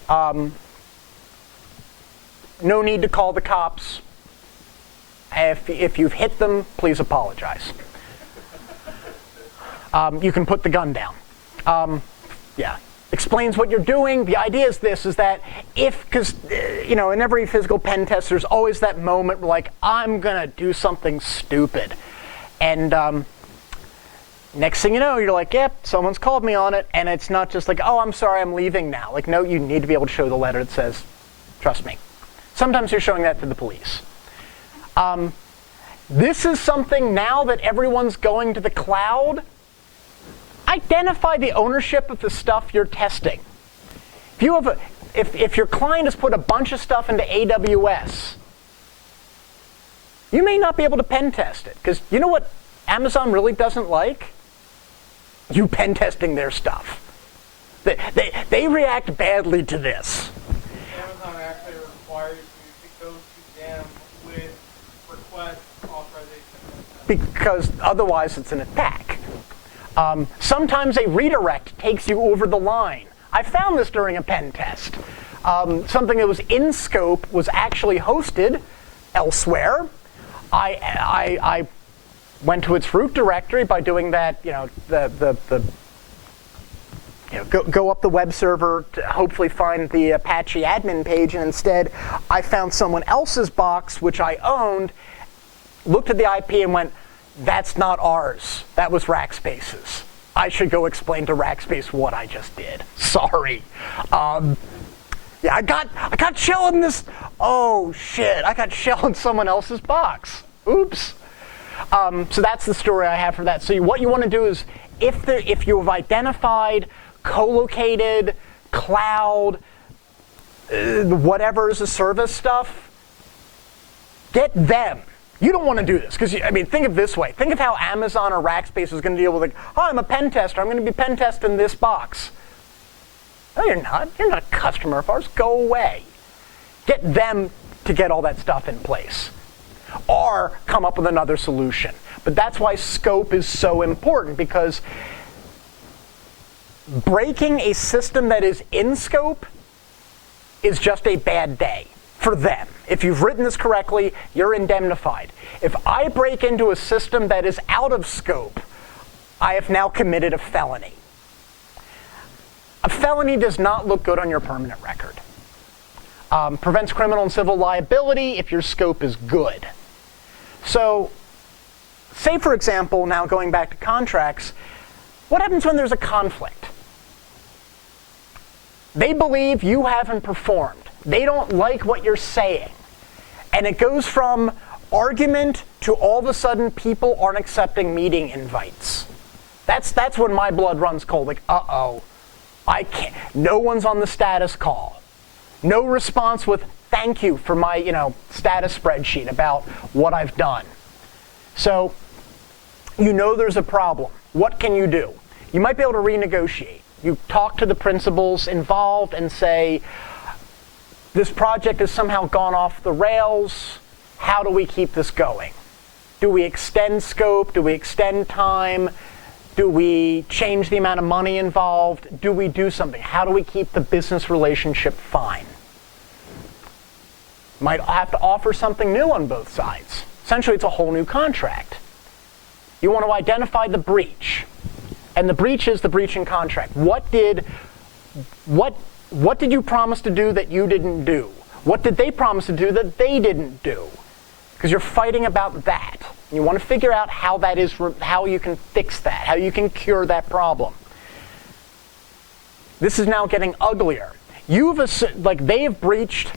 No need to call the cops. If you've hit them, please apologize. You can put the gun down. Yeah. Explains what you're doing. The idea is this, is that because, in every physical pen test, there's always that moment where, like, I'm going to do something stupid. And next thing you know, you're like, yep, someone's called me on it. And it's not just like, oh, I'm sorry, I'm leaving now. Like, no, you need to be able to show the letter that says, trust me. Sometimes you're showing that to the police. This is something now that everyone's going to the cloud. Identify the ownership of the stuff you're testing. If you have if your client has put a bunch of stuff into AWS, you may not be able to pen test it. Because you know what Amazon really doesn't like? You pen testing their stuff. They react badly to this. Amazon actually requires you to go to them with request authorization. Because otherwise it's an attack. Sometimes a redirect takes you over the line. I found this during a pen test. Something that was in scope was actually hosted elsewhere. I went to its root directory by doing that, go up the web server to hopefully find the Apache admin page, and instead I found someone else's box, which I owned, looked at the IP and went, that's not ours. That was Rackspace's. I should go explain to Rackspace what I just did. Sorry. Yeah, I got shell in this. Oh shit! I got shell in someone else's box. Oops. So that's the story I have for that. So what you want to do is, if you have identified co-located, cloud, whatever is a service stuff, get them. You don't want to do this, because, think of it this way. Think of how Amazon or Rackspace is going to deal with, like, oh, I'm a pen tester. I'm going to be pen testing this box. No, you're not. You're not a customer of ours. Go away. Get them to get all that stuff in place. Or come up with another solution. But that's why scope is so important, because breaking a system that is in scope is just a bad day. for them. If you've written this correctly, you're indemnified. If I break into a system that is out of scope, I have now committed a felony. A felony does not look good on your permanent record. Prevents criminal and civil liability if your scope is good. So, say for example, now going back to contracts, what happens when there's a conflict? They believe you haven't performed. They don't like what you're saying. And it goes from argument to all of a sudden people aren't accepting meeting invites. That's when my blood runs cold. Like, uh-oh, I can't. No one's on the status call. No response with thank you for my, status spreadsheet about what I've done. So, you know there's a problem. What can you do? You might be able to renegotiate. You talk to the principals involved and say, this project has somehow gone off the rails. How do we keep this going? Do we extend scope? Do we extend time? Do we change the amount of money involved? Do we do something? How do we keep the business relationship fine? Might have to offer something new on both sides. Essentially, it's a whole new contract. You want to identify the breach. And the breach is the breach in contract. What did you promise to do that you didn't do? What did they promise to do that they didn't do? Because you're fighting about that. You want to figure out how that is, how you can fix that, how you can cure that problem. This is now getting uglier. They have breached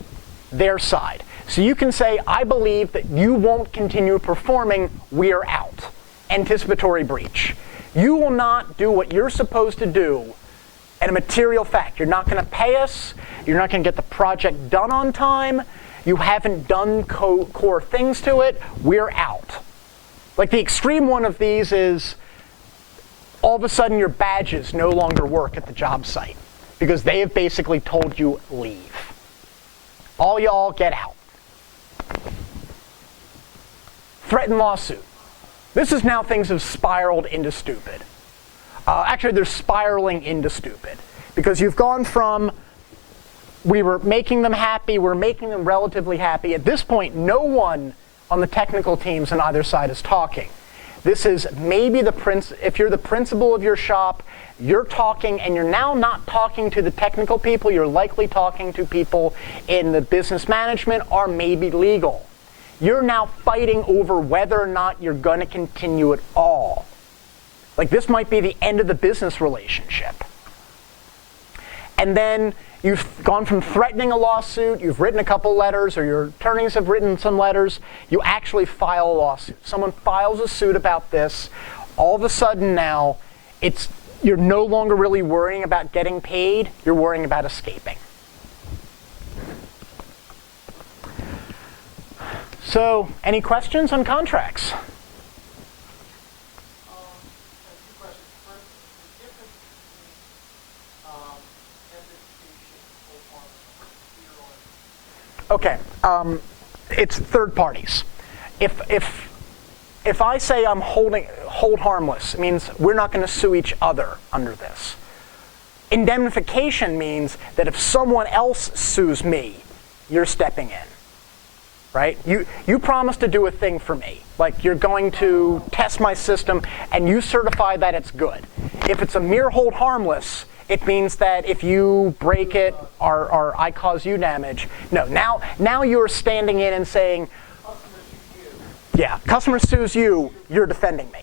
their side. So you can say, I believe that you won't continue performing, we're out. Anticipatory breach. You will not do what you're supposed to do. And a material fact, you're not going to pay us, you're not going to get the project done on time, you haven't done core things to it, we're out. Like the extreme one of these is all of a sudden your badges no longer work at the job site because they have basically told you leave. All y'all get out. Threatened lawsuit. This is now things have spiraled into stupid. Actually, they're spiraling into stupid because you've gone from we were making them happy, we're making them relatively happy. At this point, no one on the technical teams on either side is talking. This is maybe if you're the principal of your shop, you're talking and you're now not talking to the technical people, you're likely talking to people in the business management or maybe legal. You're now fighting over whether or not you're going to continue at all. Like this might be the end of the business relationship. And then you've gone from threatening a lawsuit, you've written a couple letters, or your attorneys have written some letters, you actually file a lawsuit. Someone files a suit about this. All of a sudden now, you're no longer really worrying about getting paid, you're worrying about escaping. So, any questions on contracts? Okay, it's third parties. If I say I'm hold harmless, it means we're not going to sue each other under this. Indemnification means that if someone else sues me, you're stepping in, right? You promise to do a thing for me, like you're going to test my system and you certify that it's good. If it's a mere hold harmless, it means that if you break it or I cause you damage, no, now you're standing in and saying, yeah, customer sues you, you're defending me.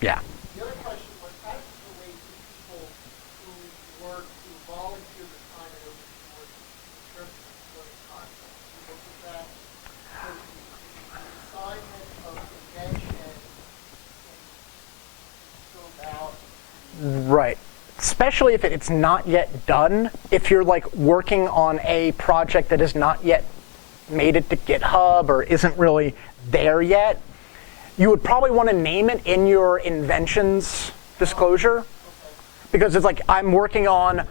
Yeah. The other question was, how does it relate to people who work, who volunteer their time in open source in terms of employment contracts? You look at that, because the assignment of invention can go out. Right. Especially if it's not yet done, if you're like working on a project that has not yet made it to GitHub or isn't really there yet, you would probably want to name it in your inventions disclosure, because it's like I'm working on,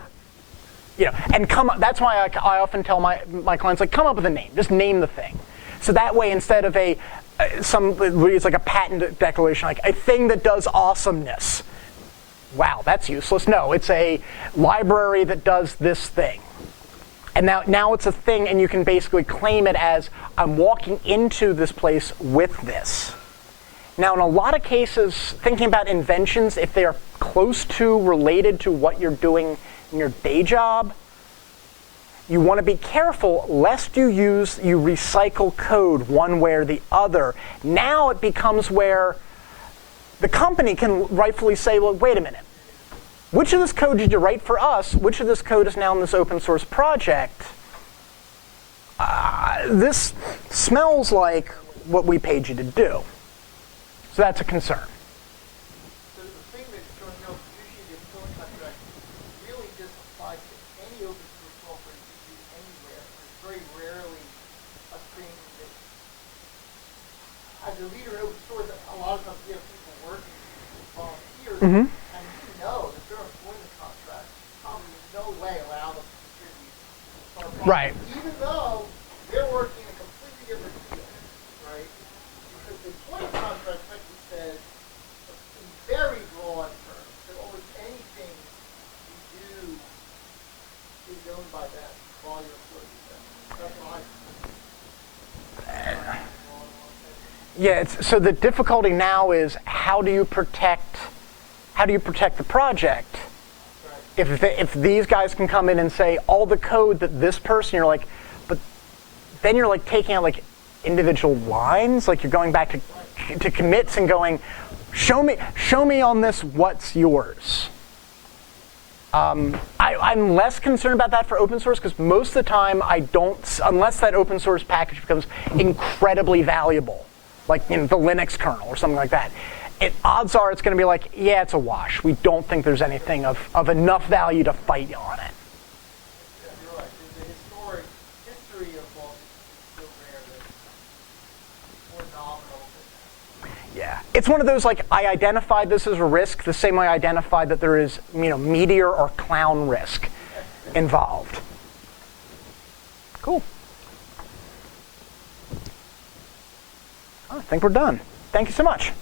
and that's why I often tell my clients, like, come up with a name, just name the thing. So that way, instead of it's like a patent declaration, like a thing that does awesomeness. Wow, that's useless. No, it's a library that does this thing. And now it's a thing, and you can basically claim it as, I'm walking into this place with this. Now, in a lot of cases, thinking about inventions, if they are close to, related to what you're doing in your day job, you want to be careful lest you recycle code one way or the other. Now it becomes where the company can rightfully say, well, wait a minute. Which of this code did you write for us? Which of this code is now in this open source project? This smells like what we paid you to do. So that's a concern. So the thing that's showing up, usually the employment contract really just applies to any open source software you can use anywhere. There's very rarely a thing that, as a leader in open source, a lot of times we have people working, volunteers, and you know that their employment contract probably in no way allow them to contribute to our project. Right. Even though they're working in a completely different field, right? Because the employment contract effectively says, in very broad terms, that almost anything you do is owned by them while you're employed with them. That's what I think. Yeah, so the difficulty now is how do you protect the project? If these guys can come in and say all the code that this person, you're like, but then you're like taking out like individual lines, like you're going back to commits and going, show me on this what's yours. I'm less concerned about that for open source because most of the time I don't, unless that open source package becomes incredibly valuable, like the Linux kernel or something like that. Odds are it's going to be like, yeah, it's a wash. We don't think there's anything of enough value to fight on it. Yeah, you're right. There's a historic history of laws that's so rare that it's more nominal than that. Yeah, it's one of those like I identified this as a risk the same way I identified that there is meteor or clown risk involved. Cool. I think we're done. Thank you so much.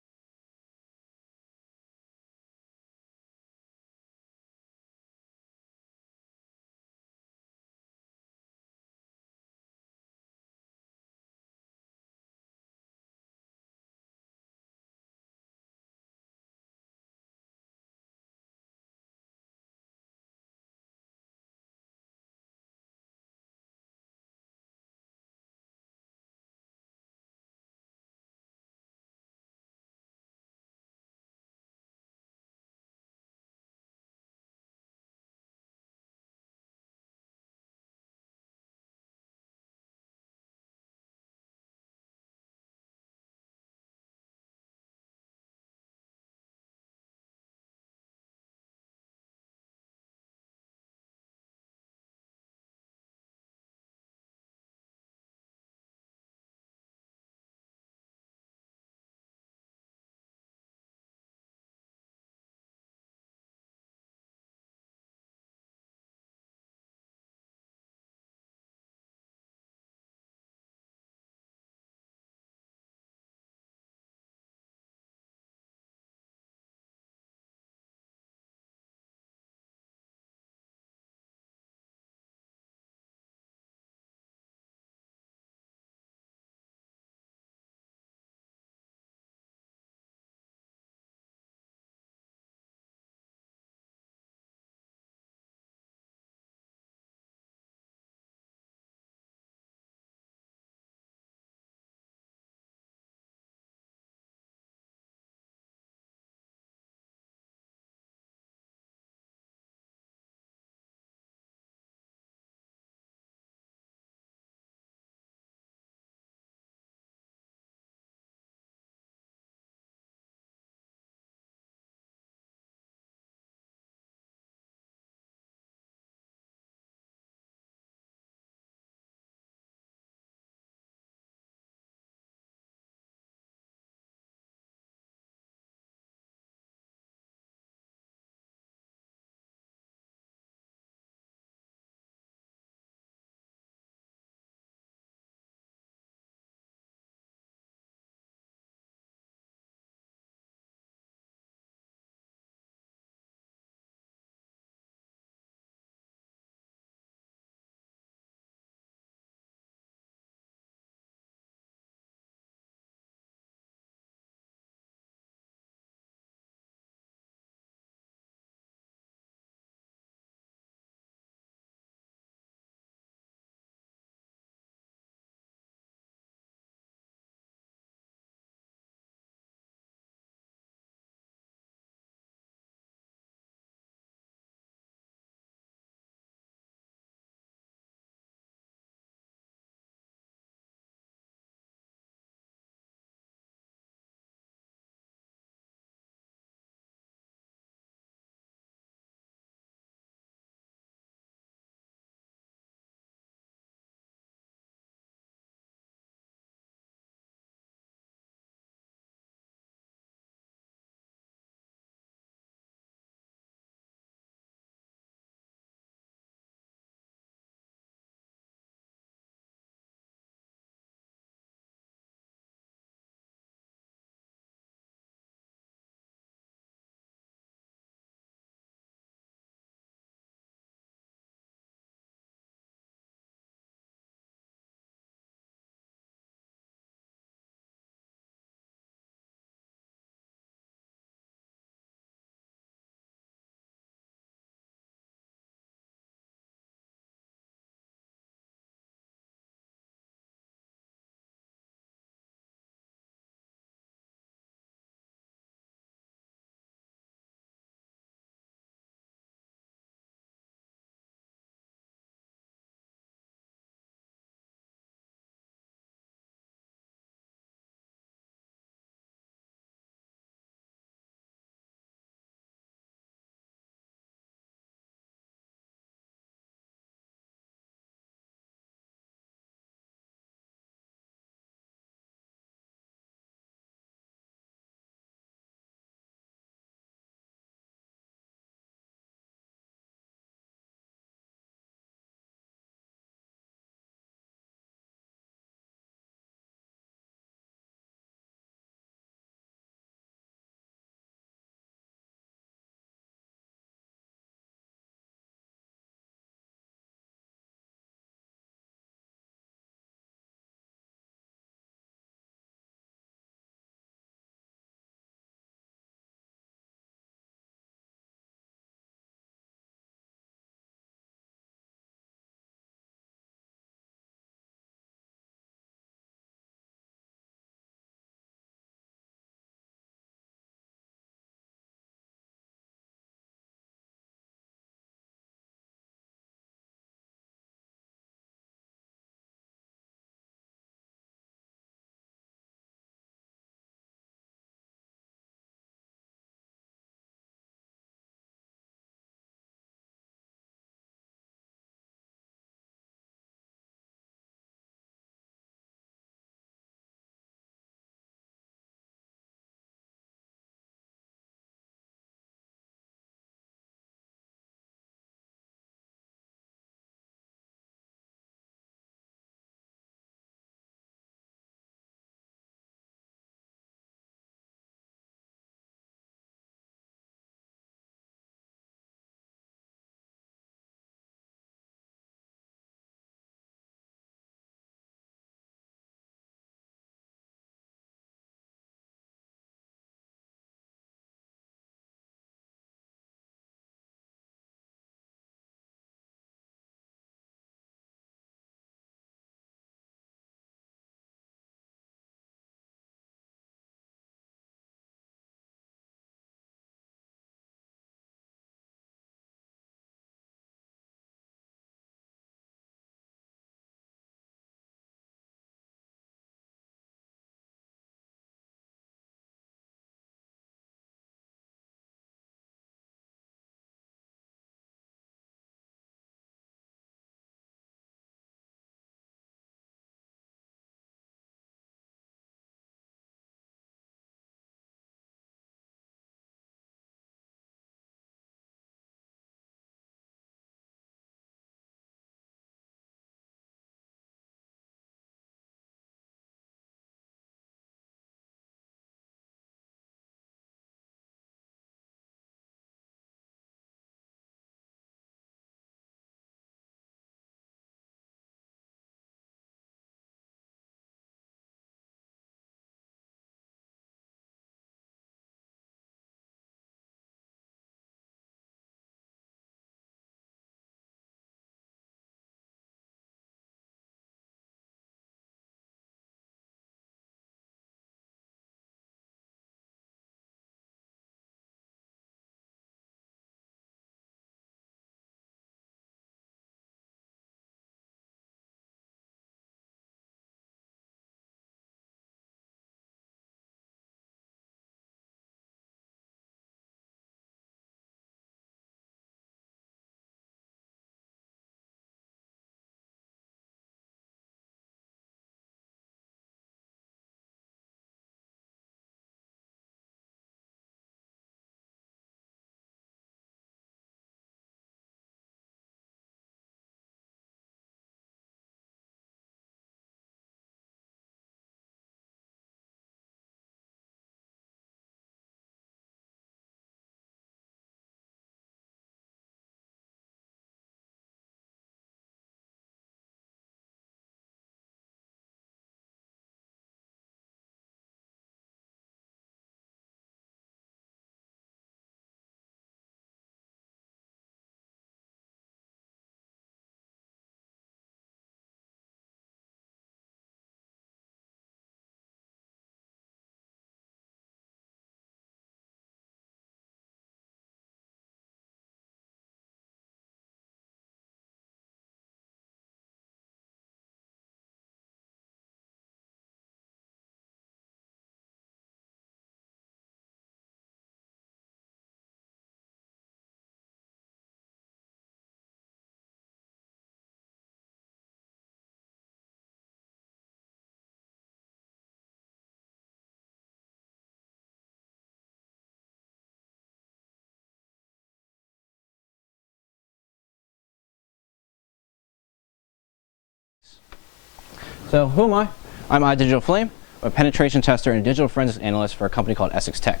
So who am I? I'm iDigital Flame, a penetration tester and digital forensics analyst for a company called Essex Tech.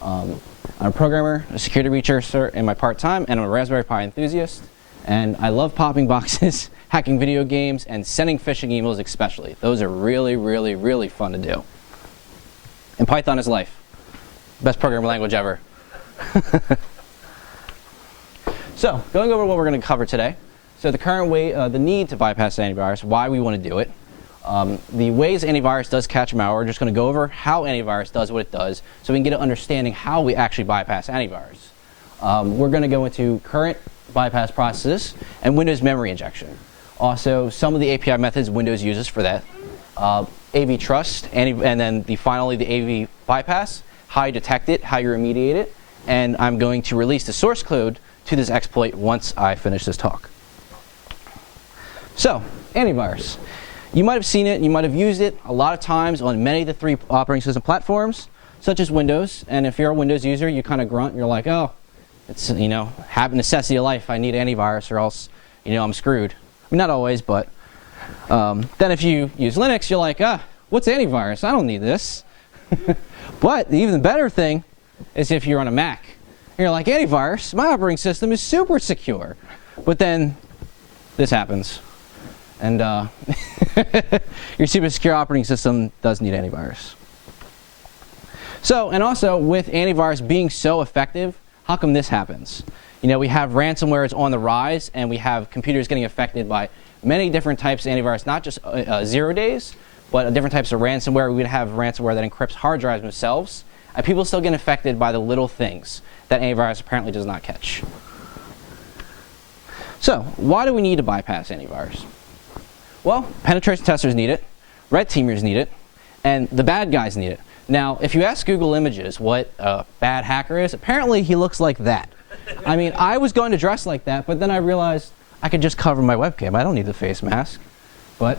I'm a programmer, a security researcher in my part-time, and I'm a Raspberry Pi enthusiast. And I love popping boxes, hacking video games, and sending phishing emails especially. Those are really, really, really fun to do. And Python is life. Best programming language ever. So, going over what we're going to cover today. So the current way, the need to bypass antivirus, why we want to do it. The ways antivirus does catch malware. We're just going to go over how antivirus does what it does so we can get an understanding how we actually bypass antivirus. We're going to go into current bypass processes and Windows memory injection. Also, some of the API methods Windows uses for that. AV trust, and then finally the AV bypass, how you detect it, how you remediate it, and I'm going to release the source code to this exploit once I finish this talk. So, antivirus. You might have seen it, you might have used it a lot of times on many of the 3 operating system platforms, such as Windows, and if you're a Windows user, you kind of grunt, you're like, oh, it's, you know, necessity of life, I need antivirus or else, you know, I'm screwed. I mean, not always, but then if you use Linux, you're like, what's antivirus? I don't need this. But the even better thing is if you're on a Mac. You're like, antivirus, my operating system is super secure. But then this happens. And your super secure operating system does need antivirus. So, and also with antivirus being so effective, how come this happens? You know, we have ransomware is on the rise, and we have computers getting affected by many different types of antivirus, not just 0 days, but different types of ransomware. We would have ransomware that encrypts hard drives themselves, and people still get affected by the little things that antivirus apparently does not catch. So, why do we need to bypass antivirus? Well, penetration testers need it, red teamers need it, and the bad guys need it. Now, if you ask Google Images what a bad hacker is, apparently he looks like that. I mean, I was going to dress like that, but then I realized I could just cover my webcam. I don't need the face mask. But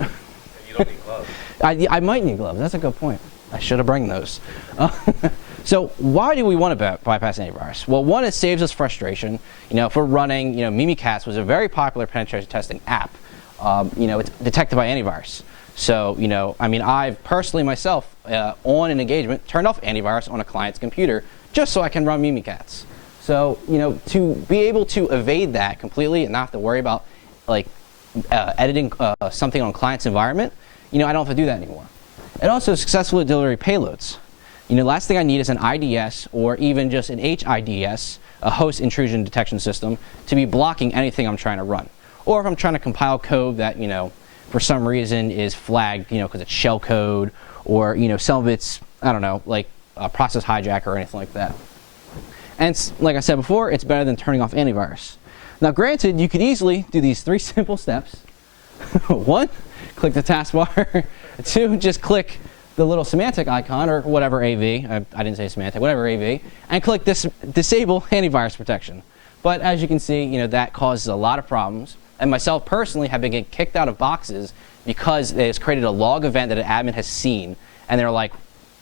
You don't need gloves. I might need gloves. That's a good point. I should have brought those. So why do we want to bypass antivirus? Well, one, it saves us frustration. You know, if we're running, you know, Mimikatz was a very popular penetration testing app. You know, it's detected by antivirus. So, you know, I mean, I've personally myself, on an engagement, turned off antivirus on a client's computer just so I can run Mimikatz. So, you know, to be able to evade that completely and not have to worry about, like, editing something on client's environment, you know, I don't have to do that anymore. It also successfully delivers payloads. You know, last thing I need is an IDS or even just an HIDS, a host intrusion detection system, to be blocking anything I'm trying to run. Or if I'm trying to compile code that, you know, for some reason is flagged, you know, because it's shell code, or, you know, some of it's, I don't know, like a process hijacker or anything like that. And like I said before, it's better than turning off antivirus. Now, granted, you could easily do these 3 simple steps. 1, click the taskbar. 2, just click the little semantic icon or whatever AV, I didn't say semantic, whatever AV, and click this disable antivirus protection. But as you can see, you know, that causes a lot of problems. And myself personally have been getting kicked out of boxes because it's created a log event that an admin has seen, and they're like,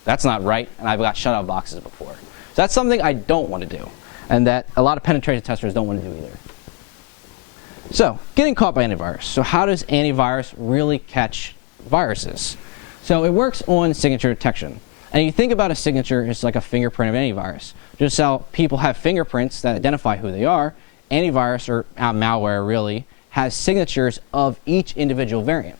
that's not right, and I've got shut out of boxes before. So that's something I don't want to do, and that a lot of penetration testers don't want to do either. So, getting caught by antivirus. So how does antivirus really catch viruses? So it works on signature detection. And you think about a signature as like a fingerprint of antivirus. Just how people have fingerprints that identify who they are, antivirus, or malware really, has signatures of each individual variant.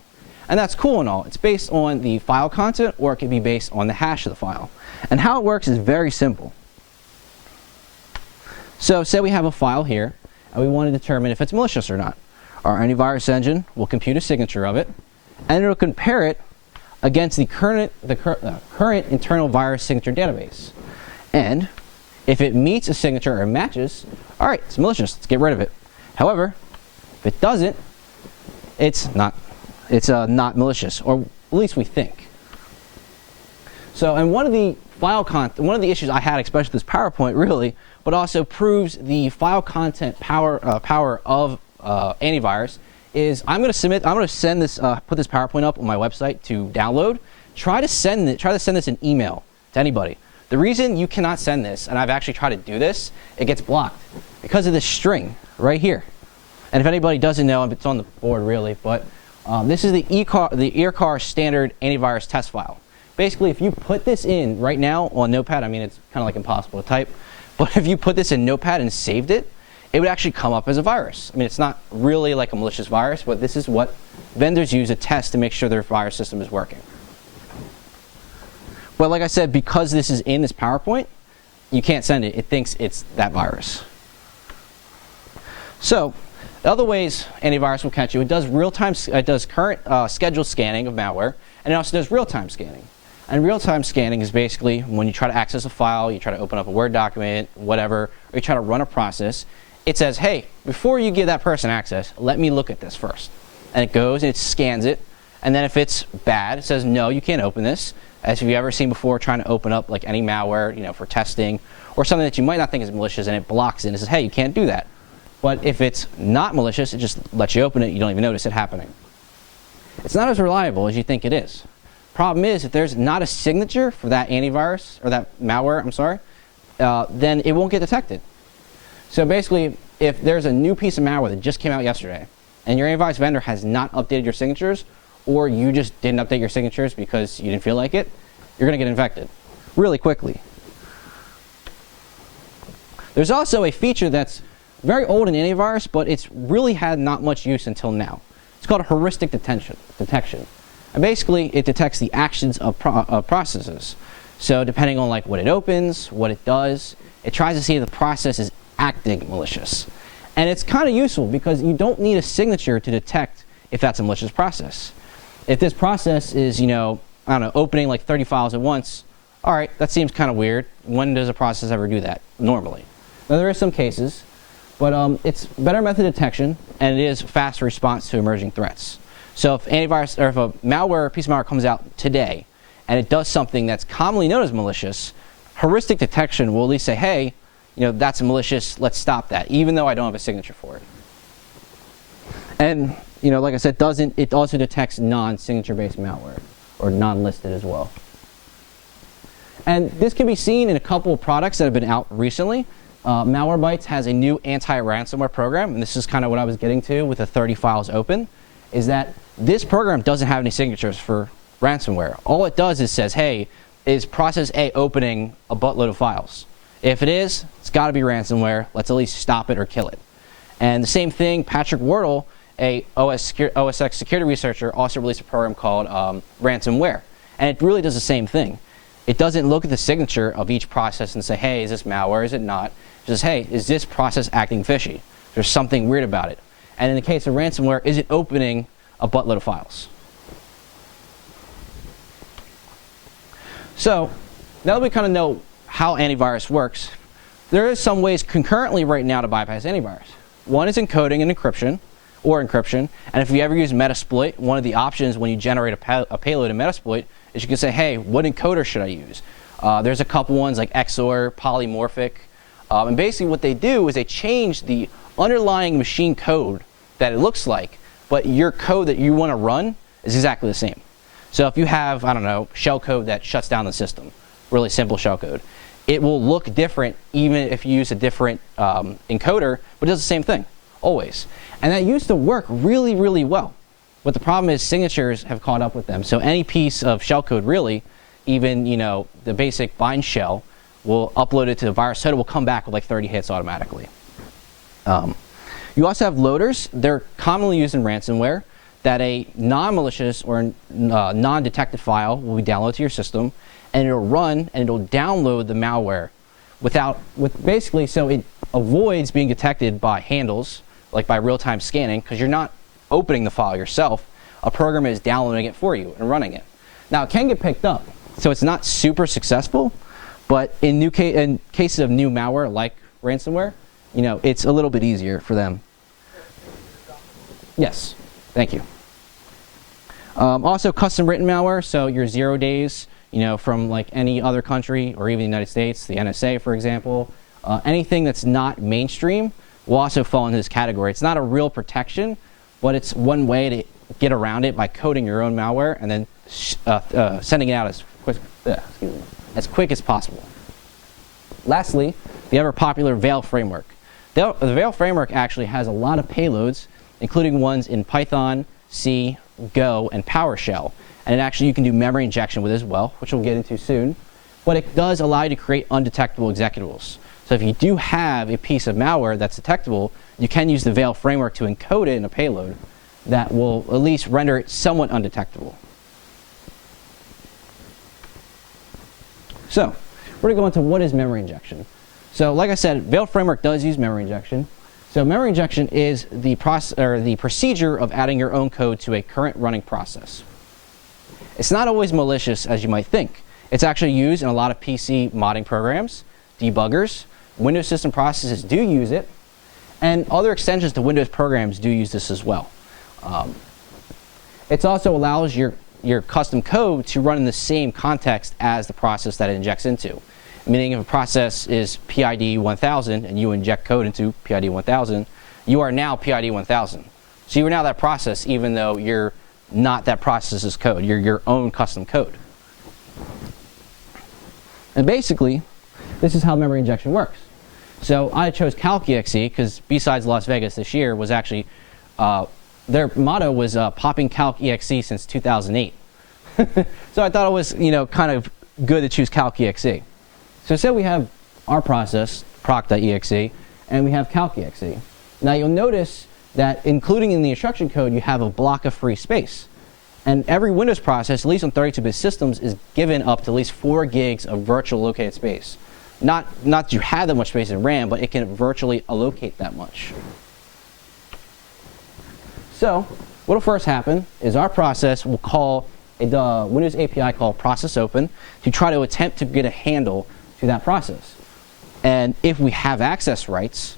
And that's cool and all. It's based on the file content, or it can be based on the hash of the file. And how it works is very simple. So say we have a file here, and we want to determine if it's malicious or not. Our antivirus engine will compute a signature of it, and it'll compare it against the current internal virus signature database. And if it meets a signature or matches, all right, it's malicious, let's get rid of it. However, if it doesn't, it's not malicious, or at least we think. So, and one of the issues I had, especially with this PowerPoint, really, but also proves the file content power of antivirus, is I'm going to send this, put this PowerPoint up on my website to download. Try to send this in email to anybody. The reason you cannot send this, and I've actually tried to do this, it gets blocked because of this string right here. And if anybody doesn't know, it's on the board really, but This is the EARCAR standard antivirus test file. Basically, if you put this in right now on Notepad, I mean, it's kind of like impossible to type, but if you put this in Notepad and saved it, it would actually come up as a virus. I mean, it's not really like a malicious virus, but this is what vendors use to test to make sure their virus system is working. But like I said, because this is in this PowerPoint, you can't send it. It thinks it's that virus. So, the other ways antivirus will catch you, it does current scheduled scanning of malware, and it also does real-time scanning. And real-time scanning is basically when you try to access a file, you try to open up a Word document, whatever, or you try to run a process, it says, hey, before you give that person access, let me look at this first. And it goes and it scans it, and then if it's bad, it says, no, you can't open this. As you've ever seen before, trying to open up like any malware, you know, for testing, or something that you might not think is malicious, and it blocks it and it says, hey, you can't do that. But if it's not malicious, it just lets you open it, you don't even notice it happening. It's not as reliable as you think it is. Problem is, if there's not a signature for that antivirus, or that malware, I'm sorry, then it won't get detected. So basically, if there's a new piece of malware that just came out yesterday, and your antivirus vendor has not updated your signatures, or you just didn't update your signatures because you didn't feel like it, you're going to get infected really quickly. There's also a feature that's very old in antivirus, but it's really had not much use until now. It's called heuristic detection. And basically, it detects the actions of processes. So depending on like what it opens, what it does, it tries to see if the process is acting malicious. And it's kind of useful because you don't need a signature to detect if that's a malicious process. If this process is, you know, I don't know, opening like 30 files at once, all right, that seems kind of weird. When does a process ever do that normally? Now, there are some cases, but it's better method detection, and it is faster response to emerging threats. So if antivirus, or if a piece of malware comes out today, and it does something that's commonly known as malicious, heuristic detection will at least say, hey, you know, that's malicious, let's stop that, even though I don't have a signature for it. And, you know, like I said, it also detects non-signature based malware, or non-listed as well. And this can be seen in a couple of products that have been out recently. Malwarebytes has a new anti-ransomware program, and this is kind of what I was getting to with the 30 files open, is that this program doesn't have any signatures for ransomware. All it does is says, hey, is process A opening a buttload of files? If it is, it's got to be ransomware. Let's at least stop it or kill it. And the same thing, Patrick Wardle, a OSX security researcher, also released a program called Ransomware. And it really does the same thing. It doesn't look at the signature of each process and say, hey, is this malware, is it not? It says, hey, is this process acting fishy? There's something weird about it. And in the case of ransomware, is it opening a buttload of files? So, now that we kind of know how antivirus works, there is some ways concurrently right now to bypass antivirus. One is encoding and encryption, and if you ever use Metasploit, one of the options when you generate a payload in Metasploit is you can say, hey, what encoder should I use? There's a couple ones like XOR, polymorphic, and basically what they do is they change the underlying machine code that it looks like, but your code that you want to run is exactly the same. So if you have, I don't know, shellcode that shuts down the system, really simple shellcode, it will look different even if you use a different encoder, but it does the same thing, always. And that used to work really, really well. But the problem is signatures have caught up with them. So any piece of shellcode really, even, you know, the basic bind shell, will upload it to the virus, so it will come back with like 30 hits automatically. You also have loaders. They're commonly used in ransomware, that a non-malicious or non-detected file will be downloaded to your system, and it'll run and it'll download the malware basically so it avoids being detected by handles, like by real-time scanning, because you're not opening the file yourself. A program is downloading it for you and running it. Now, it can get picked up, so it's not super successful, but in cases of new malware like ransomware, you know, it's a little bit easier for them. Yes, thank you. Also, custom written malware, so your 0 days, you know, from like any other country or even the United States, the NSA, for example, anything that's not mainstream will also fall into this category. It's not a real protection, but it's one way to get around it by coding your own malware and then sending it out as quick as possible. Lastly, the ever popular Veil framework. The Veil framework actually has a lot of payloads, including ones in Python, C, Go, and PowerShell. And actually you can do memory injection with it as well, which we'll get into soon. But it does allow you to create undetectable executables. So if you do have a piece of malware that's detectable, you can use the Veil framework to encode it in a payload that will at least render it somewhat undetectable. So we're going to go into what is memory injection. So like I said, Veil framework does use memory injection. So memory injection is the procedure of adding your own code to a current running process. It's not always malicious as you might think. It's actually used in a lot of PC modding programs, debuggers, Windows system processes do use it, and other extensions to Windows programs do use this as well. It also allows your custom code to run in the same context as the process that it injects into. Meaning if a process is PID 1000 and you inject code into PID 1000, you are now PID 1000. So you are now that process even though you're not that process's code. You're your own custom code. And basically, this is how memory injection works. So I chose CalcExe because B-Sides Las Vegas this year was actually, their motto was popping CalcExe since 2008. So I thought it was, kind of good to choose CalcExe. So say we have our process, proc.exe, and we have CalcExe. Now you'll notice that including in the instruction code, you have a block of free space. And every Windows process, at least on 32-bit systems, is given up to at least 4 gigs of virtual located space. Not that you have that much space in RAM, but it can virtually allocate that much. So what will first happen is our process will call a Windows API called process_open to try to attempt to get a handle to that process. And if we have access rights,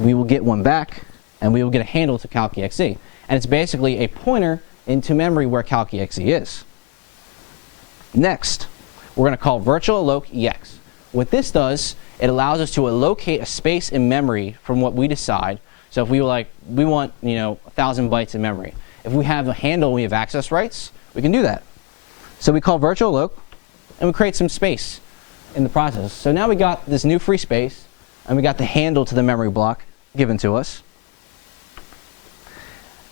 we will get one back, and we will get a handle to CalcExe. And it's basically a pointer into memory where CalcExe is. Next, we're going to call virtual alloc ex. What this does, it allows us to allocate a space in memory from what we decide. So if we want 1,000 bytes in memory. If we have a handle and we have access rights, we can do that. So we call virtual alloc, and we create some space in the process. So now we got this new free space, and we got the handle to the memory block given to us.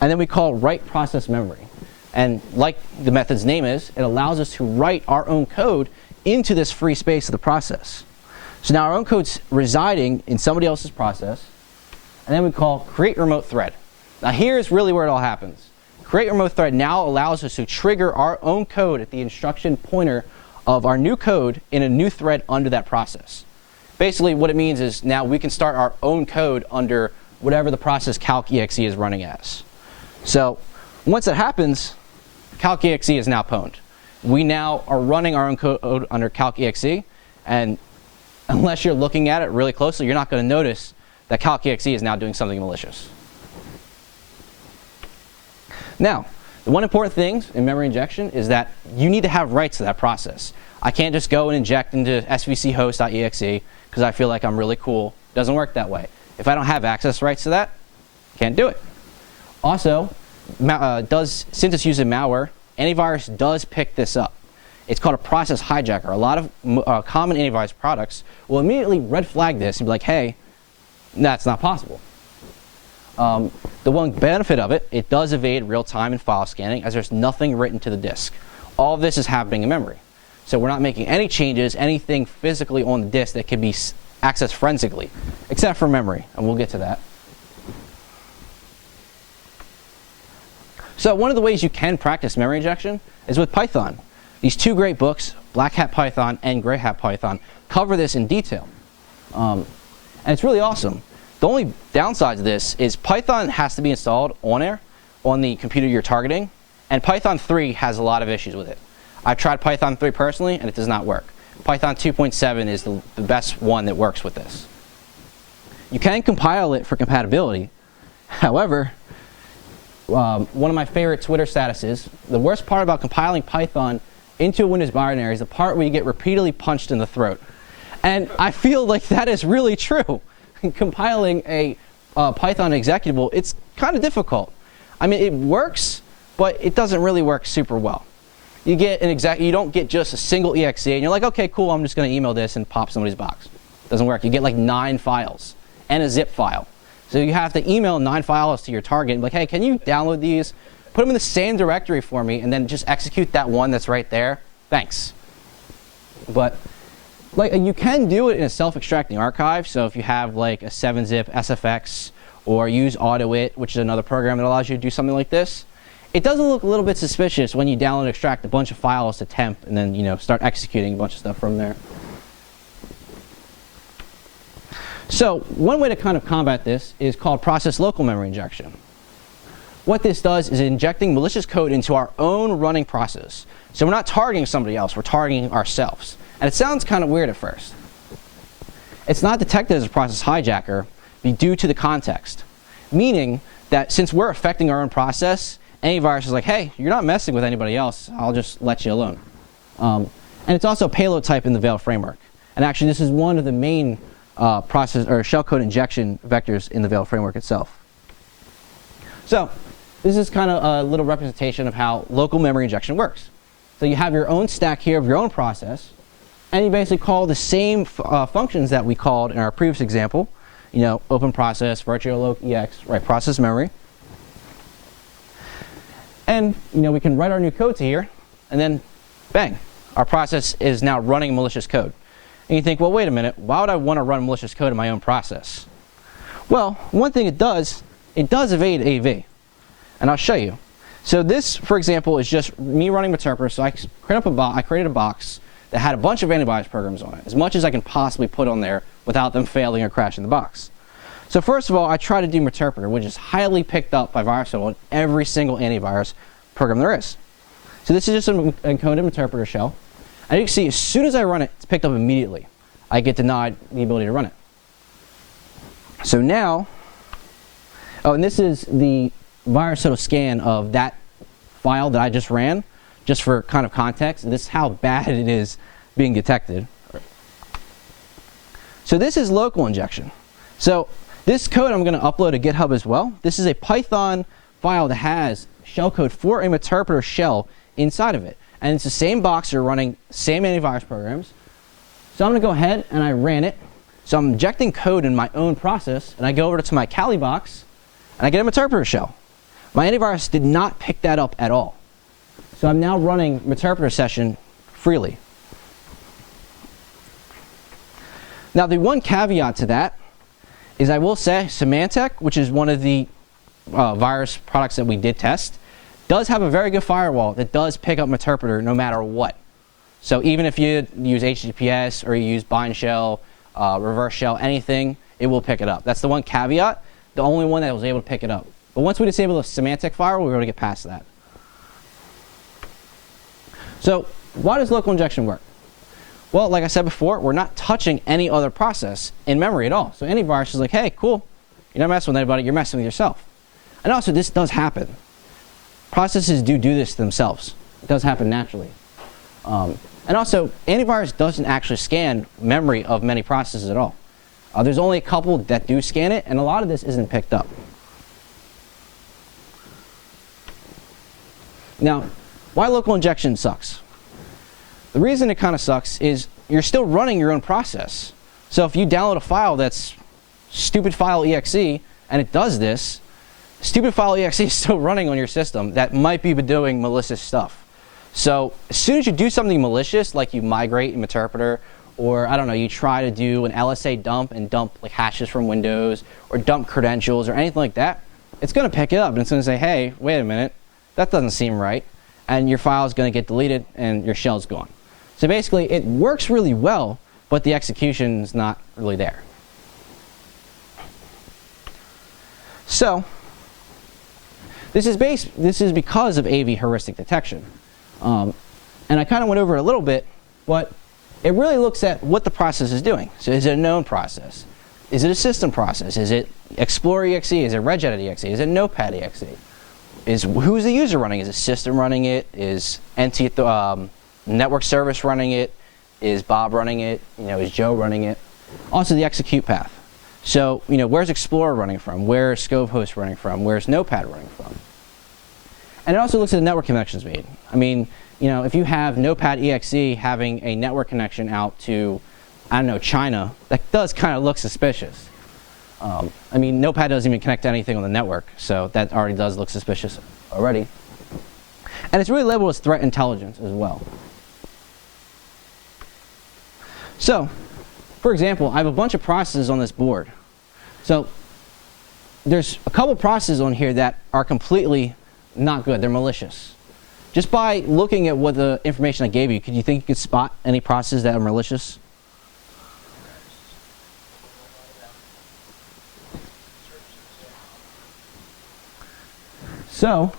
And then we call write process memory. And like the method's name is, it allows us to write our own code into this free space of the process. So now our own code's residing in somebody else's process, and then we call create remote thread. Now here's really where it all happens. Create remote thread now allows us to trigger our own code at the instruction pointer of our new code in a new thread under that process. Basically what it means is now we can start our own code under whatever the process CalcExe is running as. So once that happens, CalcExe is now pwned. We now are running our own code under CalcExe, and unless you're looking at it really closely, you're not going to notice that CalcExe is now doing something malicious. Now, the one important thing in memory injection is that you need to have rights to that process. I can't just go and inject into svchost.exe because I feel like I'm really cool. It doesn't work that way. If I don't have access rights to that, can't do it. Also, since it's using malware, antivirus does pick this up. It's called a process hijacker. A lot of common antivirus products will immediately red flag this and be like, hey, that's not possible. The one benefit of it, it does evade real-time and file scanning as there's nothing written to the disk. All of this is happening in memory. So we're not making any changes, anything physically on the disk that can be accessed forensically, except for memory, and we'll get to that. So one of the ways you can practice memory injection is with Python. These 2 great books, Black Hat Python and Gray Hat Python, cover this in detail. And it's really awesome. The only downside to this is Python has to be installed on the computer you're targeting, and Python 3 has a lot of issues with it. I've tried Python 3 personally, and it does not work. Python 2.7 is the best one that works with this. You can compile it for compatibility. However, one of my favorite Twitter statuses, the worst part about compiling Python into a Windows binary is the part where you get repeatedly punched in the throat. And I feel like that is really true. Compiling a Python executable, it's kind of difficult. I mean, it works, but it doesn't really work super well. You get you don't get just a single exe, and you're like, okay, cool, I'm just going to email this and pop somebody's box. Doesn't work. You get like 9 files and a zip file. So you have to email 9 files to your target and be like, hey, can you download these put them in the same directory for me and then just execute that one that's right there, thanks. But like, you can do it in a self-extracting archive. So if you have like a 7-zip SFX or use AutoIt, which is another program that allows you to do something like this, it does look a little bit suspicious when you download and extract a bunch of files to temp and then, you know, start executing a bunch of stuff from there. So one way to kind of combat this is called process local memory injection. What this does is injecting malicious code into our own running process. So we're not targeting somebody else, we're targeting ourselves. And it sounds kind of weird at first. It's not detected as a process hijacker due to the context. Meaning that since we're affecting our own process, any virus is like, hey, you're not messing with anybody else, I'll just let you alone. And it's also a payload type in the Veil framework. And actually this is one of the main process or shellcode injection vectors in the Veil framework itself. So this is kind of a little representation of how local memory injection works. So you have your own stack here of your own process, and you basically call the same functions that we called in our previous example, you know, open process, virtual ex, write process memory. And, you know, we can write our new code to here, and then bang, our process is now running malicious code. And you think, well, wait a minute, why would I want to run malicious code in my own process? Well, one thing it does evade AV. And I'll show you. So this, for example, is just me running Meterpreter. So I created a box that had a bunch of antivirus programs on it, as much as I can possibly put on there without them failing or crashing the box. So first of all, I try to do Meterpreter, which is highly picked up by VirusTotal in every single antivirus program there is. So this is just an encoded Meterpreter shell. And you can see, as soon as I run it, it's picked up immediately. I get denied the ability to run it. So now, oh, and this is the VirusTotal scan of that file that I just ran, just for kind of context. This is how bad it is being detected. So this is local injection. So this code I'm going to upload to GitHub as well. This is a Python file that has shellcode for a Meterpreter shell inside of it. And it's the same box you're running, same antivirus programs. So I'm going to go ahead and I ran it. So I'm injecting code in my own process, and I go over to my Kali box, and I get a Meterpreter shell. My antivirus did not pick that up at all. So I'm now running Meterpreter session freely. Now the one caveat to that is I will say Symantec, which is one of the virus products that we did test, does have a very good firewall that does pick up Meterpreter no matter what. So even if you use HTTPS or you use bind shell, reverse shell, anything, it will pick it up. That's the one caveat, the only one that was able to pick it up. But once we disable the Symantec firewall, we were able to get past that. So why does local injection work? Well, like I said before, we're not touching any other process in memory at all. So any virus is like, hey, cool, you're not messing with anybody, you're messing with yourself. And also, this does happen. Processes do this themselves. It does happen naturally. And also, antivirus doesn't actually scan memory of many processes at all. There's only a couple that do scan it, and a lot of this isn't picked up. Now, why local injection sucks? The reason it kind of sucks is you're still running your own process. So if you download a file that's stupid file exe, and it does this, stupid file exe is still running on your system that might be doing malicious stuff. So as soon as you do something malicious, like you migrate in Meterpreter, or I don't know, you try to do an LSA dump and dump like hashes from Windows, or dump credentials, or anything like that, it's going to pick it up and it's going to say, hey, wait a minute, that doesn't seem right, and your file is going to get deleted and your shell's gone. So basically, it works really well, but the execution's not really there. So this is because of AV heuristic detection. And I kind of went over it a little bit, but it really looks at what the process is doing. So is it a known process? Is it a system process? Is it Explorer exe? Is it Regedit exe? Is it Notepad exe? Who's the user running? Is it system running it? Is network service running it? Is Bob running it? Is Joe running it? Also the execute path. So, where's Explorer running from? Where's ScoveHost running from? Where's Notepad running from? And it also looks at the network connections made. I mean, if you have Notepad exe having a network connection out to, I don't know, China, that does kind of look suspicious. I mean, Notepad doesn't even connect to anything on the network, so that already does look suspicious already. And it's really labeled as threat intelligence as well. So, for example, I have a bunch of processes on this board. So there's a couple processes on here that are completely not good. They're malicious. Just by looking at what the information I gave you, could you think you could spot any processes that are malicious? So,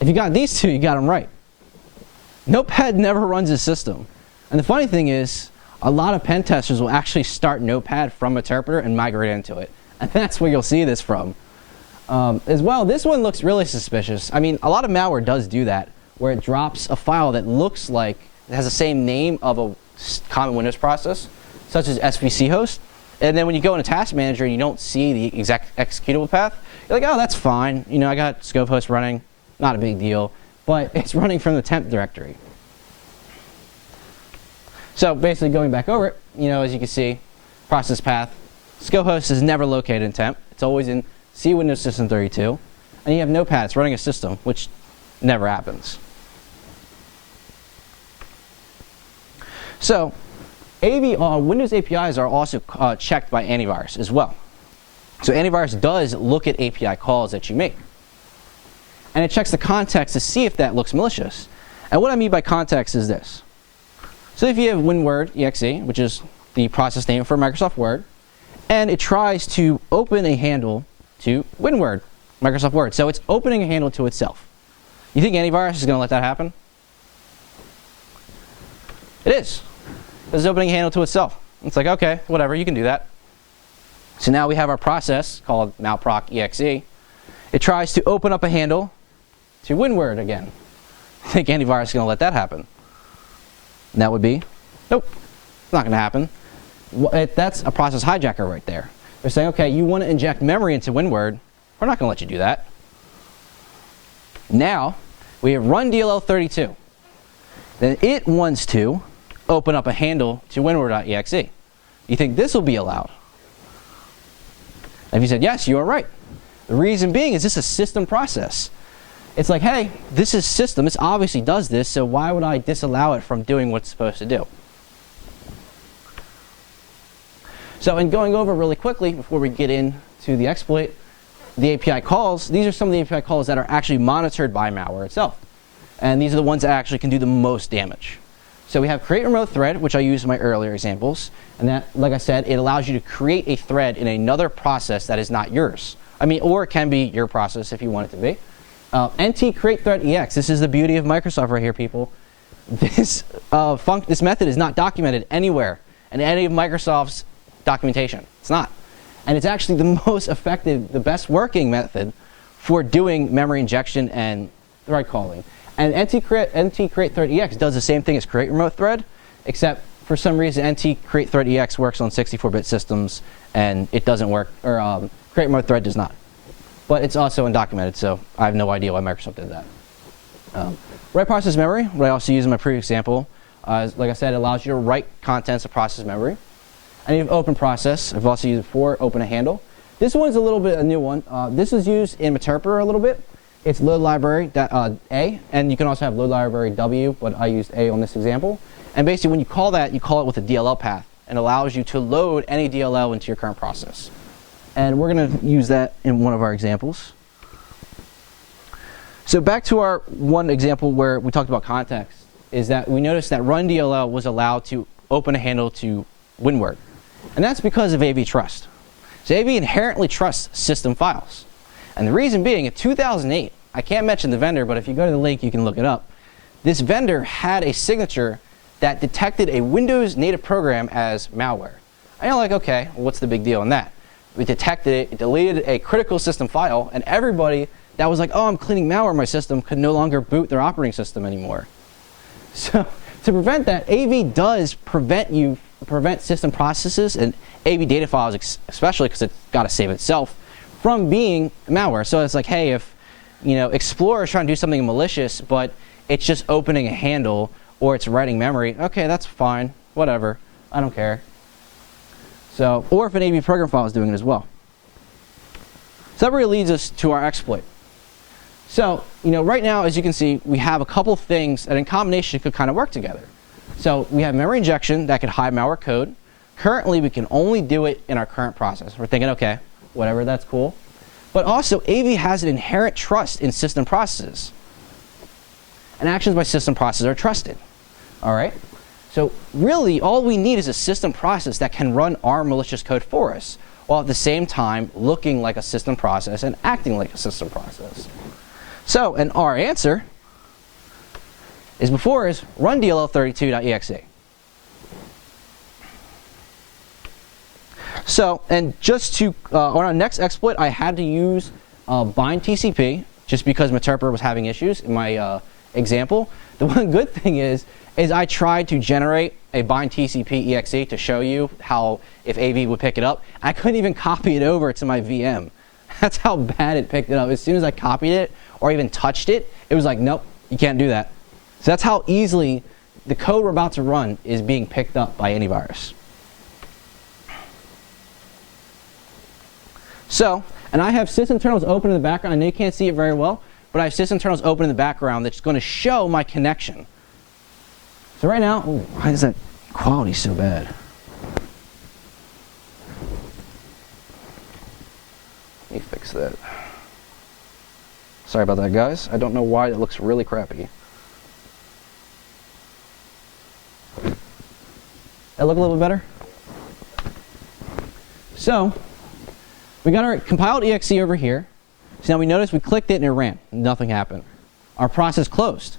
if you got these two, you got them right. Notepad never runs a system. And the funny thing is, a lot of pen testers will actually start Notepad from Interpreter and migrate into it. And that's where you'll see this from. As well, this one looks really suspicious. I mean, a lot of malware does do that, where it drops a file that looks like it has the same name of a common Windows process, such as SVC host. And then when you go in a task manager and you don't see the exact executable path, you're like, oh, that's fine. You know, I got scope host running, not a big deal. But it's running from the temp directory. So basically going back over it, you know, as you can see, process path, scope host is never located in temp. It's always in C Windows System 32. And you have Notepad, it's running a system, which never happens. So Windows APIs are also checked by antivirus as well. So antivirus does look at API calls that you make. And it checks the context to see if that looks malicious. And what I mean by context is this. So if you have WinWord.exe, which is the process name for Microsoft Word, and it tries to open a handle to WinWord, Microsoft Word. So it's opening a handle to itself. You think antivirus is going to let that happen? It is. It's opening a handle to itself. It's like, okay, whatever, you can do that. So now we have our process called malproc.exe. It tries to open up a handle to WinWord again. You think antivirus is going to let that happen? And that would be, nope, it's not going to happen. That's a process hijacker right there. They're saying, okay, you want to inject memory into WinWord. We're not going to let you do that. Now, we have run DLL32. Then it wants to open up a handle to WinWord.exe. You think this will be allowed? And if you said, yes, you are right. The reason being is this is a system process. It's like, hey, this is system. This obviously does this, so why would I disallow it from doing what it's supposed to do? So in going over really quickly, before we get into the exploit, the API calls, these are some of the API calls that are actually monitored by malware itself. And these are the ones that actually can do the most damage. So we have create remote thread, which I used in my earlier examples. And that, like I said, it allows you to create a thread in another process that is not yours. I mean, or it can be your process if you want it to be. NT create thread EX. This is the beauty of Microsoft right here, people. This method is not documented anywhere in any of Microsoft's documentation. It's not. And it's actually the most effective, the best working method for doing memory injection and thread calling. And NT create thread EX does the same thing as create remote thread, except for some reason NT create thread EX works on 64-bit systems and it doesn't work, or create remote thread does not. But it's also undocumented, so I have no idea why Microsoft did that. Write process memory, what I also used in my previous example, like I said, it allows you to write contents of process memory. And you have open process. I've also used it before, open a handle. This one's a little bit a new one. This is used in Interpreter a little bit. It's load library A, and you can also have load library W, but I used A on this example. And basically when you call that, you call it with a DLL path, and allows you to load any DLL into your current process. And we're going to use that in one of our examples. So back to our one example where we talked about context, is that we noticed that run DLL was allowed to open a handle to WinWord. And that's because of AV trust. So AV inherently trusts system files. And the reason being, in 2008, I can't mention the vendor, but if you go to the link, you can look it up. This vendor had a signature that detected a Windows native program as malware. And you're like, okay, well, what's the big deal in that? We detected it, it deleted a critical system file, and everybody that was like, oh, I'm cleaning malware in my system, could no longer boot their operating system anymore. So to prevent that, AV does prevent system processes and AV data files, especially because it's got to save itself, from being malware. So it's like, hey, if Explorer is trying to do something malicious, but it's just opening a handle or it's writing memory, okay, that's fine, whatever, I don't care. So, or if an AV program file is doing it as well. So that really leads us to our exploit. So, right now, as you can see, we have a couple things that in combination could kind of work together. So we have memory injection that could hide malware code. Currently, we can only do it in our current process. We're thinking, okay, whatever, that's cool. But also, AV has an inherent trust in system processes. And actions by system processes are trusted. All right? So really, all we need is a system process that can run our malicious code for us, while at the same time looking like a system process and acting like a system process. So, and our answer is before is run DLL32.exe. So, and just to, on our next exploit, I had to use bind TCP just because my interpreter was having issues in my example. The one good thing is I tried to generate a bind TCP exe to show you how, if AV would pick it up. I couldn't even copy it over to my VM. That's how bad it picked it up. As soon as I copied it or even touched it, it was like, nope, you can't do that. So that's how easily the code we're about to run is being picked up by antivirus. So, and I have sysinternals open in the background. I know you can't see it very well, but I have sysinternals open in the background that's going to show my connection. So right now, ooh, why is that quality so bad? Let me fix that. Sorry about that, guys. I don't know why it looks really crappy. That look a little bit better? So, we got our compiled exe over here. So now we notice we clicked it and it ran. Nothing happened. Our process closed.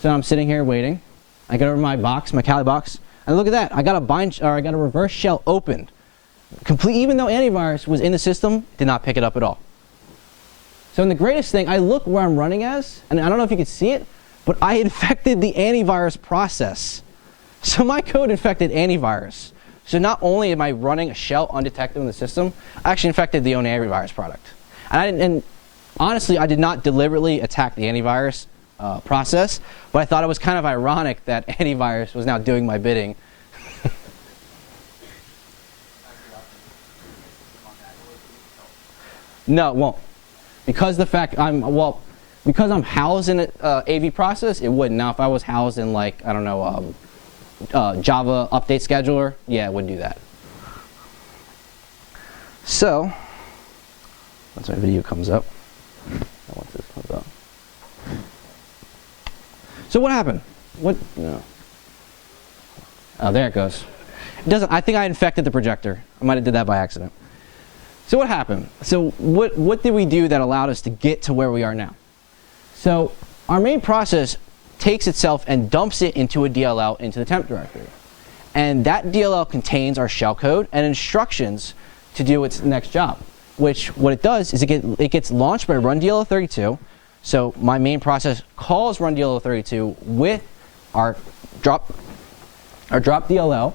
So I'm sitting here waiting. I get over my box, my Kali box, and look at that. I got a reverse shell opened. Complete, even though antivirus was in the system, did not pick it up at all. So in the greatest thing, I look where I'm running as, and I don't know if you can see it, but I infected the antivirus process. So my code infected antivirus. So not only am I running a shell undetected in the system, I actually infected the own antivirus product. And honestly, I did not deliberately attack the antivirus process, but I thought it was kind of ironic that antivirus was now doing my bidding. No, it won't. Because the fact because I'm housed in an AV process, it wouldn't. Now, if I was housed in, like, I don't know, Java update scheduler, yeah, it would do that. So, once my video comes up, once this comes up. So what happened? What? No. Oh, there it goes. It doesn't. I think I infected the projector. I might have did that by accident. So what happened? So what did we do that allowed us to get to where we are now? So our main process takes itself and dumps it into a DLL into the temp directory. And that DLL contains our shellcode and instructions to do its next job, which what it does is it gets launched by run DLL32. So my main process calls run DLL32 with our drop DLL,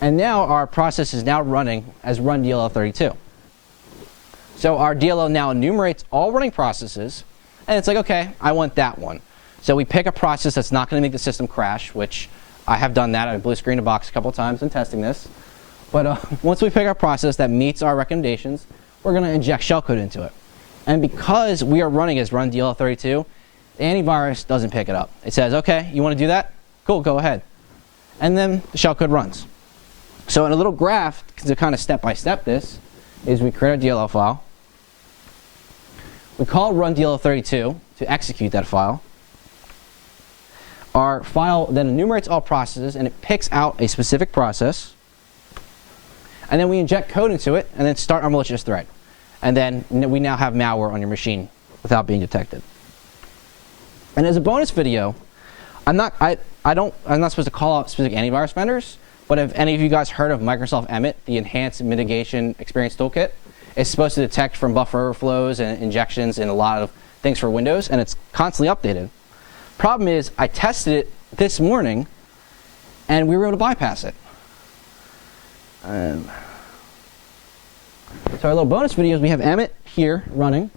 and now our process is now running as run DLL32. So our DLL now enumerates all running processes, and it's like, okay, I want that one. So we pick a process that's not going to make the system crash, which I have done that. I blue screened a box a couple times in testing this. But once we pick our process that meets our recommendations, we're going to inject shellcode into it. And because we are running as run DLL32, the antivirus doesn't pick it up. It says, okay, you want to do that? Cool, go ahead. And then the shellcode runs. So in a little graph, to kind of step-by-step this, is we create a DLL file. We call run DLL32 to execute that file. Our file then enumerates all processes, and it picks out a specific process. And then we inject code into it, and then start our malicious thread. And then we now have malware on your machine without being detected. And as a bonus video, I'm not supposed to call out specific antivirus vendors, but have any of you guys heard of Microsoft Emmet, the Enhanced Mitigation Experience Toolkit? It's supposed to detect from buffer overflows and injections and a lot of things for Windows, and it's constantly updated. Problem is, I tested it this morning, and we were able to bypass it. So our little bonus video is we have Emmet here running,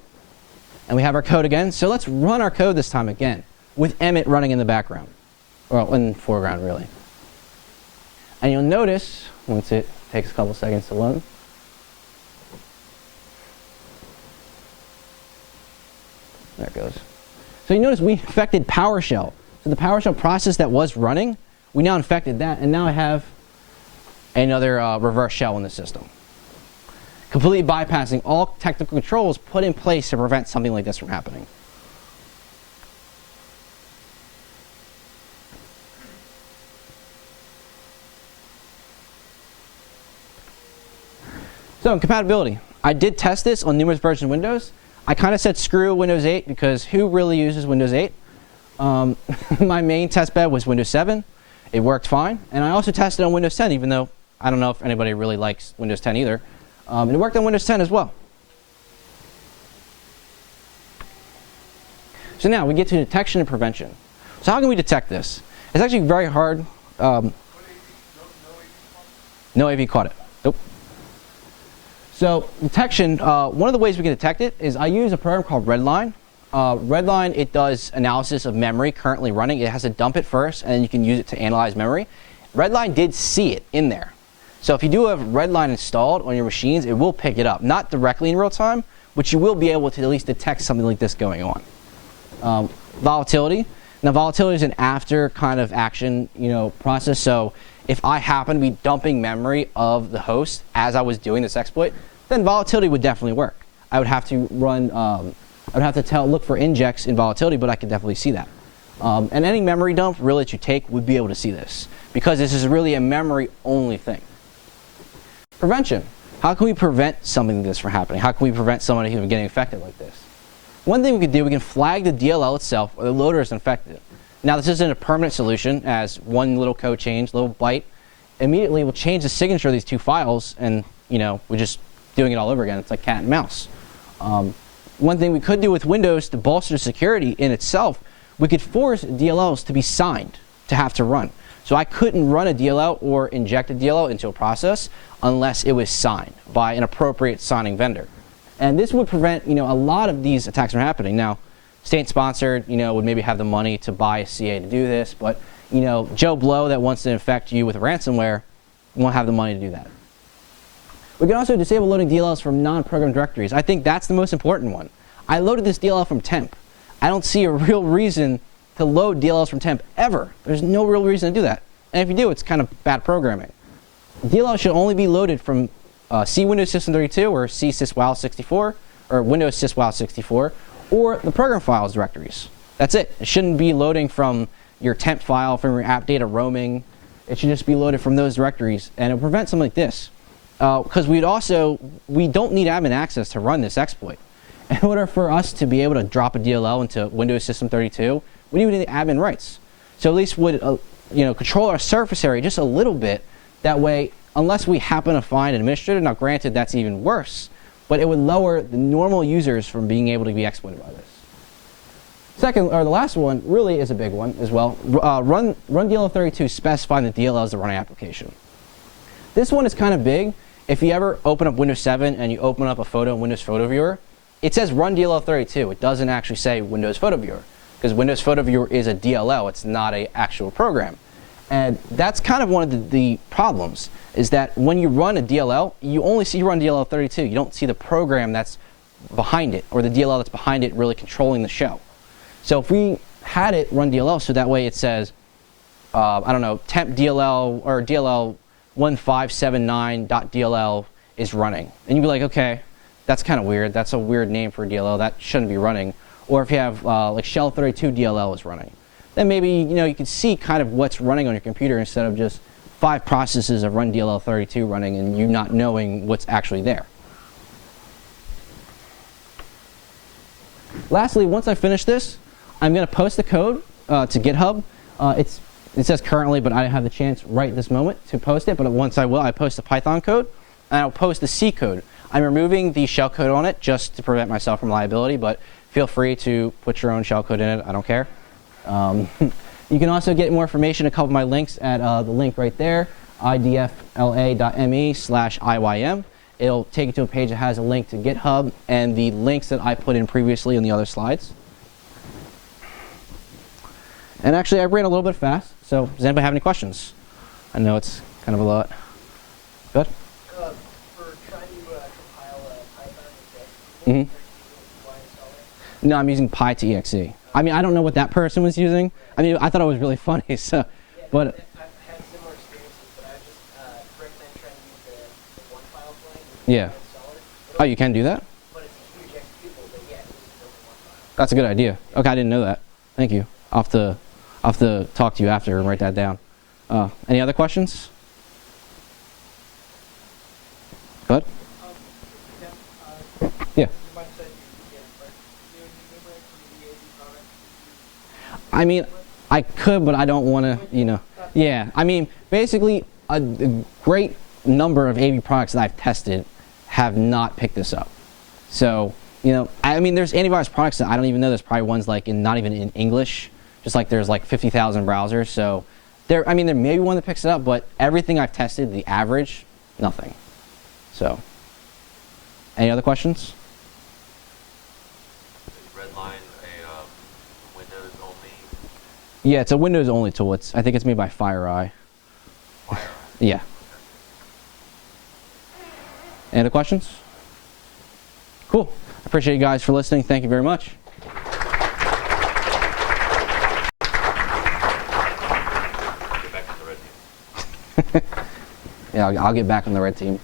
and we have our code again. So let's run our code this time again, with Emmet running in the background, or in the foreground, really. And you'll notice, once it takes a couple seconds to load, There it goes. So you notice we infected PowerShell. So the PowerShell process that was running, we now infected that, and now I have another reverse shell in the system. Completely bypassing all technical controls put in place to prevent something like this from happening. So compatibility. I did test this on numerous versions of Windows. I kind of said screw Windows 8 because who really uses Windows 8? My main test bed was Windows 7. It worked fine. And I also tested on Windows 10, even though I don't know if anybody really likes Windows 10 either. And it worked on Windows 10 as well. So now we get to detection and prevention. So how can we detect this? It's actually very hard. No AV caught it. Nope. So detection, one of the ways we can detect it is I use a program called Redline. Redline, it does analysis of memory currently running. It has to dump it first, and then you can use it to analyze memory. Redline did see it in there. So if you do have Redline installed on your machines, it will pick it up. Not directly in real time, but you will be able to at least detect something like this going on. Volatility. Now volatility is an after kind of action, process. So if I happen to be dumping memory of the host as I was doing this exploit, then volatility would definitely work. I would have to run, I would have to look for injects in volatility, but I could definitely see that. And any memory dump really that you take would be able to see this because this is really a memory only thing. Prevention. How can we prevent something like this from happening? How can we prevent somebody from getting infected like this? One thing we could do, we can flag the DLL itself or the loader is infected. Now this isn't a permanent solution as one little code change, little byte, immediately will change the signature of these two files and we're just doing it all over again. It's like cat and mouse. One thing we could do with Windows to bolster security in itself, we could force DLLs to be signed to have to run. So I couldn't run a DLL or inject a DLL into a process unless it was signed by an appropriate signing vendor. And this would prevent, a lot of these attacks from happening. Now, state-sponsored, would maybe have the money to buy a CA to do this, but, Joe Blow that wants to infect you with ransomware won't have the money to do that. We can also disable loading DLLs from non-program directories. I think that's the most important one. I loaded this DLL from temp. I don't see a real reason to load DLLs from temp ever. There's no real reason to do that. And if you do, it's kind of bad programming. DLL should only be loaded from C Windows System 32 or C syswal 64 or Windows syswal 64 or the program files directories. That's it. It shouldn't be loading from your temp file, from your app data roaming. It should just be loaded from those directories, and it'll prevent something like this. Because we don't need admin access to run this exploit. In order for us to be able to drop a DLL into Windows System 32, we need the admin rights. So at least would control our surface area just a little bit. That way, unless we happen to find an administrator, now granted that's even worse, but it would lower the normal users from being able to be exploited by this. Second, or the last one, really is a big one as well. Run DLL32 specifying the DLL as the running application. This one is kind of big. If you ever open up Windows 7 and you open up a photo in Windows Photo Viewer, it says Run DLL32. It doesn't actually say Windows Photo Viewer because Windows Photo Viewer is a DLL. It's not an actual program. And that's kind of one of the problems is that when you run a DLL, you only see Run DLL32. You don't see the program that's behind it or the DLL that's behind it really controlling the shell. So if we had it run DLL so that way it says, I don't know, temp DLL or DLL 1579.dll is running. And you'd be like, okay, that's kind of weird. That's a weird name for a DLL. That shouldn't be running. Or if you have like shell 32 DLL is running. Then maybe you can see kind of what's running on your computer instead of just 5 processes of run DLL32 running and you not knowing what's actually there. Lastly, once I finish this, I'm going to post the code to GitHub. It says currently, but I don't have the chance right this moment to post it. But once I will, I post the Python code, and I'll post the C code. I'm removing the shellcode on it just to prevent myself from liability, but feel free to put your own shellcode in it. I don't care. You can also get more information, a couple of my links at the link right there, idfla.me/IYM. It'll take you to a page that has a link to GitHub and the links that I put in previously on the other slides. And actually, I ran a little bit fast, so does anybody have any questions? I know it's kind of a lot. Good? For trying to compile a Python inject, Mm-hmm. No, I'm using Pi2exe. I mean, I don't know what that person was using. I mean, I thought it was really funny, so, but, I've had similar experiences, but I just recommend trying to use the one file plane. yeah. Oh, you can do that? But it's a huge executable, but yeah, it uses only one file. That's a good idea. Okay, I didn't know that. Thank you. I'll have to talk to you after and write that down. Any other questions? Good? Yeah. I mean, I could, but I don't want to, you know. Yeah, I mean, basically, a great number of AV products that I've tested have not picked this up. So, you know, I mean, there's antivirus products that I don't even know. There's probably ones like not even in English. Just like there's like 50,000 browsers. So, I mean, there may be one that picks it up, but everything I've tested, the average, nothing. So, any other questions? Redline a Windows only? Yeah, it's a Windows only tool. I think it's made by FireEye. FireEye? Yeah. Any other questions? Cool. I appreciate you guys for listening. Thank you very much. Get back to the red team. Yeah, I'll get back on the red team.